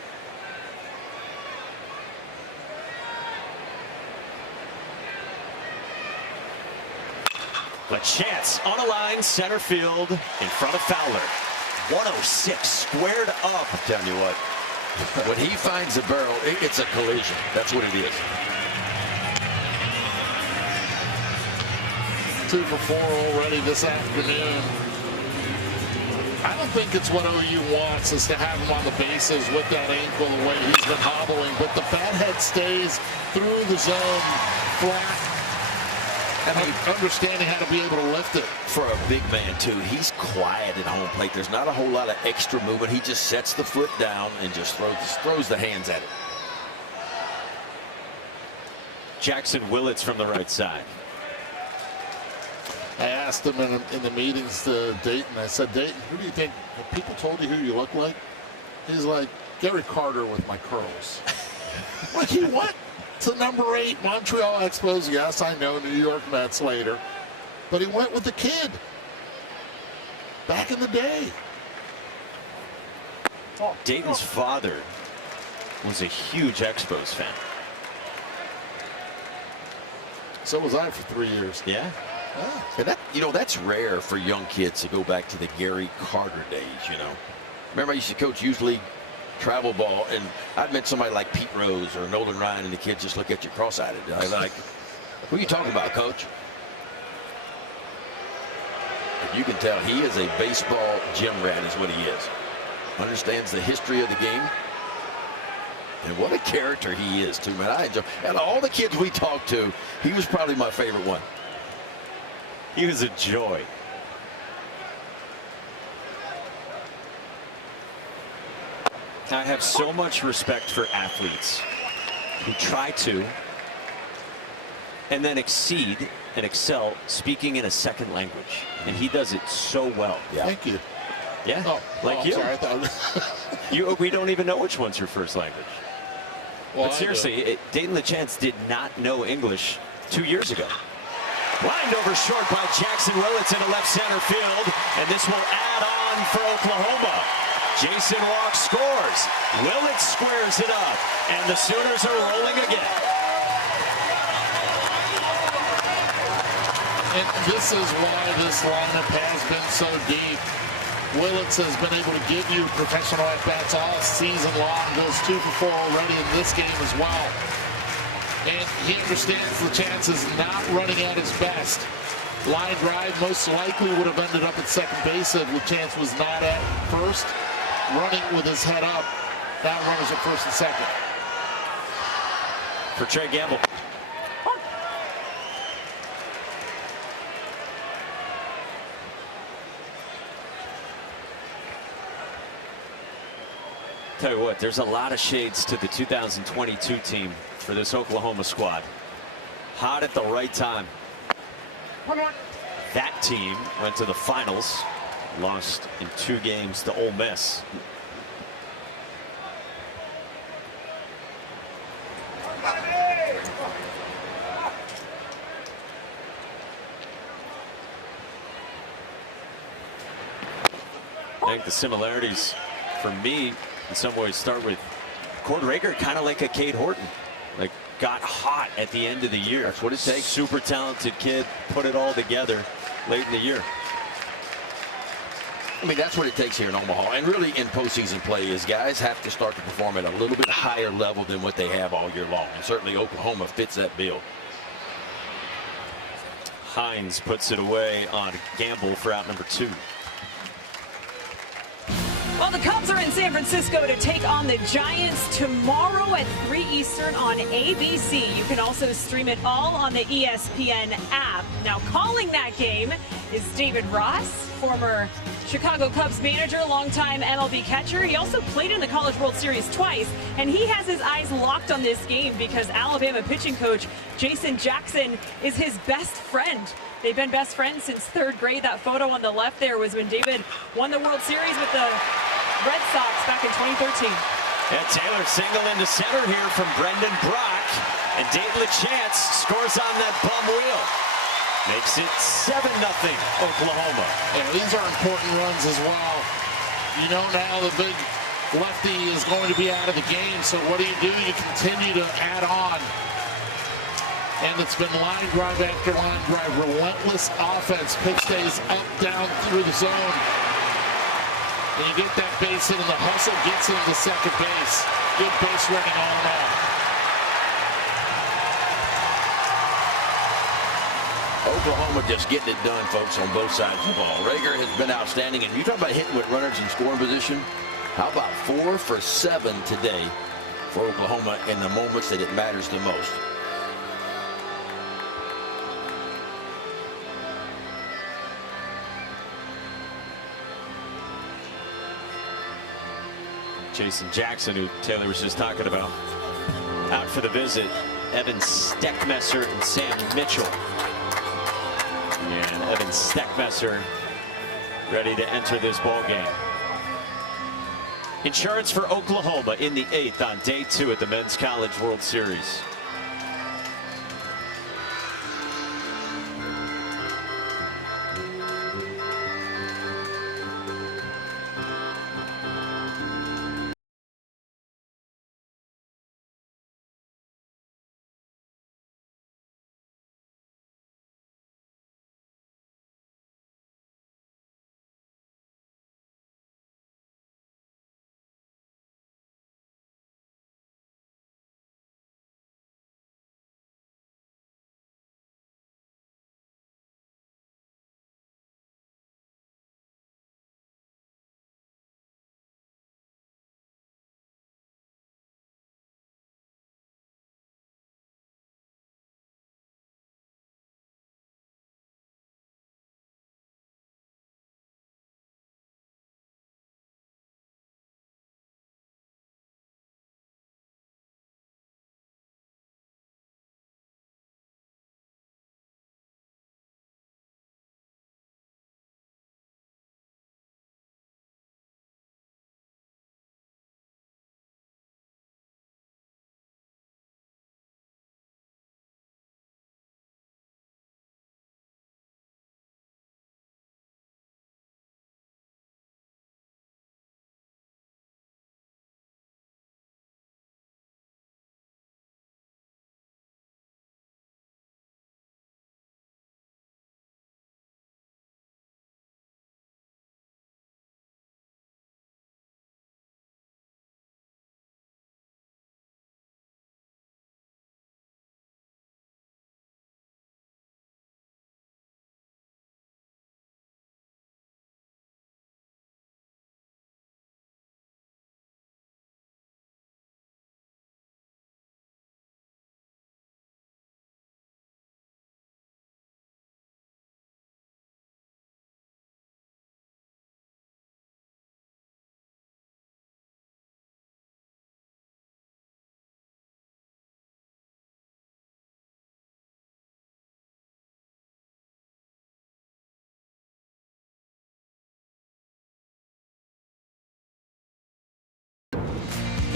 LeChance on a line, center field, in front of Fowler. 106 squared up. I'm telling you what. When he finds the barrel, it's a collision. That's what it is. 2 for 4 already this afternoon. I don't think it's what OU wants, is to have him on the bases with that ankle the way he's been hobbling. But the bat head stays through the zone flat. And understanding how to be able to lift it. For a big man, too, he's quiet at home plate. There's not a whole lot of extra movement. He just sets the foot down and just throws the hands at it. Jackson Willits from the right side. I asked him in the meetings to Dayton. I said, Dayton, who do you think, have people told you who you look like? He's like, Gary Carter with my curls. Like, he went to number 8 Montreal Expos. Yes, I know, New York Mets later. But he went with the kid. Back in the day. Dayton's father was a huge Expos fan. So was I for 3 years. Yeah. And that, that's rare for young kids to go back to the Gary Carter days, Remember, I used to coach youth league travel ball, and I'd met somebody like Pete Rose or Nolan Ryan, and the kids just look at you cross-eyed. I like, who are you talking about, coach? But you can tell he is a baseball gym rat is what he is. Understands the history of the game. And what a character he is, too, man. I enjoy. Out of all the kids we talked to, he was probably my favorite one. He was a joy. I have so much respect for athletes who try to and then exceed and excel speaking in a second language. And he does it so well. Thank you. Yeah, I'm you. sorry, I thought... We don't even know which one's your first language. Well, but seriously, Dayton LaChance did not know English 2 years ago. Lined over short by Jackson Willits into left center field, and this will add on for Oklahoma. Jason Walk scores. Willits squares it up, and the Sooners are rolling again. And this is why this lineup has been so deep. Willits has been able to give you professional at-bats all season long. Goes 2 for 4 already in this game as well. And he understands LaChance is not running at his best. Line drive most likely would have ended up at second base if LaChance was not at first. Running with his head up. Now runners at first and second. For Trey Gamble. Tell you what, there's a lot of shades to the 2022 team for this Oklahoma squad. Hot at the right time. That team went to the finals, lost in 2 games to Ole Miss. I think the similarities for me in some ways start with Cord Rager, kind of like a Cade Horton. Like, got hot at the end of the year. That's what it takes. Super talented kid, put it all together late in the year. I mean, that's what it takes here in Omaha. And really in postseason play is guys have to start to perform at a little bit higher level than what they have all year long. And certainly Oklahoma fits that bill. Hines puts it away on Gamble for out number 2. Well, the Cubs are in San Francisco to take on the Giants tomorrow at 3 Eastern on ABC. You can also stream it all on the ESPN app. Now, calling that game is David Ross, former Chicago Cubs manager, longtime MLB catcher. He also played in the College World Series twice, and he has his eyes locked on this game because Alabama pitching coach Jason Jackson is his best friend. They've been best friends since 3rd grade. That photo on the left there was when David won the World Series with the Red Sox back in 2013. And Taylor single into center here from Brendan Brock. And Dave LaChance scores on that bum wheel. Makes it 7-0 Oklahoma. And these are important runs as well. You know now the big lefty is going to be out of the game. So what do? You continue to add on. And it's been line drive after line drive. Relentless offense. Pitch stays up, down, through the zone. And you get that base hit, and the hustle gets into second base. Good base running all in all. Oklahoma just getting it done, folks, on both sides of the ball. Rager has been outstanding. And you talk about hitting with runners in scoring position. How about 4 for 7 today for Oklahoma in the moments that it matters the most? Jason Jackson, who Taylor was just talking about, out for the visit. Evan Steckmesser and Sam Mitchell. And Evan Steckmesser ready to enter this ball game. Insurance for Oklahoma in the 8th on day 2 at the Men's College World Series.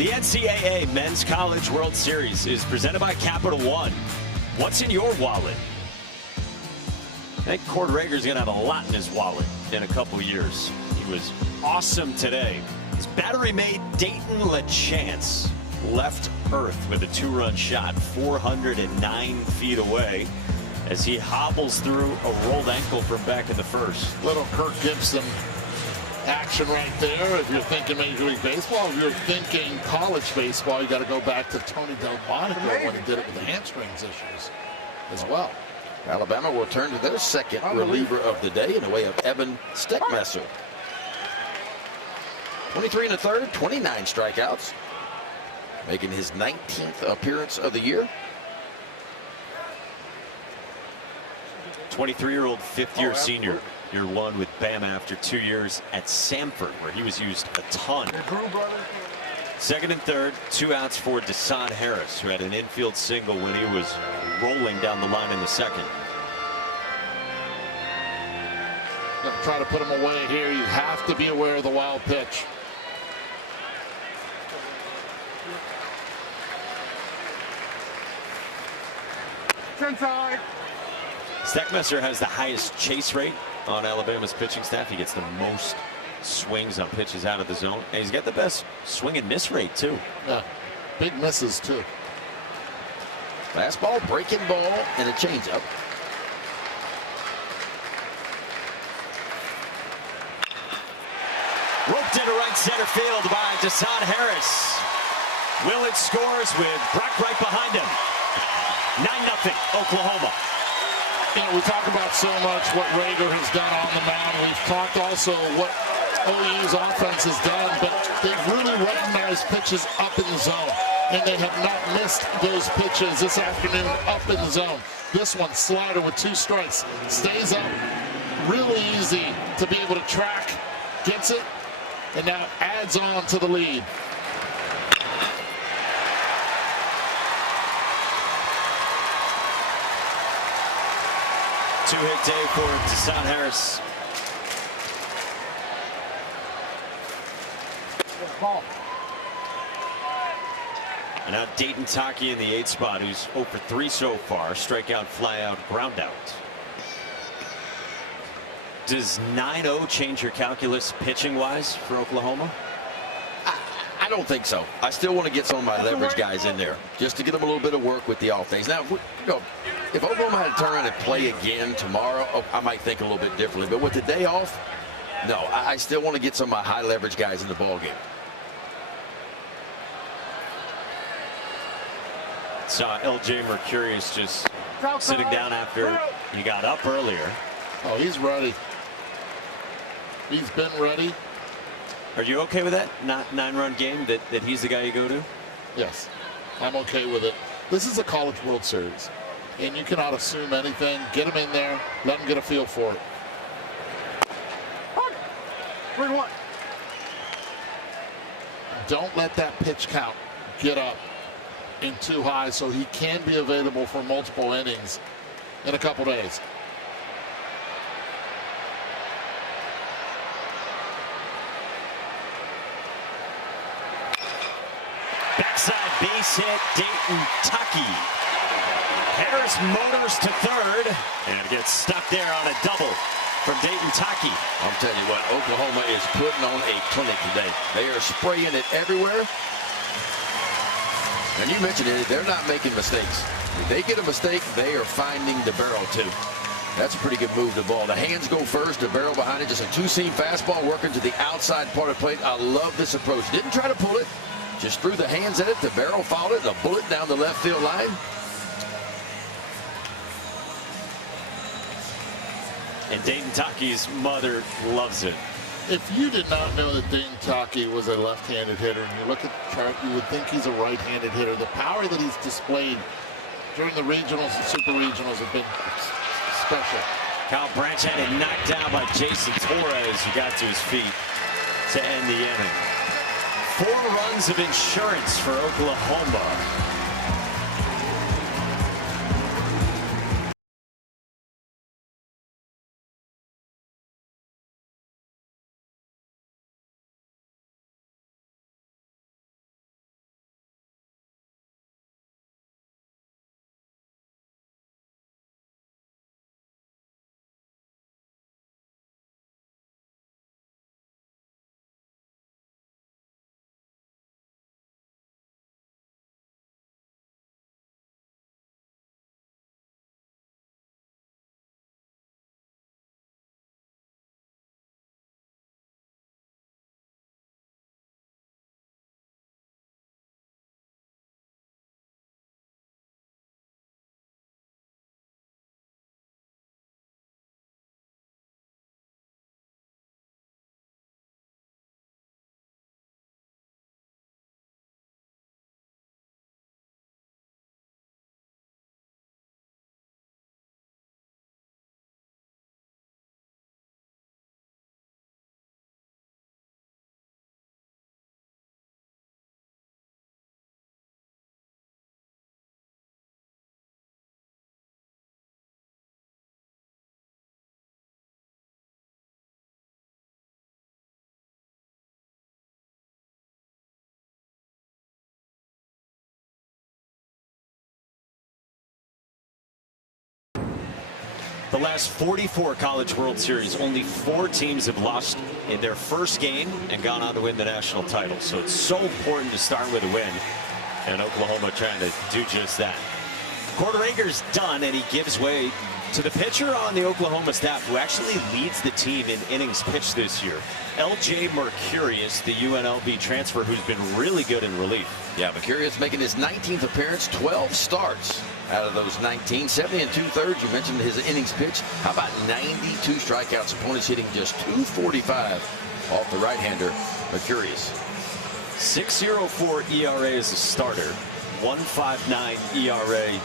The NCAA Men's College World Series is presented by Capital One. What's in your wallet? I think Cord Rager's going to have a lot in his wallet in a couple years. He was awesome today. His battery mate Dayton LeChance left Earth with a 2-run shot 409 feet away as he hobbles through a rolled ankle from back in the first. Little Kirk Gibson action right there. If you're thinking Major League Baseball, if you're thinking college baseball, you got to go back to Tony Delmonico when he did it with the hamstrings issues as well. Alabama will turn to their second reliever of the day in the way of Evan Steckmesser. 23 1/3, 29 strikeouts, making his 19th appearance of the year. 23-year-old fifth-year senior, year one with Bama after 2 years at Samford, where he was used a ton. Second and third, 2 outs for Desan Harris, who had an infield single when he was rolling down the line in the second. Gonna try to put him away here. You have to be aware of the wild pitch. Inside. Steckmesser has the highest chase rate on Alabama's pitching staff. He gets the most swings on pitches out of the zone, and he's got the best swing and miss rate too. Yeah, big misses too. Fastball, breaking ball, and a changeup. Roped into right center field by Desan Harris. Willett scores with Brock right behind him. 9-0 Oklahoma. You know, we talk about so much what Rager has done on the mound. We've talked also what OU's offense has done, but they've really recognized pitches up in the zone, and they have not missed those pitches this afternoon up in the zone. This one, slider with 2 strikes, stays up, really easy to be able to track, gets it, and now adds on to the lead. Two-hit day for Desan Harris. And now Dayton Taki in the 8th spot, who's 0 for 3 so far. Strikeout, flyout, ground out. Does 9-0 change your calculus pitching-wise for Oklahoma? I don't think so. I still want to get some of my leverage guys in there just to get them a little bit of work with the off days. Now, if Oklahoma had to turn around and play again tomorrow, I might think a little bit differently. But with the day off, no, I still want to get some of my high leverage guys in the ball game. Saw LJ Mercurius just sitting down after he got up earlier. Oh, he's ready. He's been ready. Are you okay with that? Not 9-run game that he's the guy you go to? Yes, I'm okay with it. This is a College World Series, and you cannot assume anything. Get him in there. Let him get a feel for it. 3-1. Don't let that pitch count get up in too high so he can be available for multiple innings in a couple days. Backside base hit, Dayton Taki. Harris motors to third and gets stuck there on a double from Dayton Taki. I'm telling you what, Oklahoma is putting on a clinic today. They are spraying it everywhere. And you mentioned it, they're not making mistakes. If they get a mistake, they are finding the barrel too. That's a pretty good move to the ball. The hands go first, the barrel behind it, just a 2-seam fastball working to the outside part of the plate. I love this approach. Didn't try to pull it. Just threw the hands at it, the barrel followed it, the bullet down the left field line. And Dayton Taki's mother loves it. If you did not know that Dayton Taki was a left-handed hitter, and you look at the chart, you would think he's a right-handed hitter. The power that he's displayed during the regionals and super regionals have been special. Kyle Branch had it knocked down by Jason Torres, who got to his feet to end the inning. 4 runs of insurance for Oklahoma. The last 44 College World Series, only 4 teams have lost in their first game and gone on to win the national title. So it's so important to start with a win. And Oklahoma trying to do just that. Porter Ager's done, and he gives way to the pitcher on the Oklahoma staff who actually leads the team in innings pitched this year. L.J. Mercurius, the UNLV transfer who's been really good in relief. Yeah, Mercurius making his 19th appearance, 12 starts. Out of those 19, 70 2/3. You mentioned his innings pitched. How about 92 strikeouts? Opponents hitting just 245 off the right-hander, Mercurius. 6.04 ERA as a starter, 1.59 ERA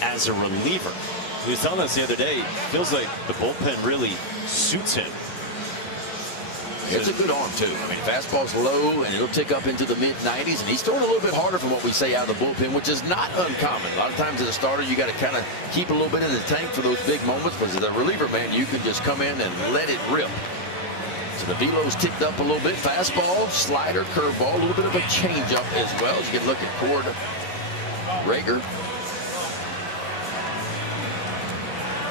as a reliever. He was telling us the other day, feels like the bullpen really suits him. It's a good arm, too. I mean, fastball's low, and it'll tick up into the mid-90s, and he's throwing a little bit harder from what we say out of the bullpen, which is not uncommon. A lot of times as a starter, you got to kind of keep a little bit in the tank for those big moments, but as a reliever, man, you can just come in and let it rip. So the velo's ticked up a little bit. Fastball, slider, curveball, a little bit of a changeup as well. As you can look at Cord Rager.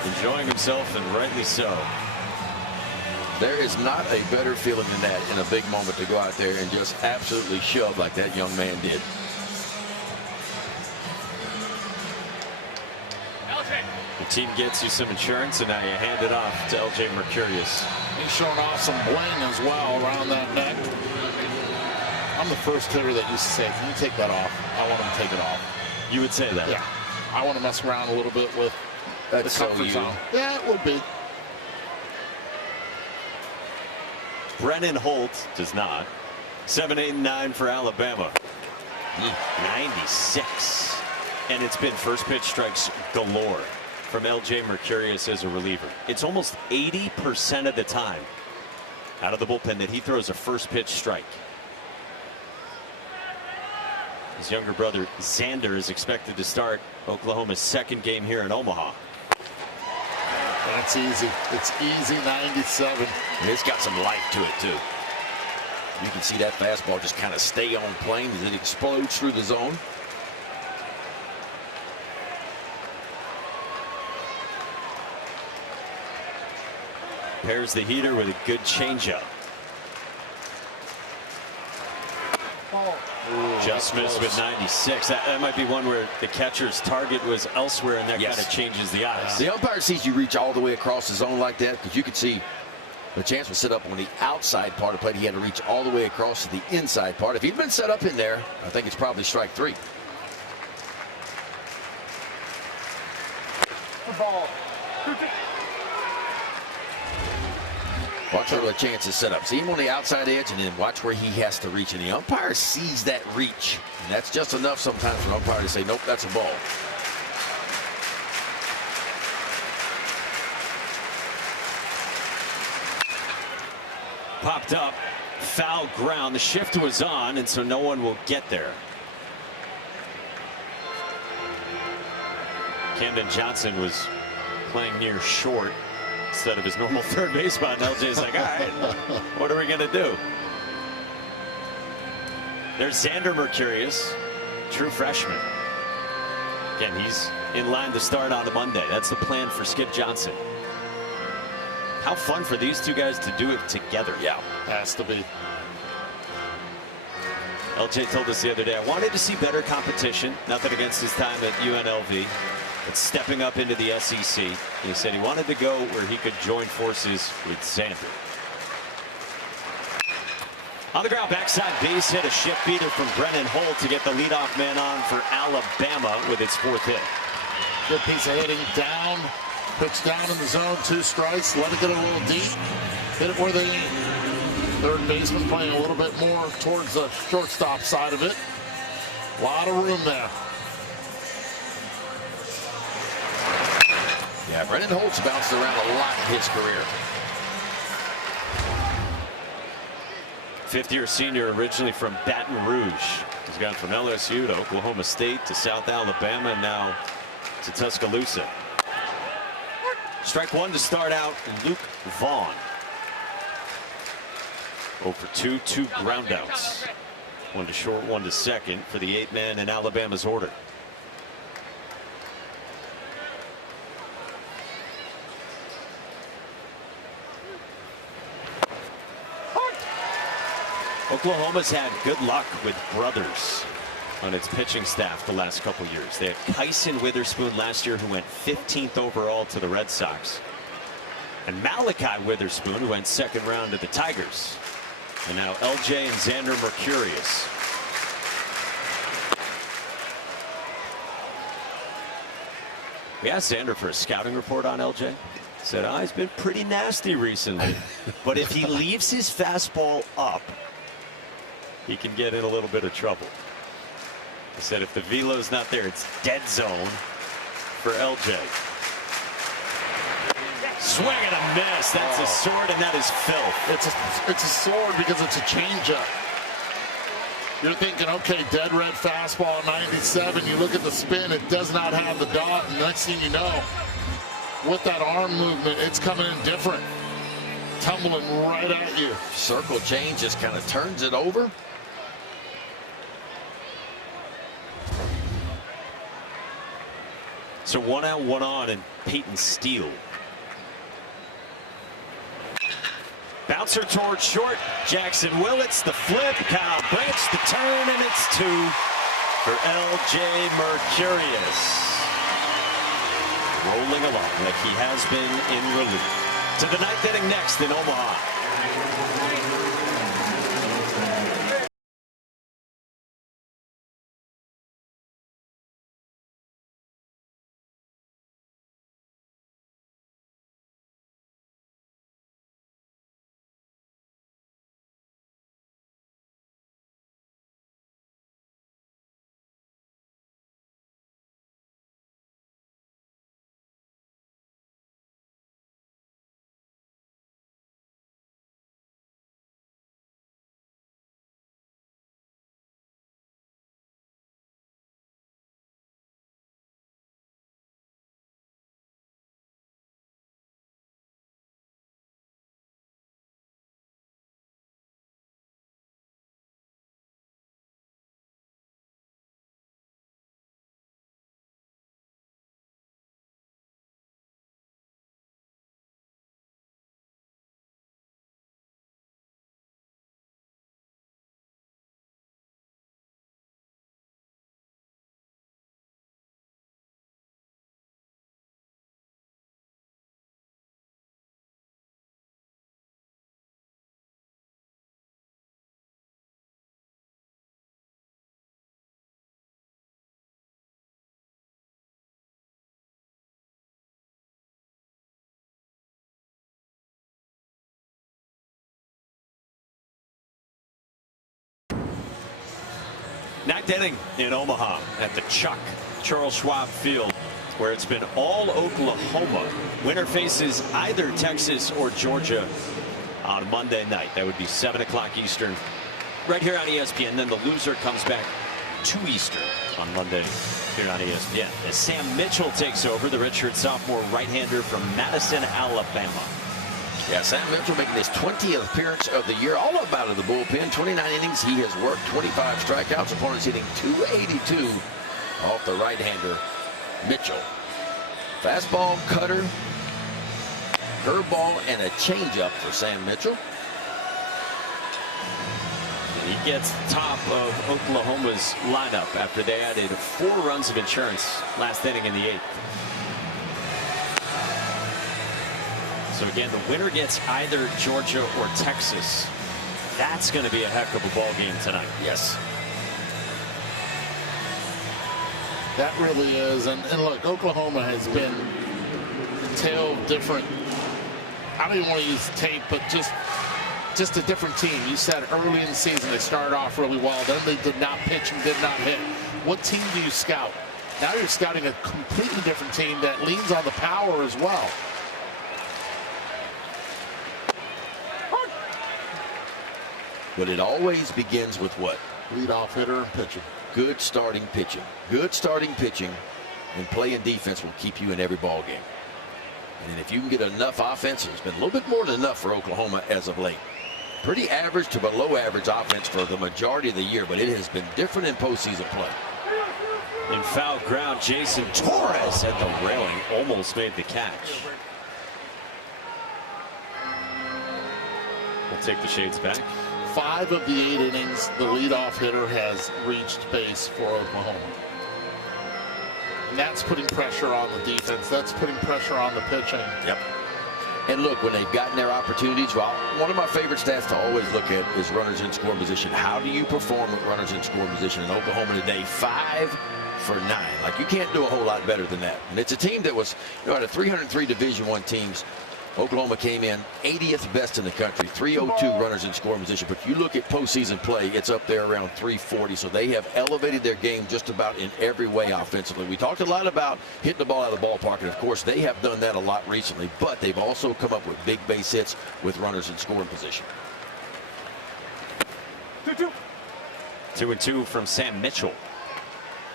Enjoying himself, and rightly so. There is not a better feeling than that in a big moment to go out there and just absolutely shove like that young man did. The team gets you some insurance, and now you hand it off to L.J. Mercurius. He's showing off some bling as well around that neck. I'm the first hitter that used to say, can you take that off? I want him to take it off. You would say that? Yeah. I want to mess around a little bit with the comfort zone. Yeah, it will be. Brennan Holt does not. 7, 8, and 9 for Alabama. 96. And it's been first pitch strikes galore from L.J. Mercurius as a reliever. It's almost 80% of the time out of the bullpen that he throws a first pitch strike. His younger brother Xander is expected to start Oklahoma's second game here in Omaha. That's easy. It's easy 97. It's got some life to it, too. You can see that fastball just kind of stay on plane as it explodes through the zone. Pairs the heater with a good changeup. Just missed with 96. That might be one where the catcher's target was elsewhere, and that kind of changes the odds. The umpire sees you reach all the way across the zone like that, because you could see the chance was set up on the outside part of the plate. He had to reach all the way across to the inside part. If he'd been set up in there, I think it's probably strike 3. The ball. Watch where the chance is set up. See him on the outside edge, and then watch where he has to reach. And the umpire sees that reach. And that's just enough sometimes for an umpire to say, nope, that's a ball. Popped up, foul ground. The shift was on, and so no one will get there. Camden Johnson was playing near short instead of his normal third base spot. And LJ's like, all right, what are we going to do? There's Xander Mercurius, true freshman. Again, he's in line to start on a Monday. That's the plan for Skip Johnson. How fun for these two guys to do it together. Yeah, has to be. LJ told us the other day, I wanted to see better competition. Nothing against his time at UNLV. But stepping up into the SEC. He said he wanted to go where he could join forces with Xander. On the ground, backside base hit, a shift beater from Brennan Holt to get the leadoff man on for Alabama with its 4th hit. Good piece of hitting down. Pitch down in the zone, 2 strikes. Let it get a little deep. Hit it where they aim. Third baseman playing a little bit more towards the shortstop side of it. A lot of room there. Yeah, Brennan Holt's bounced around a lot in his career. 5th-year senior, originally from Baton Rouge. He's gone from LSU to Oklahoma State to South Alabama, and now to Tuscaloosa. Strike 1 to start out, Luke Vaughn. 0 for 2, 2 groundouts. 1 to short, 1 to second for the 8-man in Alabama's order. Oklahoma's had good luck with brothers on its pitching staff the last couple years. They had Kyson Witherspoon last year, who went 15th overall to the Red Sox, and Malachi Witherspoon, who went second round to the Tigers. And now LJ and Xander Mercurius. We asked Xander for a scouting report on LJ. Said, he's been pretty nasty recently, but if he leaves his fastball up, he can get in a little bit of trouble. He said if the velo's not there, it's dead zone for LJ. Swing and a miss. That's a sword, and that is filth. It's a sword because it's a changeup. You're thinking, okay, dead red fastball 97. You look at the spin, it does not have the dot, and next thing you know, with that arm movement, it's coming in different. Tumbling right at you. Circle change just kind of turns it over. So 1 out, 1 on, and Peyton Steele. Bouncer towards short. Jackson Willits, the flip. Kyle Branch, the turn, and it's 2 for LJ Mercurius. Rolling along like he has been in relief. To the 9th inning next in Omaha. Ninth inning in Omaha at the Chuck Charles Schwab Field, where it's been all Oklahoma. Winner faces either Texas or Georgia on Monday night. That would be 7 o'clock Eastern right here on ESPN. Then the loser comes back 2 Eastern on Monday here on ESPN. As Sam Mitchell takes over, the redshirt sophomore right-hander from Madison, Alabama. Yeah, Sam Mitchell making his 20th appearance of the year, all up out of the bullpen. 29 innings. He has worked 25 strikeouts. Opponents hitting .282 off the right-hander Mitchell. Fastball, cutter, curveball, and a changeup for Sam Mitchell. He gets top of Oklahoma's lineup after they added 4 runs of insurance last inning in the 8th. So again, the winner gets either Georgia or Texas. That's going to be a heck of a ball game tonight. Yes. That really is. And look, Oklahoma has been a tale of different, I don't even want to use tape, but just a different team. You said early in the season they started off really well. Then they did not pitch and did not hit. What team do you scout? Now you're scouting a completely different team that leans on the power as well. But it always begins with what? Leadoff hitter and pitching. Good starting pitching. Good starting pitching and playing defense will keep you in every ball game. And if you can get enough offense, it's been a little bit more than enough for Oklahoma as of late. Pretty average to below average offense for the majority of the year, but it has been different in postseason play. In foul ground, Jason Torres at the railing almost made the catch. We'll take the shades back. 5 of the 8 innings, the leadoff hitter has reached base for Oklahoma. And that's putting pressure on the defense. That's putting pressure on the pitching. Yep. And look, when they've gotten their opportunities, well, one of my favorite stats to always look at is runners in scoring position. How do you perform with runners in scoring position? In Oklahoma today, 5 for 9. Like, you can't do a whole lot better than that. And it's a team that was, out of 303 Division I teams, Oklahoma came in 80th best in the country, 302 runners in scoring position. But you look at postseason play, it's up there around 340. So they have elevated their game just about in every way offensively. We talked a lot about hitting the ball out of the ballpark, and of course they have done that a lot recently. But they've also come up with big base hits with runners in scoring position. 2-2 from Sam Mitchell.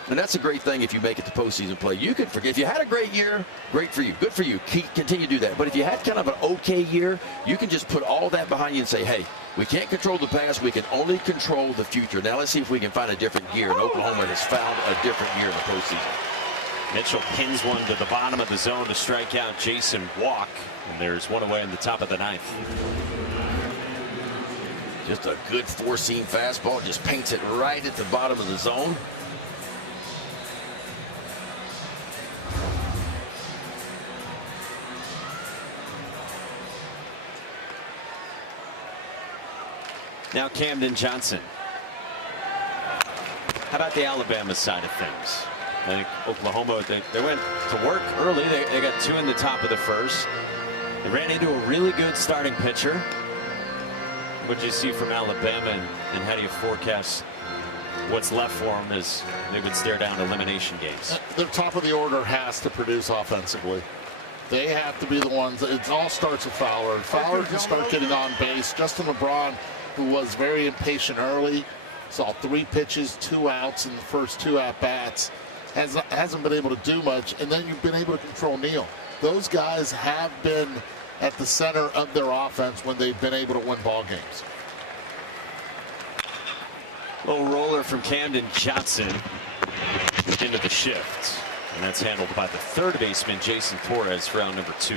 And that's a great thing if you make it to postseason play. You can forget. If you had a great year, great for you. Good for you. Continue to do that. But if you had kind of an okay year, you can just put all that behind you and say, hey, we can't control the past. We can only control the future. Now let's see if we can find a different gear. And Oklahoma has found a different gear in the postseason. Mitchell pins one to the bottom of the zone to strike out Jason Walk. And there's one away in the top of the 9th. Just a good 4-seam fastball. Just paints it right at the bottom of the zone. Now Camden Johnson. How about the Alabama side of things? I think Oklahoma, they went to work early. They got 2 in the top of the 1st. They ran into a really good starting pitcher. What do you see from Alabama, and how do you forecast what's left for them as they would stare down elimination games? Their top of the order has to produce offensively. They have to be the ones. It all starts with Fowler. Fowler can start getting on base. Justin LeBron, who was very impatient early, saw 3 pitches, 2 outs in the first 2 at-bats, hasn't been able to do much, and then you've been able to control Neal. Those guys have been at the center of their offense when they've been able to win ball games. Little roller from Camden Johnson into the shift, and that's handled by the 3rd baseman Jason Torres for round number 2.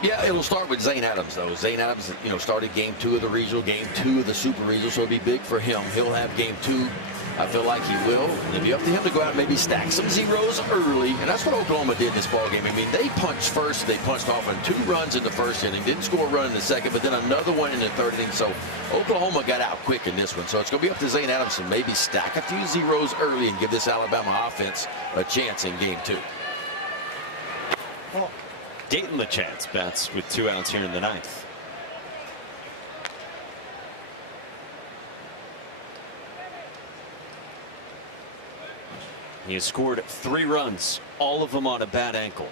Yeah, it'll start with Zane Adams, though. Zane Adams, started game 2 of the regional, game 2 of the super regional, so it'll be big for him. He'll have game 2. I feel like he will. And it'll be up to him to go out and maybe stack some zeros early. And that's what Oklahoma did in this ballgame. I mean, they punched first. They punched off on 2 runs in the 1st inning. Didn't score a run in the 2nd, but then another one in the 3rd inning. So Oklahoma got out quick in this one. So it's going to be up to Zane Adams to maybe stack a few zeros early and give this Alabama offense a chance in game 2. Dayton LeChance bats with 2 outs here in the 9th. He has scored 3 runs, all of them on a bad ankle.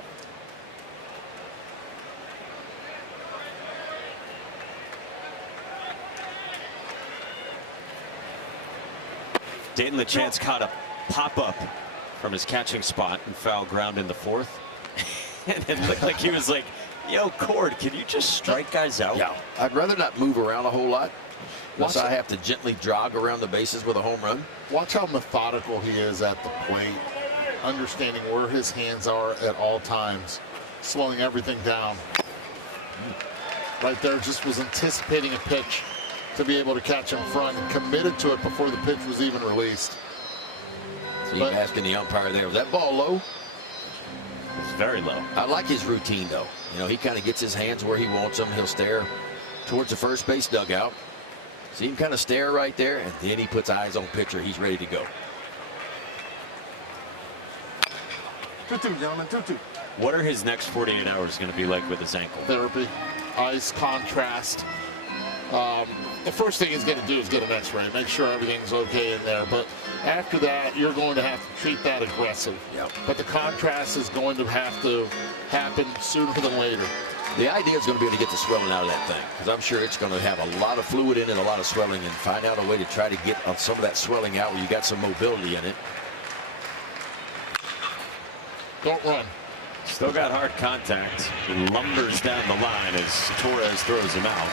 Dayton LeChance caught a pop-up from his catching spot and foul ground in the 4th. And it looked like he was like, yo, Cord, can you just strike guys out? Yeah, I'd rather not move around a whole lot. Unless I have to gently jog around the bases with a home run. Watch how methodical he is at the plate, understanding where his hands are at all times, slowing everything down. Right there, just was anticipating a pitch to be able to catch in front and committed to it before the pitch was even released. So you're asking the umpire there, was that ball low? It's very low. I like his routine, though. He kind of gets his hands where he wants them. He'll stare towards the first base dugout. See him kind of stare right there, and then he puts eyes on pitcher. He's ready to go. 2-2, gentlemen, 2-2. What are his next 48 hours going to be like with his ankle? Therapy, ice, contrast. The first thing he's going to do is get an x-ray, make sure everything's okay in there. But after that, you're going to have to treat that aggressive. Yep. But the contrast is going to have to happen sooner than later. The idea is going to be able to get the swelling out of that thing, because I'm sure it's going to have a lot of fluid in it, a lot of swelling, and find out a way to try to get some of that swelling out where you got some mobility in it. Don't run. Still got hard contact. He lumbers down the line as Torres throws him out.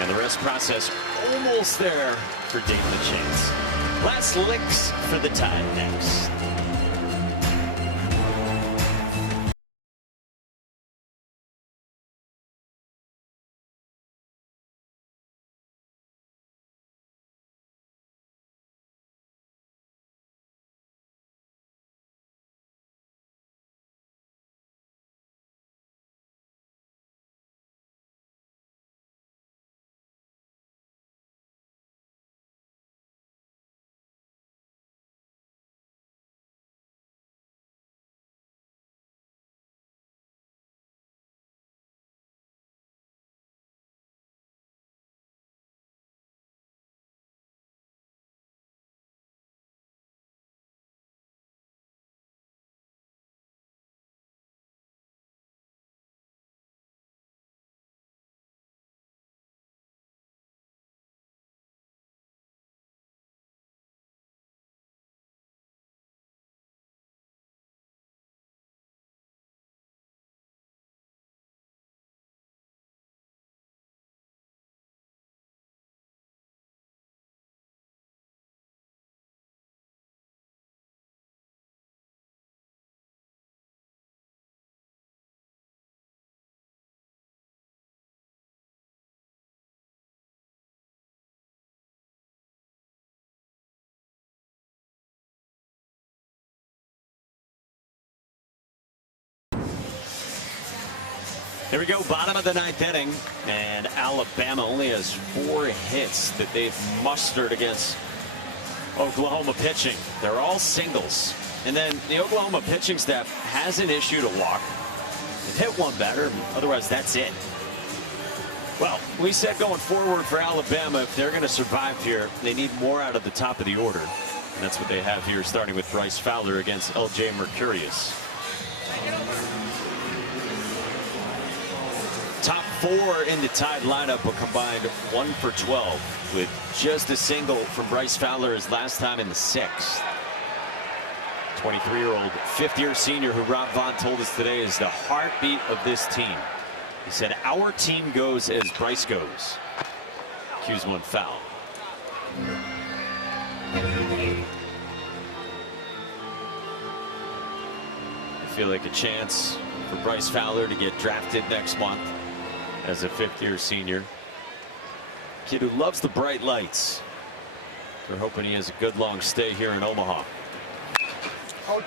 And the rest process almost there for Dayton LeChance. Last licks for the Tide next. Here we go, bottom of the 9th inning, and Alabama only has 4 hits that they've mustered against Oklahoma pitching. They're all singles. And then the Oklahoma pitching staff hasn't issued a walk. They've hit one batter, otherwise that's it. Well, we said going forward for Alabama, if they're going to survive here, they need more out of the top of the order. And that's what they have here, starting with Bryce Fowler against L.J. Mercurius. Top 4 in the tied lineup, a combined 1 for 12, with just a single from Bryce Fowler his last time in the 6th. 23-year-old, 5th-year senior who Rob Vaughn told us today is the heartbeat of this team. He said, our team goes as Bryce goes. Cues one foul. I feel like a chance for Bryce Fowler to get drafted next month as a 5th-year senior. Kid who loves the bright lights. We're hoping he has a good long stay here in Omaha.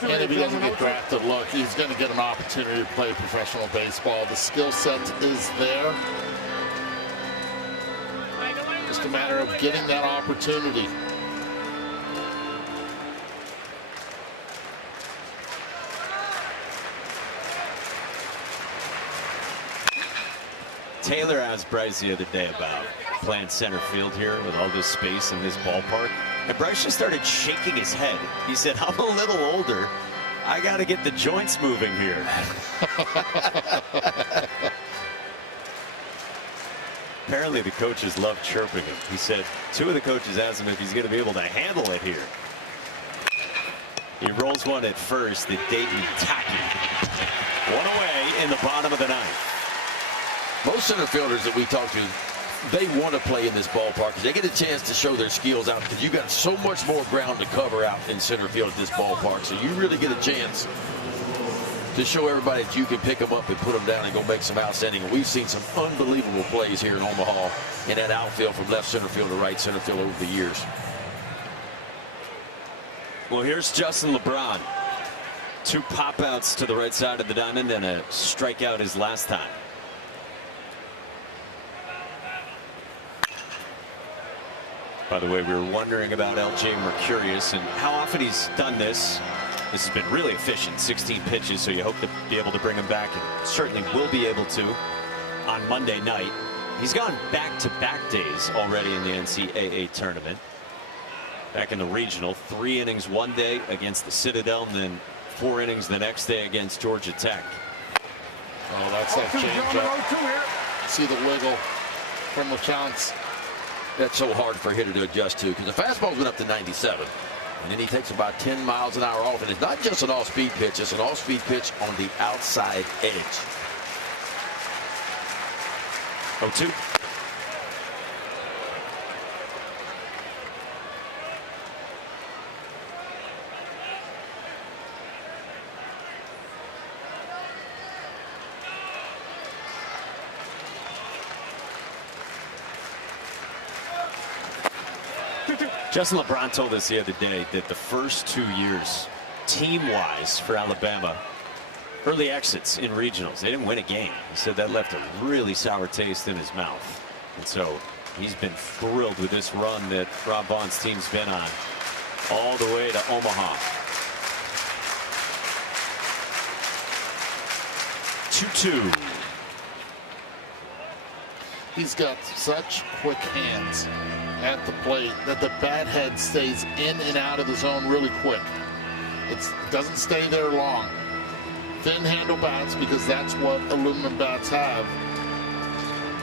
And if he doesn't get drafted, look, he's going to get an opportunity to play professional baseball. The skill set is there. Just a matter of getting that opportunity. Taylor asked Bryce the other day about playing center field here with all this space in this ballpark. And Bryce just started shaking his head. He said, I'm a little older. I got to get the joints moving here. Apparently the coaches love chirping him. He said 2 of the coaches asked him if he's going to be able to handle it here. He rolls one at first. The Dayton tacky. One away in the bottom of the 9th. Most center fielders that we talk to, they want to play in this ballpark because they get a chance to show their skills out because you got so much more ground to cover out in center field at this ballpark. So you really get a chance to show everybody that you can pick them up and put them down and go make some outstanding. And we've seen some unbelievable plays here in Omaha in that outfield from left center field to right center field over the years. Well, here's Justin LeBron. 2 pop-outs to the right side of the diamond and a strikeout his last time. By the way, we were wondering about L.J. Mercurius and how often he's done this. This has been really efficient, 16 pitches, so you hope to be able to bring him back, and certainly will be able to on Monday night. He's gone back-to-back days already in the NCAA tournament. Back in the regional, 3 innings one day against the Citadel, and then 4 innings the next day against Georgia Tech. Oh, that's that changeup. See the wiggle from LaChance. That's so hard for a hitter to adjust to because the fastball went up to 97. And then he takes about 10 miles an hour off. And it's not just an off-speed pitch. It's an off-speed pitch on the outside edge. 0-2. Justin LeBron told us the other day that the first 2 years, team-wise for Alabama, early exits in regionals, they didn't win a game. He said that left a really sour taste in his mouth. And so he's been thrilled with this run that Rob Vaughn's team's been on all the way to Omaha. 2-2. He's got such quick hands at the plate that the bat head stays in and out of the zone really quick. It doesn't stay there long. Thin handle bats, because that's what aluminum bats have.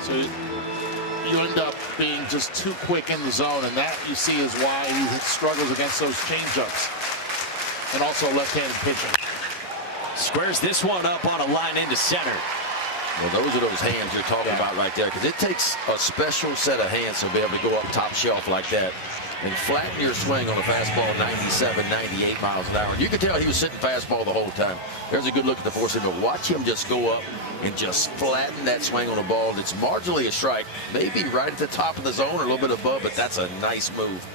So you end up being just too quick in the zone, and that you see is why he struggles against those changeups and also left-handed pitching. Squares this one up on a line into center. Well, those are those hands you're talking about right there, because it takes a special set of hands to be able to go up top shelf like that and flatten your swing on a fastball 97, 98 miles an hour. And you can tell he was sitting fastball the whole time. There's a good look at the four seam, but watch him just go up and just flatten that swing on a ball that's marginally a strike, maybe right at the top of the zone or a little bit above, but that's a nice move.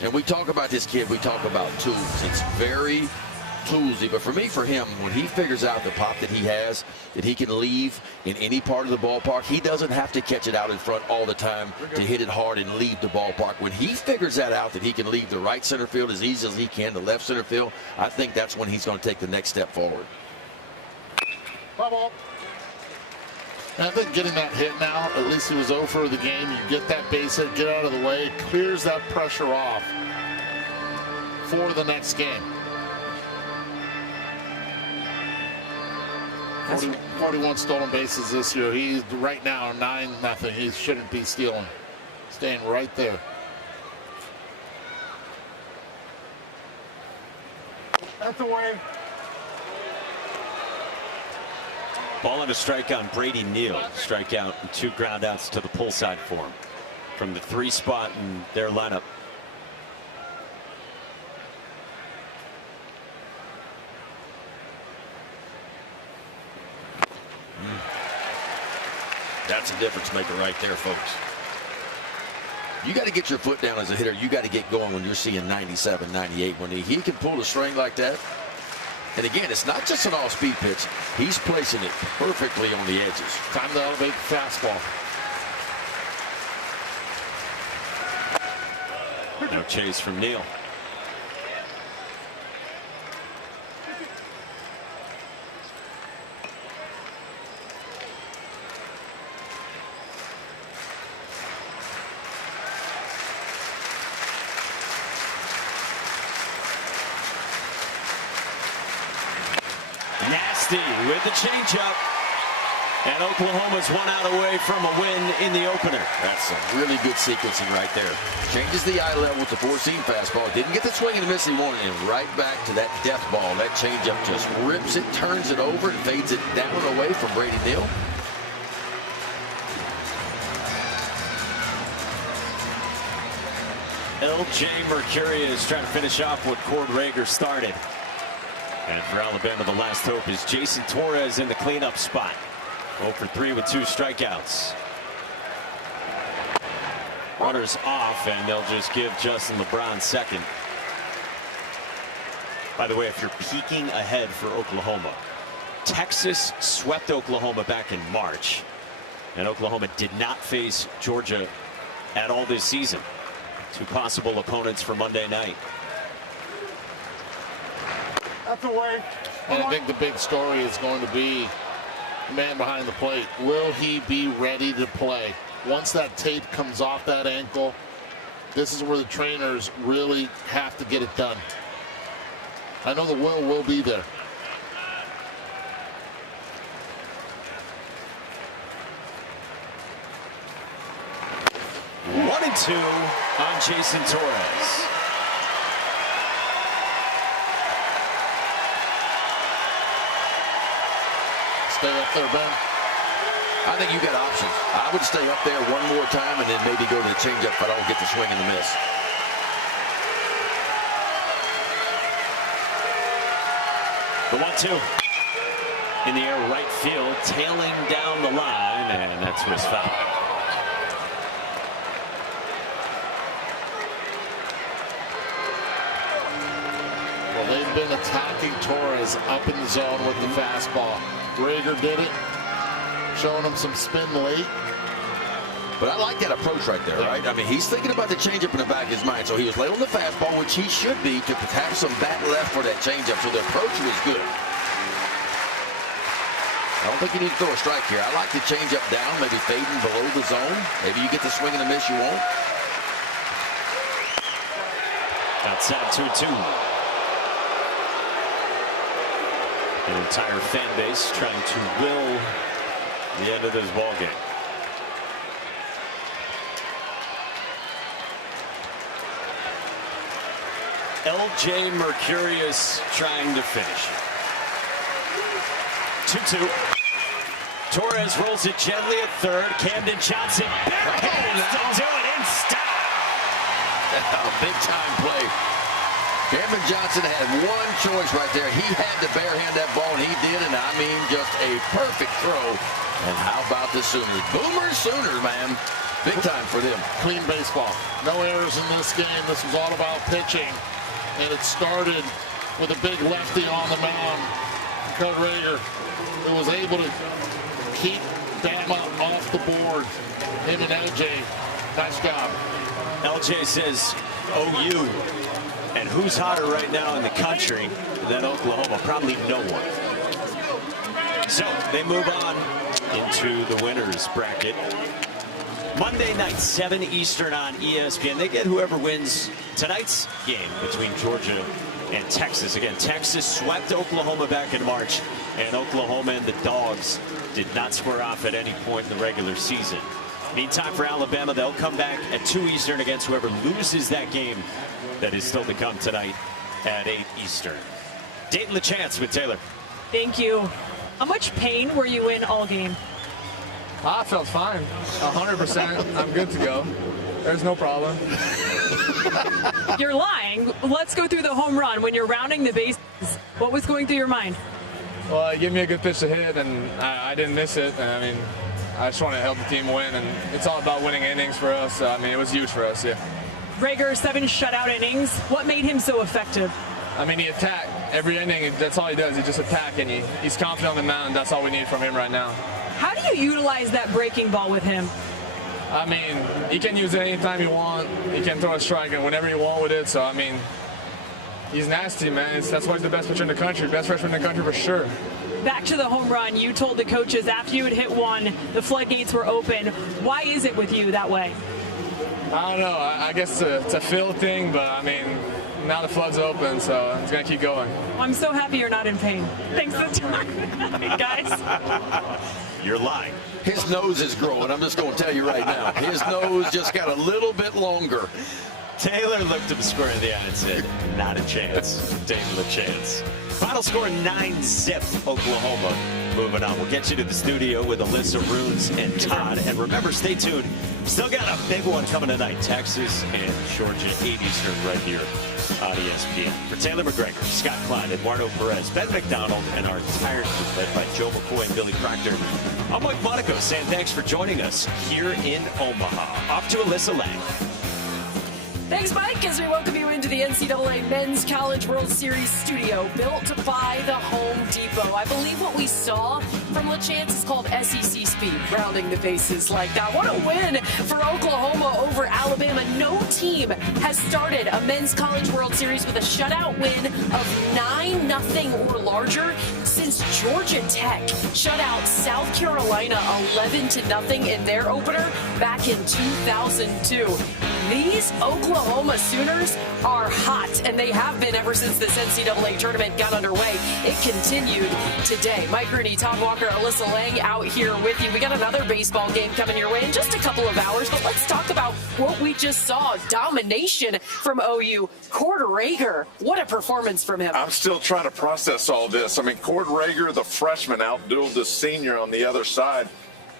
And we talk about this kid, we talk about tools. It's very toolsy, but for him, when he figures out the pop that he has, that he can leave in any part of the ballpark, he doesn't have to catch it out in front all the time to hit it hard and leave the ballpark. When he figures that out, that he can leave the right center field as easy as he can, the left center field, I think that's when he's going to take the next step forward. Ball. I think getting that hit now, at least he was over the game. You get that base hit, get out of the way, it clears that pressure off for the next game. 41 stolen bases this year. He's right now 9-0. He shouldn't be stealing. Staying right there. That's away. Ball and a strikeout on Brady Neal. Strikeout and 2 groundouts to the pull side for him from the 3 spot in their lineup. That's a difference maker right there, folks. You got to get your foot down as a hitter. You got to get going when you're seeing 97, 98. When he can pull the string like that. And again, it's not just an all-speed pitch. He's placing it perfectly on the edges. Time to elevate the fastball. No chase from Neal. With the changeup, and Oklahoma's 1 out away from a win in the opener. That's some really good sequencing right there. Changes the eye level with the 4-seam fastball. Didn't get the swing and the miss he wanted, and right back to that death ball. That changeup just rips it, turns it over, and fades it down and away from Brady Neal. L.J. Mercurius trying to finish off what Cord Rager started. And for Alabama, the last hope is Jason Torres in the cleanup spot. 0 for 3 with 2 strikeouts. Runners off, and they'll just give Justin LeBron second. By the way, if you're peeking ahead for Oklahoma, Texas swept Oklahoma back in March, and Oklahoma did not face Georgia at all this season. 2 possible opponents for Monday night. That's away. And I think the big story is going to be the man behind the plate. Will he be ready to play? Once that tape comes off that ankle, this is where the trainers really have to get it done. I know the will be there. One and 2 on Jason Torres. Stay up there, Ben. I think you got options. I would stay up there one more time and then maybe go to the changeup if I don't get the swing and the miss. The 1-2 in the air right field, tailing down the line, and that's his foul. Well, they've been attacking Torres up in the zone with the fastball. Rager did it, showing him some spin late. But I like that approach right there, right? I mean, he's thinking about the changeup in the back of his mind. So he was late on the fastball, which he should be, to have some bat left for that changeup. So the approach was good. I don't think you need to throw a strike here. I like the changeup down, maybe fading below the zone. Maybe you get the swing and the miss you want. Outside 2-2. An entire fan base trying to will the end of this ball game. L.J. Mercurius trying to finish. 2-2. Torres rolls it gently at third. Camden Johnson barehands to do it in style. Big time play. Camden Johnson had one choice right there. He had to barehand that ball, and he did, and I mean just a perfect throw. And how about the Sooners? Boomer Sooners, man. Big time for them. Clean baseball. No errors in this game. This was all about pitching. And it started with a big lefty on the mound. Curt Rager, who was able to keep Bama off the board. Him and LJ, nice job. LJ says OU. And who's hotter right now in the country than Oklahoma? Probably no one. So they move on into the winners bracket. Monday night, 7 Eastern on ESPN. They get whoever wins tonight's game between Georgia and Texas. Again, Texas swept Oklahoma back in March, and Oklahoma and the Dogs did not square off at any point in the regular season. Meantime, for Alabama, they'll come back at 2 Eastern against whoever loses that game that is still to come tonight at 8 Eastern. Dayton LeChance with Taylor. Thank you. How much pain were you in all game? I felt fine. 100%. I'm good to go. There's no problem. You're lying. Let's go through the home run. When you're rounding the bases, what was going through your mind? Well, it gave me a good pitch to hit, and I didn't miss it. And, I mean, I just want to help the team win, and it's all about winning innings for us. So, I mean, it was huge for us, yeah. Rager, 7 shutout innings. What made him so effective? I mean, he attacked every inning. That's all he does. He just attack, and he's confident on the mound. That's all we need from him right now. How do you utilize that breaking ball with him? I mean, he can use it anytime you want. He can throw a strike and whenever you want with it. So, I mean, he's nasty, man. That's why he's the best pitcher in the country. Best freshman in the country for sure. Back to the home run. You told the coaches after you had hit one, the floodgates were open. Why is it with you that way? I don't know. I guess it's a feel thing, but, I mean, now the flood's open, so it's going to keep going. I'm so happy you're not in pain. Thanks for the time, guys. You're lying. His nose is growing. I'm just going to tell you right now. His nose just got a little bit longer. Taylor looked him square in the eye and said, not a chance. Dayton LeChance. Final score 9-zip Oklahoma. Moving on. We'll get you to the studio with Alyssa, Runes, and Todd. And remember, stay tuned. Still got a big one coming tonight. Texas and Georgia, 8 Eastern right here on ESPN. For Taylor McGregor, Scott Klein, Eduardo Perez, Ben McDonald, and our entire group led by Joe McCoy and Billy Proctor, I'm Mike Monaco saying thanks for joining us here in Omaha. Off to Alyssa Lang. Thanks, Mike, as we welcome you into the NCAA Men's College World Series studio, built by the Home Depot. I believe what we saw from LeChance is called SEC speed, rounding the bases like that. What a win for Oklahoma over Alabama. No team has started a Men's College World Series with a shutout win of 9-0 or larger since Georgia Tech shut out South Carolina 11-0 in their opener back in 2002. These Oklahoma Sooners are hot, and they have been ever since this NCAA tournament got underway. It continued today. Mike Rooney, Todd Walker, Alyssa Lang out here with you. We got another baseball game coming your way in just a couple of hours, but let's talk about what we just saw. Domination from OU. Curt Rager, what a performance from him. I'm still trying to process all this. I mean, Curt Rager, the freshman, outdueled the senior on the other side.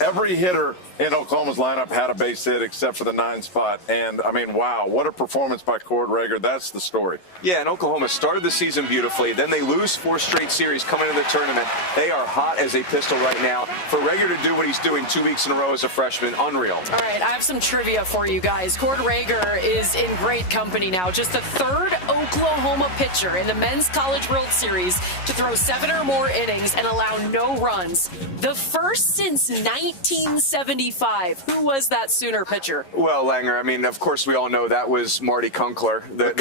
Every hitter in Oklahoma's lineup had a base hit except for the 9 spot. And, I mean, wow, what a performance by Curt Rager. That's the story. Yeah, and Oklahoma started the season beautifully. Then they lose 4 straight series coming into the tournament. They are hot as a pistol right now. For Rager to do what he's doing 2 weeks in a row as a freshman, unreal. All right, I have some trivia for you guys. Curt Rager is in great company now. Just the 3rd Oklahoma pitcher in the Men's College World Series to throw 7 or more innings and allow no runs. The first since 1975. Who was that Sooner pitcher? Well, Langer, I mean, of course we all know that was Marty Kunkler, the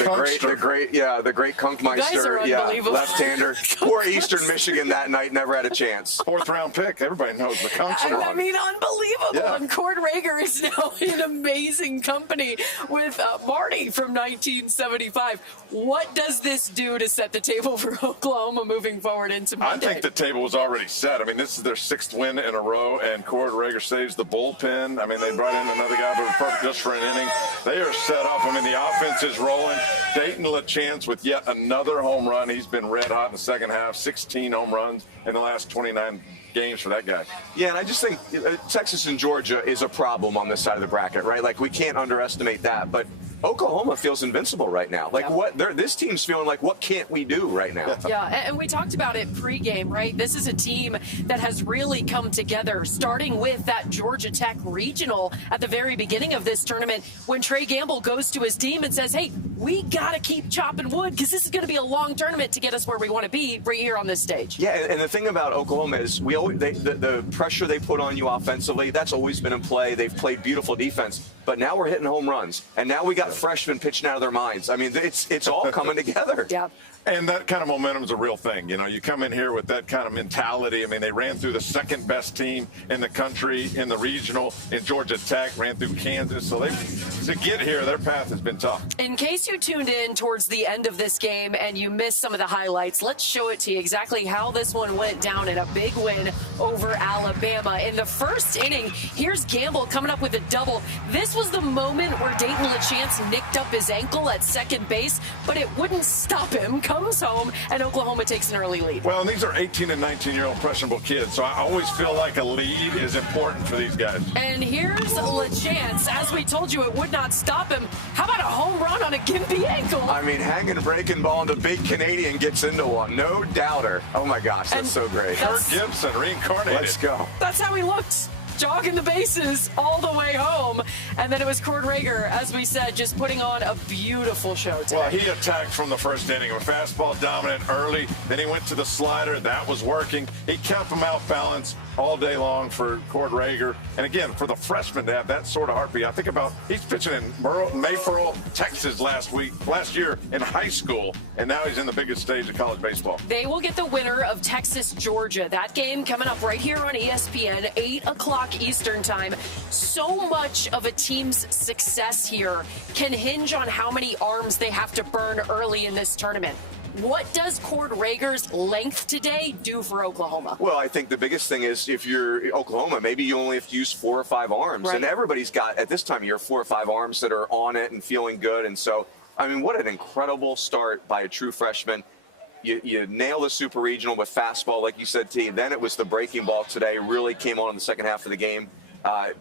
great Kunkmeister, left-hander. Poor Eastern Michigan that night, never had a chance. 4th round pick. Everybody knows the Kunks are I on. mean, unbelievable. Yeah. And Curt Rager is now in amazing company with Marty from 1975. What does this do to set the table for Oklahoma moving forward into Monday? I think the table was already set. I mean, this is their 6th win in a row, and Curt Rager saves the bullpen. I mean, they brought in another guy just for an inning. They are set up. I mean, the offense is rolling. Dayton LeChance with yet another home run. He's been red hot in the second half. 16 home runs in the last 29 games for that guy. Yeah, and I just think Texas and Georgia is a problem on this side of the bracket, right? Like, we can't underestimate that. But Oklahoma feels invincible right now. Like, this team's feeling like, what can't we do right now? Yeah, and we talked about it pregame, right? This is a team that has really come together, starting with that Georgia Tech regional at the very beginning of this tournament when Trey Gamble goes to his team and says, hey, we got to keep chopping wood because this is going to be a long tournament to get us where we want to be right here on this stage. Yeah, and the thing about Oklahoma is the pressure they put on you offensively, that's always been in play. They've played beautiful defense, but now we're hitting home runs, and now we got freshmen pitching out of their minds. I mean, it's all coming together. Yeah. And that kind of momentum is a real thing. You know, you come in here with that kind of mentality. I mean, they ran through the second best team in the country in the regional in Georgia Tech, ran through Kansas. So to get here, their path has been tough. In case you tuned in towards the end of this game and you missed some of the highlights, let's show it to you exactly how this one went down in a big win over Alabama. In the first inning, here's Gamble coming up with a double. This was the moment where Dayton LaChance nicked up his ankle at second base, but it wouldn't stop him. Comes home, and Oklahoma takes an early lead. Well, and these are 18 and 19-year-old impressionable kids, so I always feel like a lead is important for these guys. And here's LaChance. As we told you, it would not stop him. How about a home run on a gimpy ankle? I mean, hanging, breaking ball, and the big Canadian gets into one. No doubter. Oh, my gosh, that's so great. Kirk Gibson reincarnated. Let's go. That's how he looked. Jogging the bases all the way home. And then it was Cord Rager, as we said, just putting on a beautiful show today. Well, he attacked from the first inning. A fastball dominant early. Then he went to the slider. That was working. He kept him out balanced all day long for Cord Rager. And again, for the freshman to have that sort of heartbeat, I think about he's pitching in Maypearl, Texas last year in high school, and now he's in the biggest stage of college baseball. They will get the winner of Texas, Georgia. That game coming up right here on ESPN, 8 o'clock Eastern time. So much of a team's success here can hinge on how many arms they have to burn early in this tournament. What does Cord Rager's length today do for Oklahoma? Well, I think the biggest thing is if you're Oklahoma, maybe you only have to use 4 or 5 arms. Right. And everybody's got, at this time of year, 4 or 5 arms that are on it and feeling good. And so, I mean, what an incredible start by a true freshman. You nail the super regional with fastball, like you said, T. Then it was the breaking ball today, really came on in the second half of the game.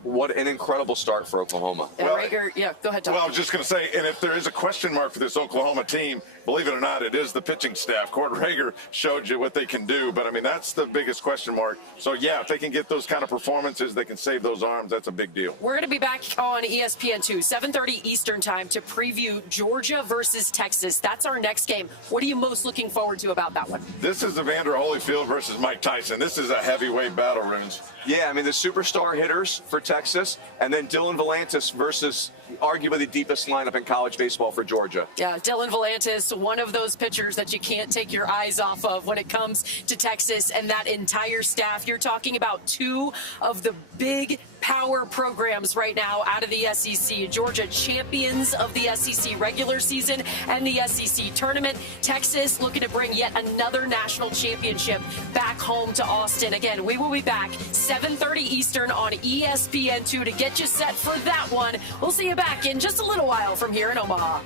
What an incredible start for Oklahoma. Well, Rager, yeah, go ahead, Tom. Well, I was just going to say, and if there is a question mark for this Oklahoma team, believe it or not, it is the pitching staff. Cord Rager showed you what they can do, but, I mean, that's the biggest question mark. So, yeah, if they can get those kind of performances, they can save those arms. That's a big deal. We're going to be back on ESPN2, 7:30 Eastern time to preview Georgia versus Texas. That's our next game. What are you most looking forward to about that one? This is Evander Holyfield versus Mike Tyson. This is a heavyweight battle, Runes. Yeah, I mean, the superstar hitters for Texas, and then Dylan Volantis versus arguably the deepest lineup in college baseball for Georgia. Yeah, Dylan Volantis, one of those pitchers that you can't take your eyes off of when it comes to Texas and that entire staff. You're talking about 2 of the big power programs right now out of the SEC. Georgia champions of the SEC regular season and the SEC tournament. Texas looking to bring yet another national championship back home to Austin. Again, we will be back 7:30 Eastern on ESPN2 to get you set for that one. We'll see you back in just a little while from here in Omaha.